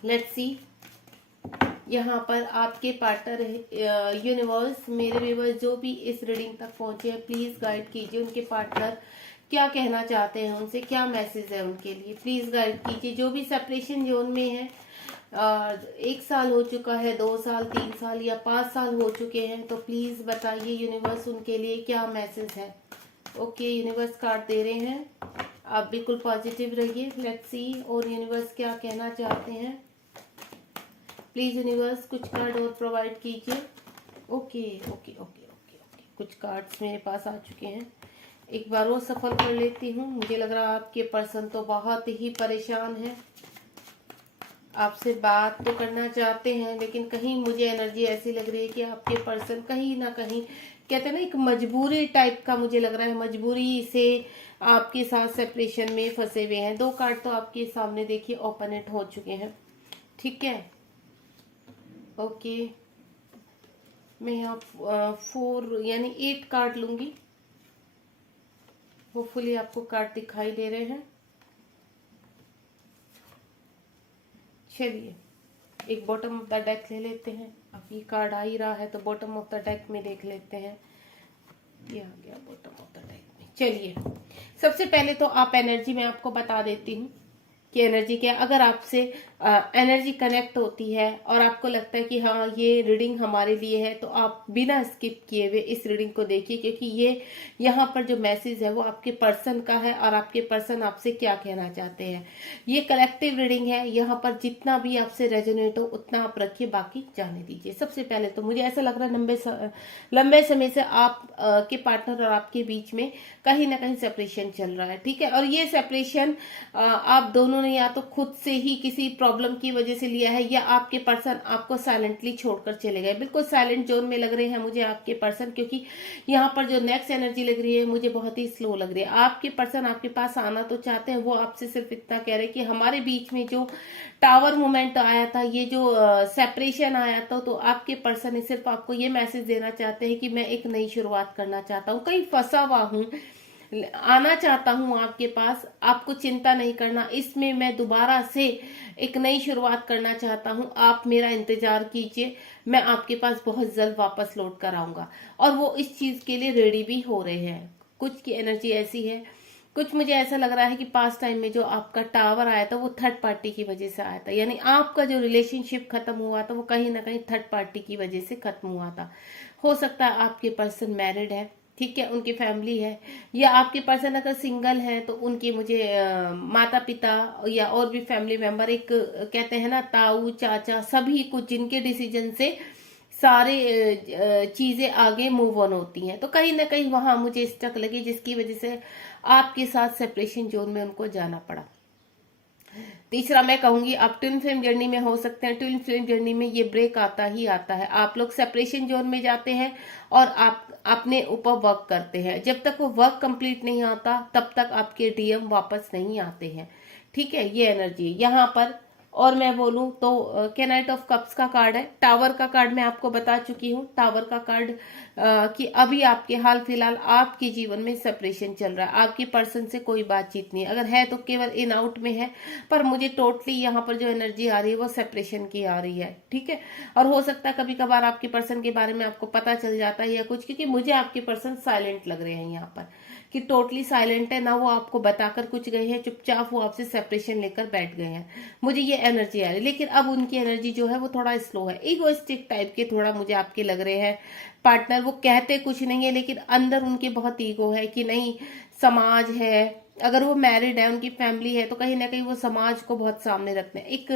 लेट्स सी, यहाँ पर आपके पार्टनर यूनिवर्स, मेरे व्यूअर्स जो भी इस रीडिंग तक पहुंचे हैं प्लीज गाइड कीजिए। उनके पार्टनर क्या कहना चाहते हैं, उनसे क्या मैसेज है उनके लिए, प्लीज गाइड कीजिए। जो भी सेपरेशन जोन में है, 1 साल हो चुका है, 2 साल, 3 साल या 5 साल हो चुके हैं, तो प्लीज बताइए यूनिवर्स उनके लिए क्या मैसेज है। ओके, यूनिवर्स कार्ड दे रहे हैं, आप बिल्कुल पॉजिटिव रहिए। लेट्स सी और यूनिवर्स क्या कहना चाहते हैं। प्लीज यूनिवर्स कुछ कार्ड और प्रोवाइड कीजिए। Okay okay okay okay okay, कुछ कार्ड्स मेरे पास आ चुके हैं। एक बार वो सफल कर लेती हूँ। मुझे लग रहा है आपके पर्सन तो बहुत ही परेशान है, आपसे बात तो करना चाहते हैं, लेकिन कहीं मुझे एनर्जी ऐसी लग रही है कि आपके पर्सन कहीं ना कहीं, कहते हैं ना, एक मजबूरी टाइप का मुझे लग रहा है, मजबूरी से आपके साथ सेपरेशन में फंसे हुए हैं। 2 कार्ड तो आपके सामने देखिए ओपन हो चुके हैं, ठीक है। ओके, मैं यहाँ 4 यानी 8 कार्ड लूंगी। होपफुली आपको कार्ड दिखाई दे रहे हैं। चलिए एक बॉटम ऑफ द डेक ले लेते हैं। अब ये कार्ड आ ही रहा है तो बॉटम ऑफ द डेक में देख लेते हैं। ये आ गया बॉटम ऑफ द डेक में। चलिए सबसे पहले तो आप एनर्जी में आपको बता देती हूँ कि एनर्जी क्या। अगर आपसे एनर्जी कनेक्ट होती है और आपको लगता है कि हाँ ये रीडिंग हमारे लिए है, तो आप बिना स्किप किए हुए इस रीडिंग को देखिए, क्योंकि ये यहाँ पर जो मैसेज है वो आपके पर्सन का है और आपके पर्सन आपसे क्या कहना चाहते हैं। ये कलेक्टिव रीडिंग है, यहाँ पर जितना भी आपसे रेजोनेट हो उतना आप रखिए, बाकी जाने दीजिए। सबसे पहले तो मुझे ऐसा लग रहा है लंबे समय से आप के पार्टनर और आपके बीच में कहीं ना कहीं सेपरेशन चल रहा है, ठीक है। और ये सेपरेशन आप दोनों ने या तो खुद से ही किसी प्रॉब्लम की वजह से लिया है, या आपके पर्सन आपको साइलेंटली छोड़कर चले गए। बिल्कुल साइलेंट जोन में लग रहे हैं मुझे आपके पर्सन, क्योंकि यहाँ पर जो नेक्स्ट एनर्जी लग रही है मुझे बहुत ही स्लो लग रही है। आपके पर्सन आपके पास आना तो चाहते हैं, वो आपसे सिर्फ इतना कह रहे हैं कि हमारे बीच में जो टावर मोमेंट आया था, ये जो सेपरेशन आया था, तो आपके पर्सन ने सिर्फ आपको ये मैसेज देना चाहते हैं कि मैं एक नई शुरुआत करना चाहता हूँ, कहीं फंसा हुआ हूँ, आना चाहता हूं आपके पास। आपको चिंता नहीं करना, इसमें मैं दोबारा से एक नई शुरुआत करना चाहता हूं, आप मेरा इंतजार कीजिए, मैं आपके पास बहुत जल्द वापस लौट कर आऊंगा। और वो इस चीज के लिए रेडी भी हो रहे हैं। कुछ की एनर्जी ऐसी है, कुछ मुझे ऐसा लग रहा है कि पास्ट टाइम में जो आपका टावर आया था वो थर्ड पार्टी की वजह से आया था, यानी आपका जो रिलेशनशिप खत्म हुआ था वो कहीं ना कहीं थर्ड पार्टी की वजह से खत्म हुआ था। हो सकता है आपके पर्सन मैरिड है, ठीक है, उनकी फैमिली है, या आपके पर्सन अगर सिंगल है तो उनके मुझे माता पिता या और भी फैमिली मेंबर, एक कहते हैं ना ताऊ चाचा, सभी कुछ जिनके डिसीजन से सारे चीजें आगे मूव ऑन होती हैं, तो कहीं ना कहीं वहां मुझे स्टक लगी, जिसकी वजह से आपके साथ सेपरेशन जोन में उनको जाना पड़ा। तीसरा मैं कहूंगी आप ट्विन फ्लेम जर्नी में हो सकते हैं। ट्विन फ्लेम जर्नी में ये ब्रेक आता ही आता है। आप लोग सेपरेशन जोन में जाते हैं और आप अपने ऊपर वर्क करते हैं। जब तक वो वर्क कंप्लीट नहीं आता तब तक आपके डीएम वापस नहीं आते हैं, ठीक है। ये एनर्जी यहाँ पर। और मैं बोलूं तो नाइट ऑफ कप्स का कार्ड है। टावर का कार्ड मैं आपको बता चुकी हूँ। टावर का कार्ड कि अभी आपके हाल फिलहाल आपके जीवन में सेपरेशन चल रहा है, आपकी पर्सन से कोई बातचीत नहीं है, अगर है तो केवल इन आउट में है, पर मुझे टोटली यहाँ पर जो एनर्जी आ रही है वो सेपरेशन की आ रही है, ठीक है। और हो सकता है कभी कभार आपके पर्सन के बारे में आपको पता चल जाता है या कुछ, क्योंकि मुझे आपके पर्सन साइलेंट लग रहे हैं यहाँ पर, कि टोटली साइलेंट है ना, वो आपको बताकर कुछ गए हैं, चुपचाप वो आपसे सेपरेशन लेकर बैठ गए हैं, मुझे ये एनर्जी आ रही है। लेकिन अब उनकी एनर्जी जो है वो थोड़ा स्लो है, इगोइस्टिक टाइप के थोड़ा मुझे आपके लग रहे हैं पार्टनर। वो कहते कुछ नहीं है लेकिन अंदर उनके बहुत ईगो है कि नहीं, समाज है, अगर वो मैरिड है, उनकी फैमिली है, तो कहीं ना कहीं वो समाज को बहुत सामने रखते हैं, एक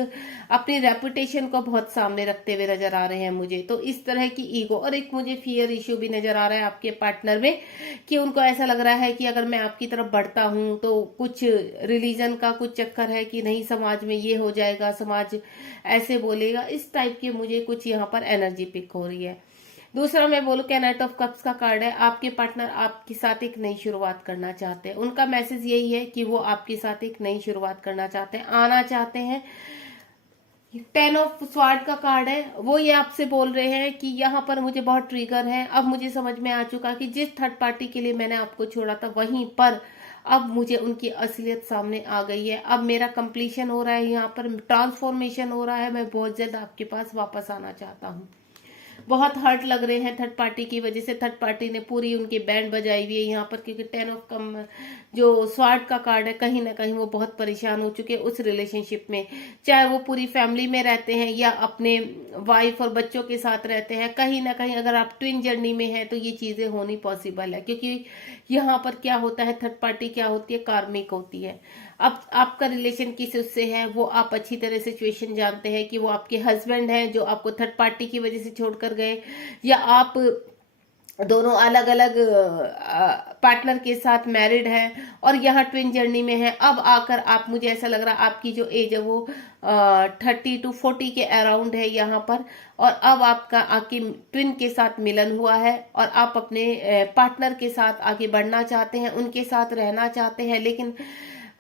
अपनी रेपुटेशन को बहुत सामने रखते हुए नजर आ रहे हैं मुझे। तो इस तरह की ईगो और एक मुझे फियर इश्यू भी नजर आ रहा है आपके पार्टनर में, कि उनको ऐसा लग रहा है कि अगर मैं आपकी तरफ बढ़ता हूं तो कुछ रिलीजन का कुछ चक्कर है कि नहीं, समाज में ये हो जाएगा, समाज ऐसे बोलेगा, इस टाइप की मुझे कुछ यहाँ पर एनर्जी पिक हो रही है। दूसरा मैं बोलूं क्या, नाइट ऑफ कप्स का कार्ड है। आपके पार्टनर आपके साथ एक नई शुरुआत करना चाहते हैं, उनका मैसेज यही है कि वो आपके साथ एक नई शुरुआत करना चाहते हैं, आना चाहते हैं। 10 ऑफ स्वार्ड का कार्ड है, वो ये आपसे बोल रहे हैं कि यहाँ पर मुझे बहुत ट्रिगर है, अब मुझे समझ में आ चुका कि जिस थर्ड पार्टी के लिए मैंने आपको छोड़ा था वहीं पर अब मुझे उनकी असलियत सामने आ गई है, अब मेरा कंप्लीशन हो रहा है, यहाँ पर ट्रांसफॉर्मेशन हो रहा है, मैं बहुत जल्द आपके पास वापस आना चाहता हूँ। बहुत हर्ट लग रहे हैं थर्ड पार्टी की वजह से, थर्ड पार्टी ने पूरी उनकी बैंड बजाई हुई है यहाँ पर, क्योंकि 10 ऑफ कम जो स्वार्ड का कार्ड है, कहीं ना कहीं वो बहुत परेशान हो चुके हैं उस रिलेशनशिप में, चाहे वो पूरी फैमिली में रहते हैं या अपने वाइफ और बच्चों के साथ रहते हैं, कहीं ना कहीं अगर आप ट्विन जर्नी में हैं तो ये चीजें होनी पॉसिबल है, क्योंकि यहाँ पर क्या होता है, थर्ड पार्टी क्या होती है, कार्मिक होती है। अब आपका रिलेशन किस उससे है वो आप अच्छी तरह सिचुएशन जानते हैं, कि वो आपके हस्बैंड हैं जो आपको थर्ड पार्टी की वजह से छोड़कर गए, या आप दोनों अलग अलग पार्टनर के साथ मैरिड है और यहाँ ट्विन जर्नी में है। अब आकर आप, मुझे ऐसा लग रहा है आपकी जो एज है वो 30 to 40 के अराउंड है यहाँ पर। और अब आपका आपकी ट्विन के साथ मिलन हुआ है और आप अपने पार्टनर के साथ आगे बढ़ना चाहते हैं, उनके साथ रहना चाहते हैं। लेकिन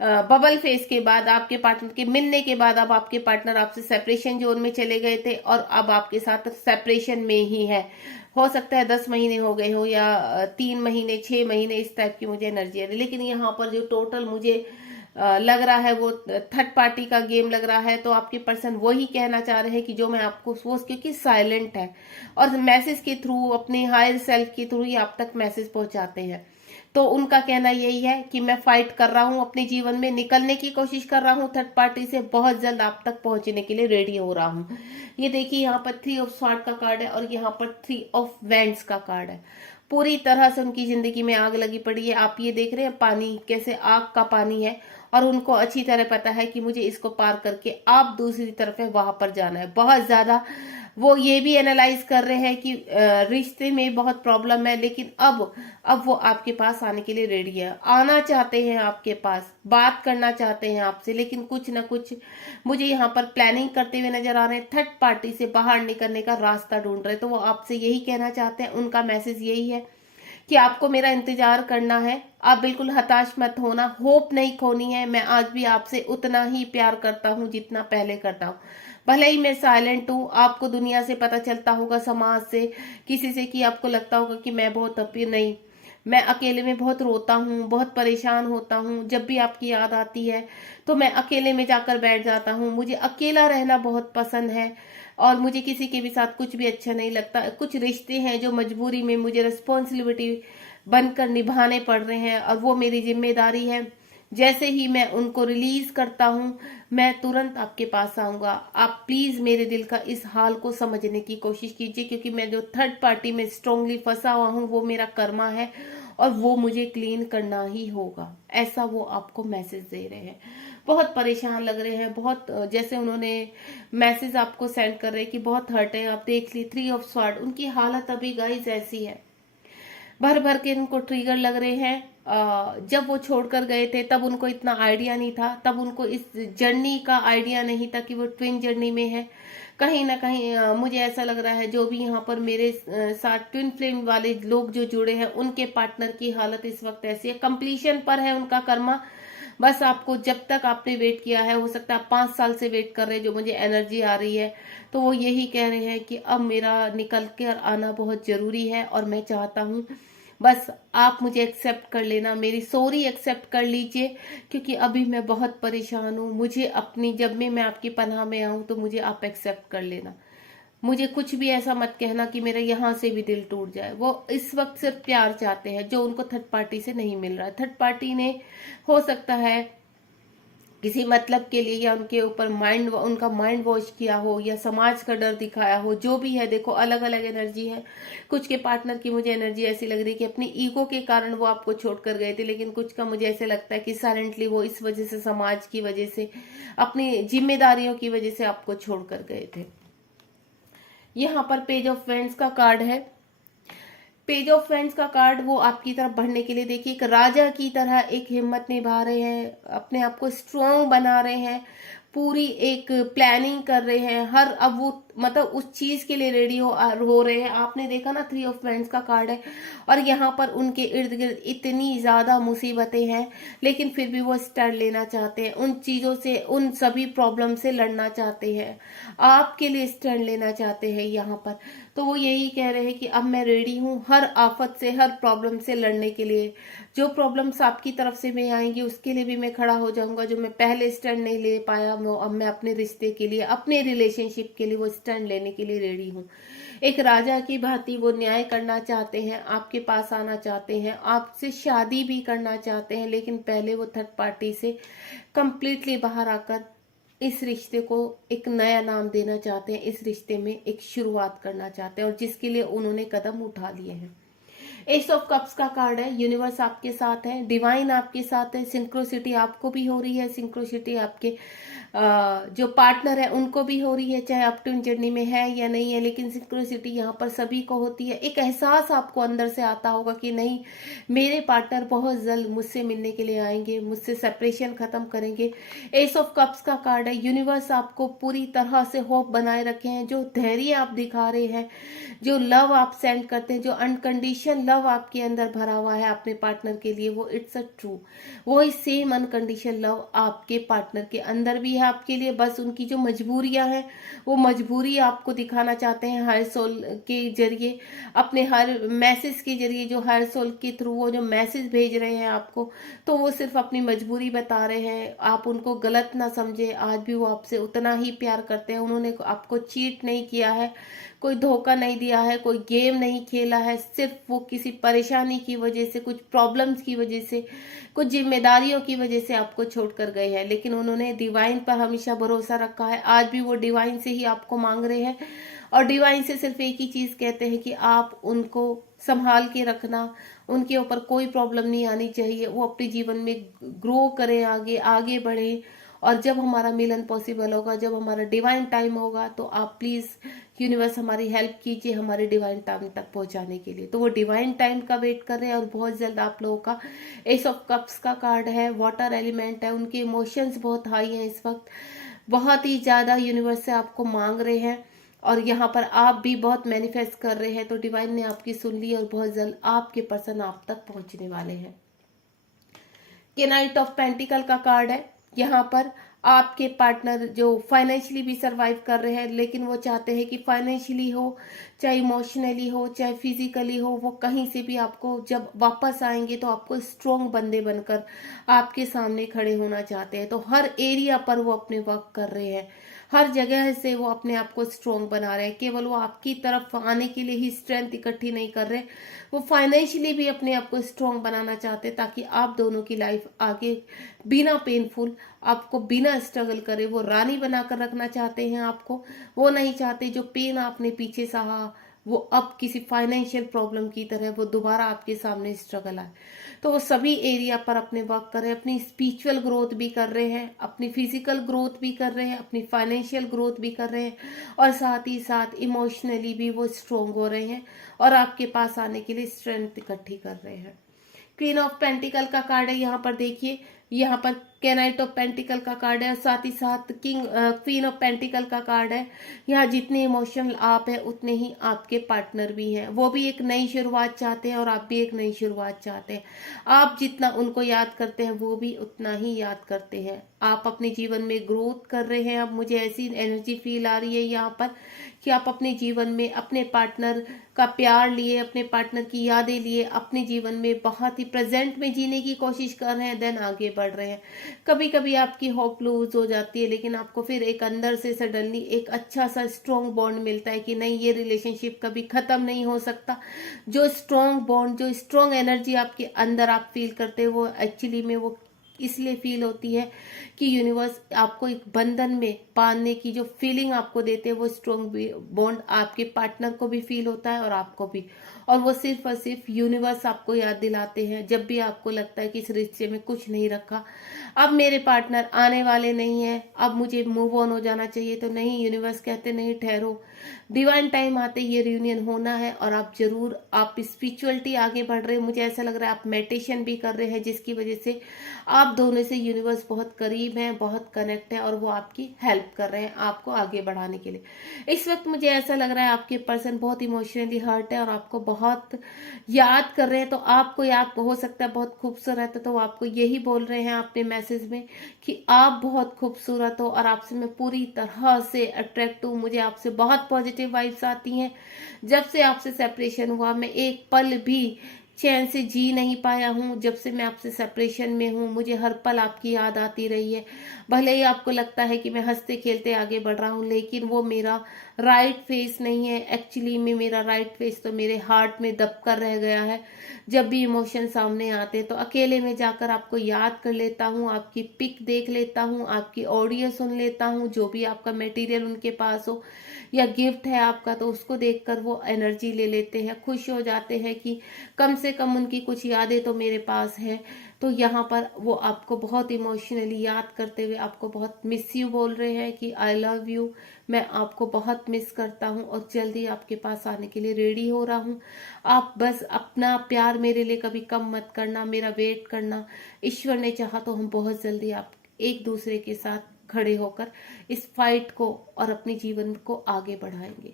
बबल फेस के बाद, आपके पार्टनर के मिलने के बाद, अब आपके पार्टनर आपसे सेपरेशन जोन में चले गए थे और अब आपके साथ सेपरेशन में ही है। हो सकता है 10 महीने हो गए हो या 3 महीने, 6 महीने, इस टाइप की मुझे एनर्जी है। लेकिन यहाँ पर जो टोटल मुझे लग रहा है वो थर्ड पार्टी का गेम लग रहा है। तो आपके पर्सन वही कहना चाह रहे हैं कि जो मैं आपको, वो क्योंकि साइलेंट है और मैसेज के थ्रू, अपने हायर सेल्फ के थ्रू ही आप तक मैसेज पहुंचाते हैं। तो उनका कहना यही है कि मैं फाइट कर रहा हूं, अपने जीवन में निकलने की कोशिश कर रहा हूं थर्ड पार्टी से, बहुत जल्द आप तक पहुंचने के लिए रेडी हो रहा हूं। ये देखिए यहाँ पर 3 ऑफ स्वॉर्ड का कार्ड है और यहाँ पर 3 ऑफ वैंड्स का कार्ड है। पूरी तरह से उनकी जिंदगी में आग लगी पड़ी है। आप ये देख रहे हैं पानी, कैसे आग का पानी है और उनको अच्छी तरह पता है कि मुझे इसको पार करके आप दूसरी तरफ है, वहां पर जाना है। बहुत ज्यादा वो ये भी एनालाइज कर रहे हैं कि रिश्ते में बहुत प्रॉब्लम है, लेकिन अब वो आपके पास आने के लिए रेडी है, आना चाहते हैं आपके पास, बात करना चाहते हैं आपसे। लेकिन कुछ ना कुछ मुझे यहाँ पर प्लानिंग करते हुए नजर आ रहे हैं, थर्ड पार्टी से बाहर निकलने का रास्ता ढूंढ रहे हैं। तो वो आपसे यही कहना चाहते हैं, उनका मैसेज यही है कि आपको मेरा इंतजार करना है, आप बिल्कुल हताश मत होना, होप नहीं खोनी है। मैं आज भी आपसे उतना ही प्यार करता हूँ जितना पहले करता हूँ। भले ही मैं साइलेंट हूँ, आपको दुनिया से पता चलता होगा, समाज से, किसी से, कि आपको लगता होगा कि मैं बहुत अपी नहीं, मैं अकेले में बहुत रोता हूँ, बहुत परेशान होता हूँ। जब भी आपकी याद आती है तो मैं अकेले में जाकर बैठ जाता हूँ। मुझे अकेला रहना बहुत पसंद है और मुझे किसी के भी साथ कुछ भी अच्छा नहीं लगता। कुछ रिश्ते हैं जो मजबूरी में मुझे रिस्पॉन्सिबिलिटी बनकर निभाने पड़ रहे हैं और वो मेरी जिम्मेदारी है। जैसे ही मैं उनको रिलीज करता हूँ, मैं तुरंत आपके पास आऊंगा। आप प्लीज मेरे दिल का इस हाल को समझने की कोशिश कीजिए, क्योंकि मैं जो थर्ड पार्टी में स्ट्रांगली फंसा हुआ हूँ वो मेरा कर्मा है और वो मुझे क्लीन करना ही होगा। ऐसा वो आपको मैसेज दे रहे हैं। बहुत परेशान लग रहे हैं, बहुत जैसे उन्होंने मैसेज आपको सेंड कर रहे हैं कि बहुत हर्ट है। आप देख ली 3 ऑफ स्वॉर्ड, उनकी हालत अभी गाइस ऐसी है, भर भर के उनको ट्रिगर लग रहे हैं। जब वो छोड़कर गए थे तब उनको इतना आइडिया नहीं था, तब उनको इस जर्नी का आइडिया नहीं था कि वो ट्विन जर्नी में है। कहीं ना कहीं मुझे ऐसा लग रहा है, जो भी यहाँ पर मेरे साथ ट्विन फ्लेम वाले लोग जो जुड़े हैं, उनके पार्टनर की हालत इस वक्त ऐसी है, कंप्लीशन पर है उनका कर्मा। बस आपको, जब तक आपने वेट किया है, हो सकता है आप 5 साल से वेट कर रहे हैं, जो मुझे एनर्जी आ रही है, तो वो यही कह रहे हैं कि अब मेरा निकल कर आना बहुत जरूरी है और मैं चाहता हूँ बस आप मुझे एक्सेप्ट कर लेना, मेरी सॉरी एक्सेप्ट कर लीजिए, क्योंकि अभी मैं बहुत परेशान हूँ। मुझे अपनी, जब भी मैं आपकी पनाह में आऊँ तो मुझे आप एक्सेप्ट कर लेना। मुझे कुछ भी ऐसा मत कहना कि मेरा यहाँ से भी दिल टूट जाए। वो इस वक्त सिर्फ प्यार चाहते हैं, जो उनको थर्ड पार्टी से नहीं मिल रहा है। थर्ड पार्टी ने, हो सकता है किसी मतलब के लिए, या उनके ऊपर उनका माइंड वॉश किया हो, या समाज का डर दिखाया हो, जो भी है। देखो अलग अलग एनर्जी है। कुछ के पार्टनर की मुझे एनर्जी ऐसी लग रही है कि अपनी ईगो के कारण वो आपको छोड़कर गए थे, लेकिन कुछ का मुझे ऐसे लगता है कि साइलेंटली वो इस वजह से, समाज की वजह से, अपनी जिम्मेदारियों की वजह से आपको छोड़कर गए थे। यहाँ पर पेज ऑफ वेंड्स का कार्ड है। पेज ऑफ वेंड्स का कार्ड वो आपकी तरफ बढ़ने के लिए, देखिए, एक राजा की तरह एक हिम्मत निभा रहे हैं, अपने आप को स्ट्रांग बना रहे हैं, पूरी एक प्लानिंग कर रहे हैं। हर, अब वो मतलब उस चीज के लिए रेडी हो रहे हैं। आपने देखा ना, 3 ऑफ वैंड्स का कार्ड है और यहाँ पर उनके इर्द गिर्द इतनी ज्यादा मुसीबतें हैं, लेकिन फिर भी वो स्टैंड लेना चाहते हैं, उन चीजों से, उन सभी प्रॉब्लम से लड़ना चाहते हैं, आपके लिए स्टैंड लेना चाहते हैं यहाँ पर। तो वो यही कह रहे हैं कि अब मैं रेडी हूँ हर आफत से, हर प्रॉब्लम से लड़ने के लिए। जो प्रॉब्लम्स आपकी तरफ से में आएंगी उसके लिए भी मैं खड़ा हो जाऊंगा। जो मैं पहले स्टैंड नहीं ले पाया, वो अब मैं अपने रिश्ते के लिए, अपने रिलेशनशिप के लिए वो स्टैंड लेने के लिए रेडी हूँ। एक राजा की भांति वो न्याय करना चाहते हैं, आपके पास आना चाहते हैं, आपसे शादी भी करना चाहते हैं, लेकिन पहले वो थर्ड पार्टी से कंप्लीटली बाहर आकर इस रिश्ते को एक नया नाम देना चाहते हैं, इस रिश्ते में एक शुरुआत करना चाहते हैं, और जिसके लिए उन्होंने कदम उठा लिए हैं। एस ऑफ कप्स का कार्ड है, यूनिवर्स आपके साथ है, डिवाइन आपके साथ है, सिंक्रोसिटी आपको भी हो रही है, सिंक्रोसिटी आपके जो पार्टनर है उनको भी हो रही है, चाहे अप ट्विन जर्नी में है या नहीं है, लेकिन सिंक्रोसिटी यहाँ पर सभी को होती है। एक एहसास आपको अंदर से आता होगा कि नहीं, मेरे पार्टनर बहुत जल्द मुझसे मिलने के लिए आएंगे, मुझसे सेपरेशन खत्म करेंगे। एस ऑफ कप्स का कार्ड है, यूनिवर्स आपको पूरी तरह से होप बनाए रखे हैं। जो धैर्य आप दिखा रहे हैं, जो लव आप सेंड करते हैं, जो अनकंडीशन लव आपके अंदर भरा हुआ है अपने पार्टनर के लिए, वो इट्स अ ट्रू, वही सेम अनकंडीशन लव आपके पार्टनर के अंदर भी है आपके लिए। बस उनकी जो मजबूरियां हैं, वो मजबूरी आपको दिखाना चाहते हैं हर सोल के जरिए, अपने हर मैसेज के जरिए, जो हर सोल के थ्रू वो जो मैसेज भेज रहे हैं आपको, तो वो सिर्फ अपनी मजबूरी बता रहे हैं। आप उनको गलत ना समझे, आज भी वो आपसे उतना ही प्यार करते हैं। उन्होंने आपको चीट नहीं किया है, कोई धोखा नहीं दिया है, कोई गेम नहीं खेला है। सिर्फ वो किसी परेशानी की वजह से, कुछ प्रॉब्लम्स की वजह से, कुछ जिम्मेदारियों की वजह से आपको छोड़कर गए हैं, लेकिन उन्होंने डिवाइन पर हमेशा भरोसा रखा है। आज भी वो डिवाइन से ही आपको मांग रहे हैं, और डिवाइन से सिर्फ एक ही चीज कहते हैं कि आप उनको संभाल के रखना, उनके ऊपर कोई प्रॉब्लम नहीं आनी चाहिए, वो अपने जीवन में ग्रो करें, आगे आगे बढ़े। और जब हमारा मिलन पॉसिबल होगा, जब हमारा डिवाइन टाइम होगा, तो आप प्लीज यूनिवर्स हमारी हेल्प कीजिए हमारे डिवाइन टाइम तक पहुंचाने के लिए। तो वो डिवाइन टाइम का वेट कर रहे हैं, और बहुत जल्द आप लोगों का एस ऑफ कप्स का कार्ड है, वाटर एलिमेंट है, उनके इमोशंस बहुत हाई हैं इस वक्त, बहुत ही ज्यादा यूनिवर्स से आपको मांग रहे हैं, और यहाँ पर आप भी बहुत मैनिफेस्ट कर रहे हैं। तो डिवाइन ने आपकी सुन ली, और बहुत जल्द आपके पर्सन आप तक पहुंचने वाले हैं। के नाइट ऑफ पेंटिकल का कार्ड है, यहाँ पर आपके पार्टनर जो फाइनेंशियली भी सरवाइव कर रहे हैं, लेकिन वो चाहते हैं कि फाइनेंशियली हो, चाहे इमोशनली हो, चाहे फिजिकली हो, वो कहीं से भी आपको जब वापस आएंगे तो आपको स्ट्रॉन्ग बंदे बनकर आपके सामने खड़े होना चाहते हैं। तो हर एरिया पर वो अपने वर्क कर रहे हैं, हर जगह से वो अपने आप को स्ट्रॉन्ग बना रहे हैं। केवल वो आपकी तरफ आने के लिए ही स्ट्रेंथ इकट्ठी नहीं कर रहे, वो फाइनेंशियली भी अपने आप को स्ट्रॉन्ग बनाना चाहते हैं, ताकि आप दोनों की लाइफ आगे बिना पेनफुल, आपको बिना स्ट्रगल करे, वो रानी बनाकर रखना चाहते हैं आपको। वो नहीं चाहते जो पेन आपने पीछे सहा, वो अब किसी फाइनेंशियल प्रॉब्लम की तरह वो दोबारा आपके सामने स्ट्रगल आए। तो वो सभी एरिया पर अपने वर्क कर रहे हैं, अपनी स्पिरिचुअल ग्रोथ भी कर रहे हैं, अपनी फिजिकल ग्रोथ भी कर रहे हैं, अपनी फाइनेंशियल ग्रोथ भी कर रहे हैं, और साथ ही साथ इमोशनली भी वो स्ट्रोंग हो रहे हैं, और आपके पास आने के लिए स्ट्रेंथ इकट्ठी कर रहे हैं। क्वीन ऑफ पेंटिकल का कार्ड है, यहाँ पर देखिए, यहाँ पर कैनाइट ऑफ पेंटिकल का कार्ड है, और साथ ही साथ क्वीन ऑफ पेंटिकल का कार्ड है। यहाँ जितने इमोशनल आप है, उतने ही आपके पार्टनर भी हैं। वो भी एक नई शुरुआत चाहते हैं, और आप भी एक नई शुरुआत चाहते हैं। आप जितना उनको याद करते हैं, वो भी उतना ही याद करते हैं। आप अपने जीवन में ग्रोथ कर रहे हैं। अब मुझे ऐसी एनर्जी फील आ रही है यहाँ पर कि आप अपने जीवन में अपने पार्टनर का प्यार लिए, अपने पार्टनर की यादें लिए, अपने जीवन में बहुत ही प्रेजेंट में जीने की कोशिश कर रहे हैं, देन आगे बढ़ रहे हैं। कभी कभी आपकी होप लूज हो जाती है, लेकिन आपको फिर एक अंदर से सडनली एक अच्छा सा स्ट्रॉन्ग बॉन्ड मिलता है कि नहीं, ये रिलेशनशिप कभी खत्म नहीं हो सकता। जो स्ट्रॉन्ग बॉन्ड, जो स्ट्रॉन्ग एनर्जी आपके अंदर आप फील करते हो, वो एक्चुअली में वो इसलिए फील होती है कि यूनिवर्स आपको एक बंधन में बांधने की जो फीलिंग आपको देते हैं, वो स्ट्रॉन्ग बॉन्ड आपके पार्टनर को भी फील होता है और आपको भी। और वो सिर्फ और सिर्फ यूनिवर्स आपको याद दिलाते हैं, जब भी आपको लगता है कि इस रिश्ते में कुछ नहीं रखा, अब मेरे पार्टनर आने वाले नहीं है, अब मुझे मूव ऑन हो जाना चाहिए, तो नहीं, यूनिवर्स कहते नहीं, ठहरो, डिवाइन टाइम आते ये रियूनियन होना है। और आप जरूर, आप स्पिरिचुअलिटी आगे बढ़ रहे हैं, मुझे ऐसा लग रहा है आप मेडिटेशन भी कर रहे हैं, जिसकी वजह से आप दोनों से यूनिवर्स बहुत करीब है, बहुत कनेक्ट है, और वो आपकी हेल्प कर रहे हैं आपको आगे बढ़ाने के लिए। इस वक्त मुझे ऐसा लग रहा है आपके पर्सन बहुत इमोशनली हर्ट है, और आपको बहुत याद कर रहे हैं। तो आपको याद हो सकता है बहुत खूबसूरत है, तो वो आपको यही बोल रहे हैं अपने मैसेज में कि आप बहुत खूबसूरत हो, और आपसे मैं पूरी तरह से अट्रैक्ट हूँ। मुझे आपसे बहुत पॉजिटिव वाइब्स आती हैं। जब से आपसे सेपरेशन हुआ, मैं एक पल भी चैन से जी नहीं पाया हूँ। जब से मैं आपसे सेपरेशन में हूँ, मुझे हर पल आपकी याद आती रही है। भले ही आपको लगता है कि मैं हंसते खेलते आगे बढ़ रहा हूँ, लेकिन वो मेरा राइट फेस नहीं है। एक्चुअली में मेरा राइट फेस तो मेरे हार्ट में दबकर रह गया है। जब भी इमोशन सामने आते हैं, तो अकेले में जाकर आपको याद कर लेता हूँ, आपकी पिक देख लेता हूँ, आपकी ऑडियो सुन लेता हूँ, जो भी आपका मटेरियल उनके पास हो, या गिफ्ट है आपका, तो उसको देखकर वो एनर्जी ले लेते हैं, खुश हो जाते हैं कि कम से कम उनकी कुछ यादें तो मेरे पास है। तो यहाँ पर वो आपको बहुत इमोशनली याद करते हुए आपको बहुत मिस यू बोल रहे हैं कि आई लव यू, मैं आपको बहुत मिस करता हूँ और जल्दी आपके पास आने के लिए रेडी हो रहा हूँ। आप बस अपना प्यार मेरे लिए कभी कम मत करना, मेरा वेट करना। ईश्वर ने चाहा तो हम बहुत जल्दी आप एक दूसरे के साथ खड़े होकर इस फाइट को और अपने जीवन को आगे बढ़ाएंगे।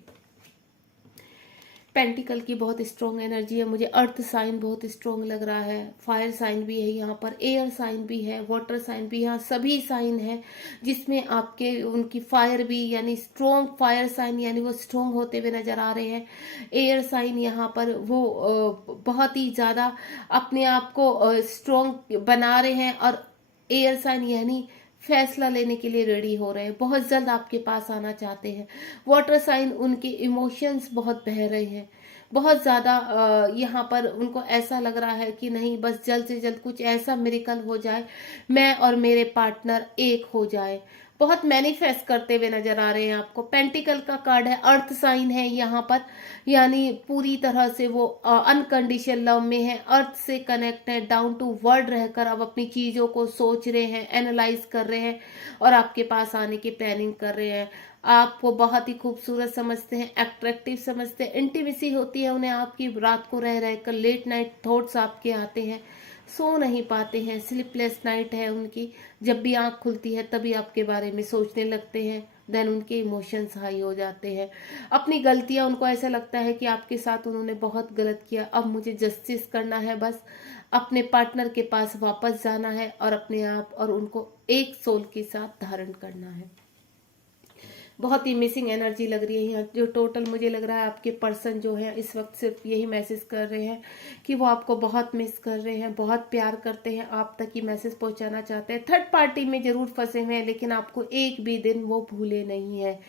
पेंटिकल की बहुत स्ट्रॉन्ग एनर्जी है, मुझे अर्थ साइन बहुत स्ट्रॉन्ग लग रहा है, फायर साइन भी है यहाँ पर, एयर साइन भी है, वाटर साइन भी, यहाँ सभी साइन है जिसमें आपके उनकी फायर भी, यानी स्ट्रॉन्ग फायर साइन, यानी वो स्ट्रॉन्ग होते हुए नजर आ रहे हैं। एयर साइन यहाँ पर वो बहुत ही ज्यादा अपने आप को स्ट्रॉन्ग बना रहे हैं, और एयर साइन यानी फैसला लेने के लिए रेडी हो रहे हैं, बहुत जल्द आपके पास आना चाहते हैं। वाटर साइन उनके इमोशंस बहुत बह रहे हैं, बहुत ज्यादा यहाँ पर उनको ऐसा लग रहा है कि नहीं, बस जल्द से जल्द कुछ ऐसा मिरेकल हो जाए, मैं और मेरे पार्टनर एक हो जाए। बहुत मैनिफेस्ट करते हुए नजर आ रहे हैं आपको। पेंटिकल का कार्ड है, अर्थ साइन है यहाँ पर, यानी पूरी तरह से वो अनकंडीशनल लव में है, अर्थ से कनेक्ट है, डाउन टू वर्ल्ड रहकर अब अपनी चीजों को सोच रहे हैं, एनालाइज कर रहे हैं और आपके पास आने की प्लानिंग कर रहे हैं। आपको बहुत ही खूबसूरत समझते हैं, अट्रैक्टिव समझते हैं, इंटीमेसी होती है उन्हें आपकी, रात को रह रहकर लेट नाइट थॉट्स आपके आते हैं, सो नहीं पाते हैं, स्लीपलेस नाइट है उनकी, जब भी आंख खुलती है तभी आपके बारे में सोचने लगते हैं, देन उनके इमोशंस हाई हो जाते हैं। अपनी गलतियां, उनको ऐसा लगता है कि आपके साथ उन्होंने बहुत गलत किया, अब मुझे जस्टिस करना है, बस अपने पार्टनर के पास वापस जाना है और अपने आप और उनको एक सोल के साथ धारण करना है। बहुत ही मिसिंग एनर्जी लग रही है यहाँ, जो टोटल मुझे लग रहा है आपके पर्सन जो है इस वक्त सिर्फ यही मैसेज कर रहे हैं कि वो आपको बहुत मिस कर रहे हैं, बहुत प्यार करते हैं, आप तक ये मैसेज पहुंचाना चाहते हैं। थर्ड पार्टी में जरूर फंसे हुए हैं, लेकिन आपको एक भी दिन वो भूले नहीं है।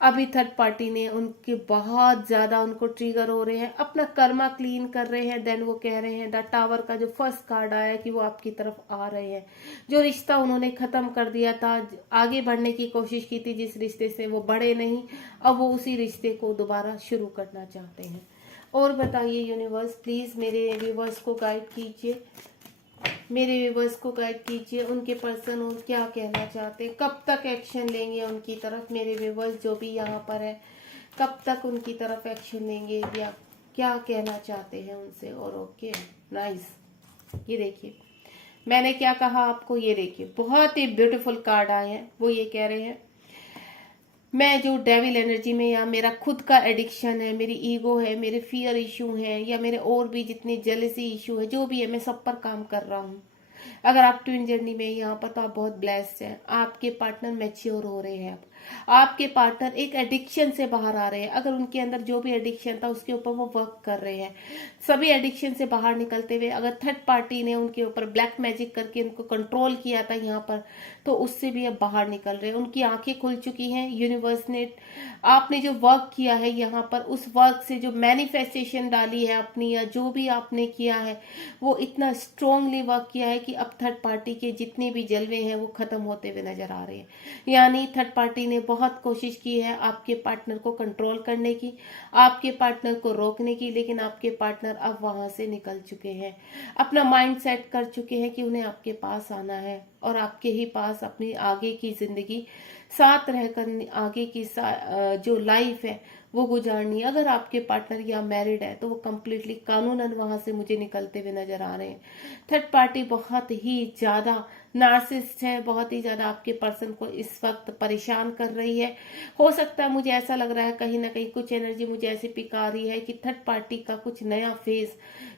अभी थर्ड पार्टी ने उनके बहुत ज्यादा उनको ट्रिगर हो रहे हैं, अपना कर्मा क्लीन कर रहे हैं, देन वो कह रहे हैं द टावर का जो फर्स्ट कार्ड आया कि वो आपकी तरफ आ रहे हैं। जो रिश्ता उन्होंने खत्म कर दिया था, आगे बढ़ने की कोशिश की थी जिस रिश्ते से, वो बढ़े नहीं, अब वो उसी रिश्ते को दोबारा शुरू करना चाहते हैं। और बताइए यूनिवर्स, प्लीज मेरे व्यूवर्स को गाइड कीजिए, मेरे व्यूवर्स को गाइड कीजिए, उनके पर्सन और क्या कहना चाहते हैं, कब तक एक्शन लेंगे उनकी तरफ, मेरे व्यूवर्स जो भी यहाँ पर है कब तक उनकी तरफ एक्शन लेंगे या क्या कहना चाहते हैं उनसे। और ओके नाइस, ये देखिए मैंने क्या कहा आपको, ये देखिए बहुत ही ब्यूटीफुल कार्ड आए हैं। वो ये कह रहे हैं मैं जो डेविल एनर्जी में, या मेरा खुद का एडिक्शन है, मेरी ईगो है, मेरे फियर इशू है, या मेरे और भी जितने जेलसी इशू है, जो भी है, मैं सब पर काम कर रहा हूँ। अगर आप ट्विन जर्नी में यहाँ पर, तो आप बहुत ब्लेस्ड हैं। आपके पार्टनर मैच्योर हो रहे हैं, आपके पार्टनर एक एडिक्शन से बाहर आ रहे हैं। अगर उनके अंदर जो भी एडिक्शन था उसके ऊपर वो वर्क कर रहे हैं, सभी एडिक्शन से बाहर निकलते हुए। अगर थर्ड पार्टी ने उनके ऊपर ब्लैक मैजिक करके उनको कंट्रोल किया था यहाँ पर, तो उससे भी अब बाहर निकल रहे हैं। उनकी आंखें खुल चुकी हैं। यूनिवर्स ने आपने जो वर्क किया है यहाँ पर, उस वर्क से जो मैनिफेस्टेशन डाली है अपनी, या जो भी आपने किया है, वो इतना स्ट्रांगली वर्क किया है कि अब थर्ड पार्टी के जितने भी जलवे हैं वो खत्म होते हुए नजर आ रहे हैं। यानी थर्ड पार्टी ने बहुत कोशिश की है आपके पार्टनर को कंट्रोल करने की, आपके पार्टनर को रोकने की, लेकिन आपके पार्टनर अब वहां से निकल चुके हैं, अपना माइंड सेट कर चुके हैं कि उन्हें आपके पास आना है और आपके ही पास अपनी आगे की जिंदगी साथ रहकर आगे की जो लाइफ है वो गुजारनी है। अगर आपके पार्टनर या मैरिड है तो वो कम्प्लीटली कानूनन वहां से मुझे निकलते हुए नजर आ रहे हैं। थर्ड पार्टी बहुत ही ज्यादा नार्सिसिस्ट है, बहुत ही ज्यादा आपके पर्सन को इस वक्त परेशान कर रही है। हो सकता है, मुझे ऐसा लग रहा है कहीं ना कहीं कुछ एनर्जी मुझे ऐसी पिका रही है कि थर्ड पार्टी का कुछ नया फेज,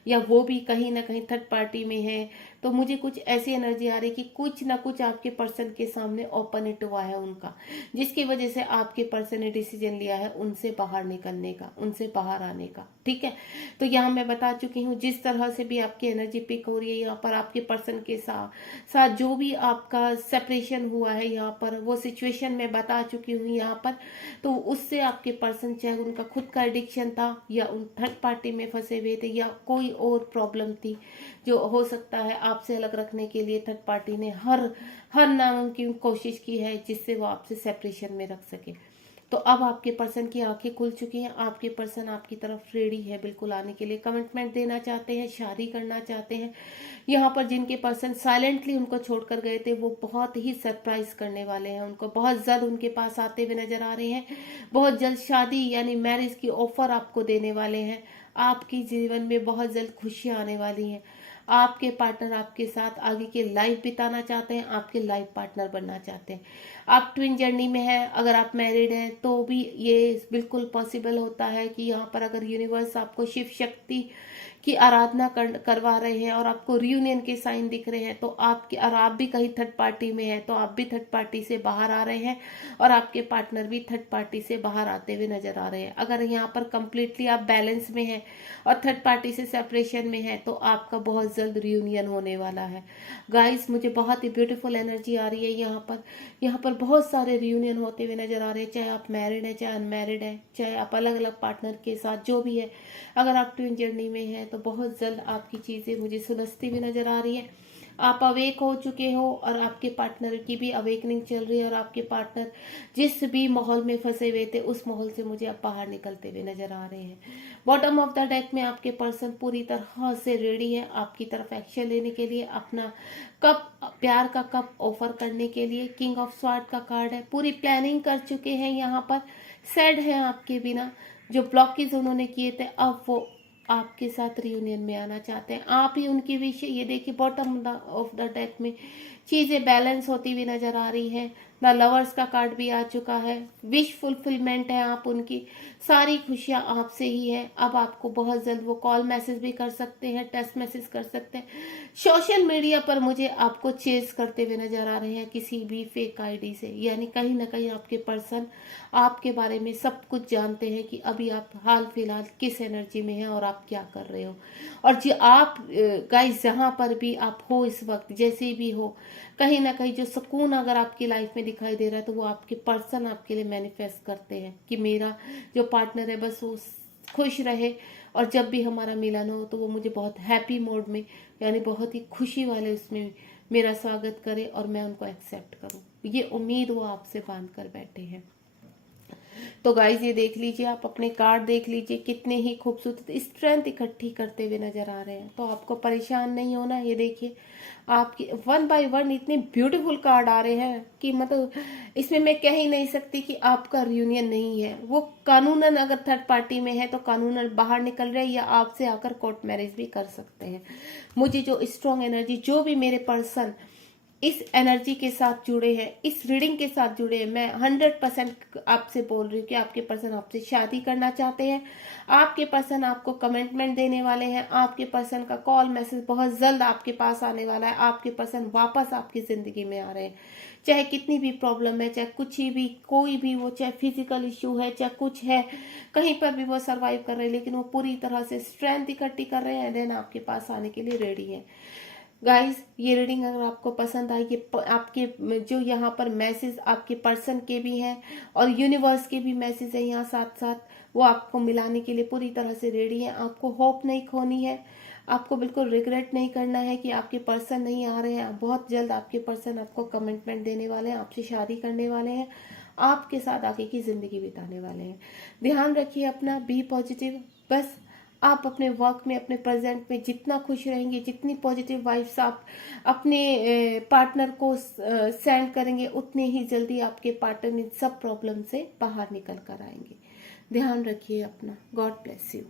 या वो भी कहीं ना कहीं थर्ड पार्टी में है। तो मुझे कुछ ऐसी एनर्जी आ रही है कि कुछ ना कुछ आपके पर्सन के सामने ओपन इट हुआ है उनका, जिसकी वजह से आपके पर्सन ने डिसीजन लिया है उनसे बाहर निकलने का, उनसे बाहर आने का। ठीक है, तो यहाँ मैं बता चुकी हूँ जिस तरह से भी आपकी एनर्जी पिक हो रही है यहाँ पर, आपके पर्सन के साथ जो भी आपका सेपरेशन हुआ है यहाँ पर, वो सिचुएशन मैं बता चुकी हूँ यहाँ पर। तो उससे आपके पर्सन, चाहे उनका खुद का एडिक्शन था, या उन थर्ड पार्टी में फंसे हुए थे, या कोई और प्रॉब्लम थी जो हो सकता है आपसे अलग रखने के लिए थर्ड पार्टी ने हर नामुमकिन कोशिश की है जिससे वो आपसे सेपरेशन में रख सके। तो अब आपके पर्सन की आंखें खुल चुकी हैं, आपके पर्सन आपकी तरफ रेडी है बिल्कुल आने के लिए, कमिटमेंट देना चाहते हैं, शादी करना चाहते हैं। यहाँ पर जिनके पर्सन साइलेंटली उनको छोड़कर गए थे वो बहुत ही सरप्राइज करने वाले हैं, उनको बहुत जल्द उनके पास आते हुए नजर आ रहे हैं, बहुत जल्द शादी यानी मैरिज की ऑफर आपको देने वाले हैं, आपके जीवन में बहुत जल्द खुशियां आने वाली हैं। आपके पार्टनर आपके साथ आगे की लाइफ बिताना चाहते हैं, आपके लाइफ पार्टनर बनना चाहते हैं। आप ट्विन जर्नी में हैं, अगर आप मैरिड हैं तो भी ये बिल्कुल पॉसिबल होता है कि यहाँ पर अगर यूनिवर्स आपको शिव शक्ति की आराधना करवा रहे हैं और आपको रियूनियन के साइन दिख रहे हैं तो आपके, और आप भी कहीं थर्ड पार्टी में हैं तो आप भी थर्ड पार्टी से बाहर आ रहे हैं और आपके पार्टनर भी थर्ड पार्टी से बाहर आते हुए नजर आ रहे हैं। अगर यहाँ पर कंप्लीटली आप बैलेंस में हैं और थर्ड पार्टी से सेपरेशन में है तो आपका बहुत जल्द रियूनियन होने वाला है। गाइस मुझे बहुत ही ब्यूटीफुल एनर्जी आ रही है यहाँ पर बहुत सारे रियूनियन होते हुए नजर आ रहे हैं, चाहे आप मैरिड हैं, चाहे अनमैरिड हैं, चाहे आप अलग अलग पार्टनर के साथ जो भी है। अगर आप ट्विन जर्नी में हैं तो बहुत जल्द आपकी चीजें मुझे सुलझती हुई नजर आ रही है। आप अवेक हो चुके हो और आपके पार्टनर की भी अवेकनिंग चल रही है और आपके पार्टनर जिस भी माहौल में फंसे हुए थे उस माहौल से मुझे अब बाहर निकलते हुए नजर आ रहे हैं। बॉटम ऑफ द डेक में आपके पर्सन पूरी तरह से रेडी है आपकी तरफ एक्शन लेने के लिए, अपना कप, प्यार का कप ऑफर करने के लिए। किंग ऑफ स्वॉर्ड का कार्ड है, पूरी प्लानिंग कर चुके हैं, यहाँ पर सैड है आपके बिना, जो ब्लॉकेज उन्होंने किए थे अब वो आपके साथ रियूनियन में आना चाहते हैं, आप ही उनकी विश। ये देखिए बॉटम ऑफ द डेक में चीजें बैलेंस होती हुई नजर आ रही हैं। द लवर्स का कार्ड भी आ चुका है, विश फुलफिलमेंट है, आप उनकी सारी खुशियां आपसे ही है। अब आपको बहुत जल्द वो कॉल मैसेज भी कर सकते हैं, टेक्स्ट मैसेज कर सकते हैं, सोशल मीडिया पर मुझे आपको चेस करते हुए नजर आ रहे हैं किसी भी फेक आईडी से, यानी कहीं ना कहीं आपके पर्सन आपके बारे में सब कुछ जानते हैं कि अभी आप हाल फिलहाल किस एनर्जी में हैं और आप क्या कर रहे हो। और जो आप गाइस जहाँ पर भी आप हो इस वक्त, जैसे भी हो, कहीं ना कहीं जो सुकून अगर आपकी लाइफ में दिखाई दे रहा है तो वो आपके पर्सन आपके लिए मैनिफेस्ट करते हैं कि मेरा जो पार्टनर है बस वो खुश रहे और जब भी हमारा मिलन हो तो वो मुझे बहुत हैप्पी मोड में यानी बहुत ही खुशी वाले उसमें मेरा स्वागत करे और मैं उनको एक्सेप्ट करूं, ये उम्मीद वो आपसे बांध कर बैठे हैं। तो गाइज ये देख लीजिए, आप अपने कार्ड देख लीजिए, कितने ही खूबसूरत स्ट्रेंथ इकट्ठी करते हुए नजर आ रहे हैं। तो आपको परेशान नहीं होना। ये देखिए आपकी 1 बाय 1 इतने ब्यूटीफुल कार्ड आ रहे हैं कि मतलब इसमें मैं कह ही नहीं सकती कि आपका रियूनियन नहीं है। वो कानूनन अगर थर्ड पार्टी में है तो कानूनन बाहर निकल रहे हैं या आपसे आकर कोर्ट मैरिज भी कर सकते हैं। मुझे जो स्ट्रॉन्ग एनर्जी, जो भी मेरे पर्सन इस एनर्जी के साथ जुड़े हैं, इस रीडिंग के साथ जुड़े हैं, मैं 100% आपसे बोल रही हूँ कि आपके पर्सन आपसे शादी करना चाहते हैं, आपके पर्सन आपको कमिटमेंट देने वाले हैं, आपके पर्सन का कॉल मैसेज बहुत जल्द आपके पास आने वाला है, आपके पर्सन वापस आपकी जिंदगी में आ रहे हैं। चाहे कितनी भी प्रॉब्लम है, चाहे कुछ ही भी, कोई भी वो, चाहे फिजिकल इश्यू है, चाहे कुछ है, कहीं पर भी वो सरवाइव कर रहे हैं, लेकिन वो पूरी तरह से स्ट्रेंथ इकट्ठी कर रहे हैं, देन आपके पास आने के लिए रेडी है। गाइस ये रीडिंग अगर आपको पसंद आई, ये आपके जो यहाँ पर मैसेज आपके पर्सन के भी हैं और यूनिवर्स के भी मैसेज है यहाँ साथ साथ, वो आपको मिलाने के लिए पूरी तरह से रेडी है। आपको होप नहीं खोनी है, आपको बिल्कुल रिग्रेट नहीं करना है कि आपके पर्सन नहीं आ रहे हैं। बहुत जल्द आपके पर्सन आपको कमिटमेंट देने वाले हैं, आपसे शादी करने वाले हैं, आपके साथ आगे की जिंदगी बिताने वाले हैं। ध्यान रखिए अपना, बी पॉजिटिव। बस आप अपने वर्क में, अपने प्रेजेंट में जितना खुश रहेंगे, जितनी पॉजिटिव वाइब्स आप अपने पार्टनर को सेंड करेंगे, उतने ही जल्दी आपके पार्टनर इन सब प्रॉब्लम से बाहर निकल कर आएंगे। ध्यान रखिए अपना। God bless you.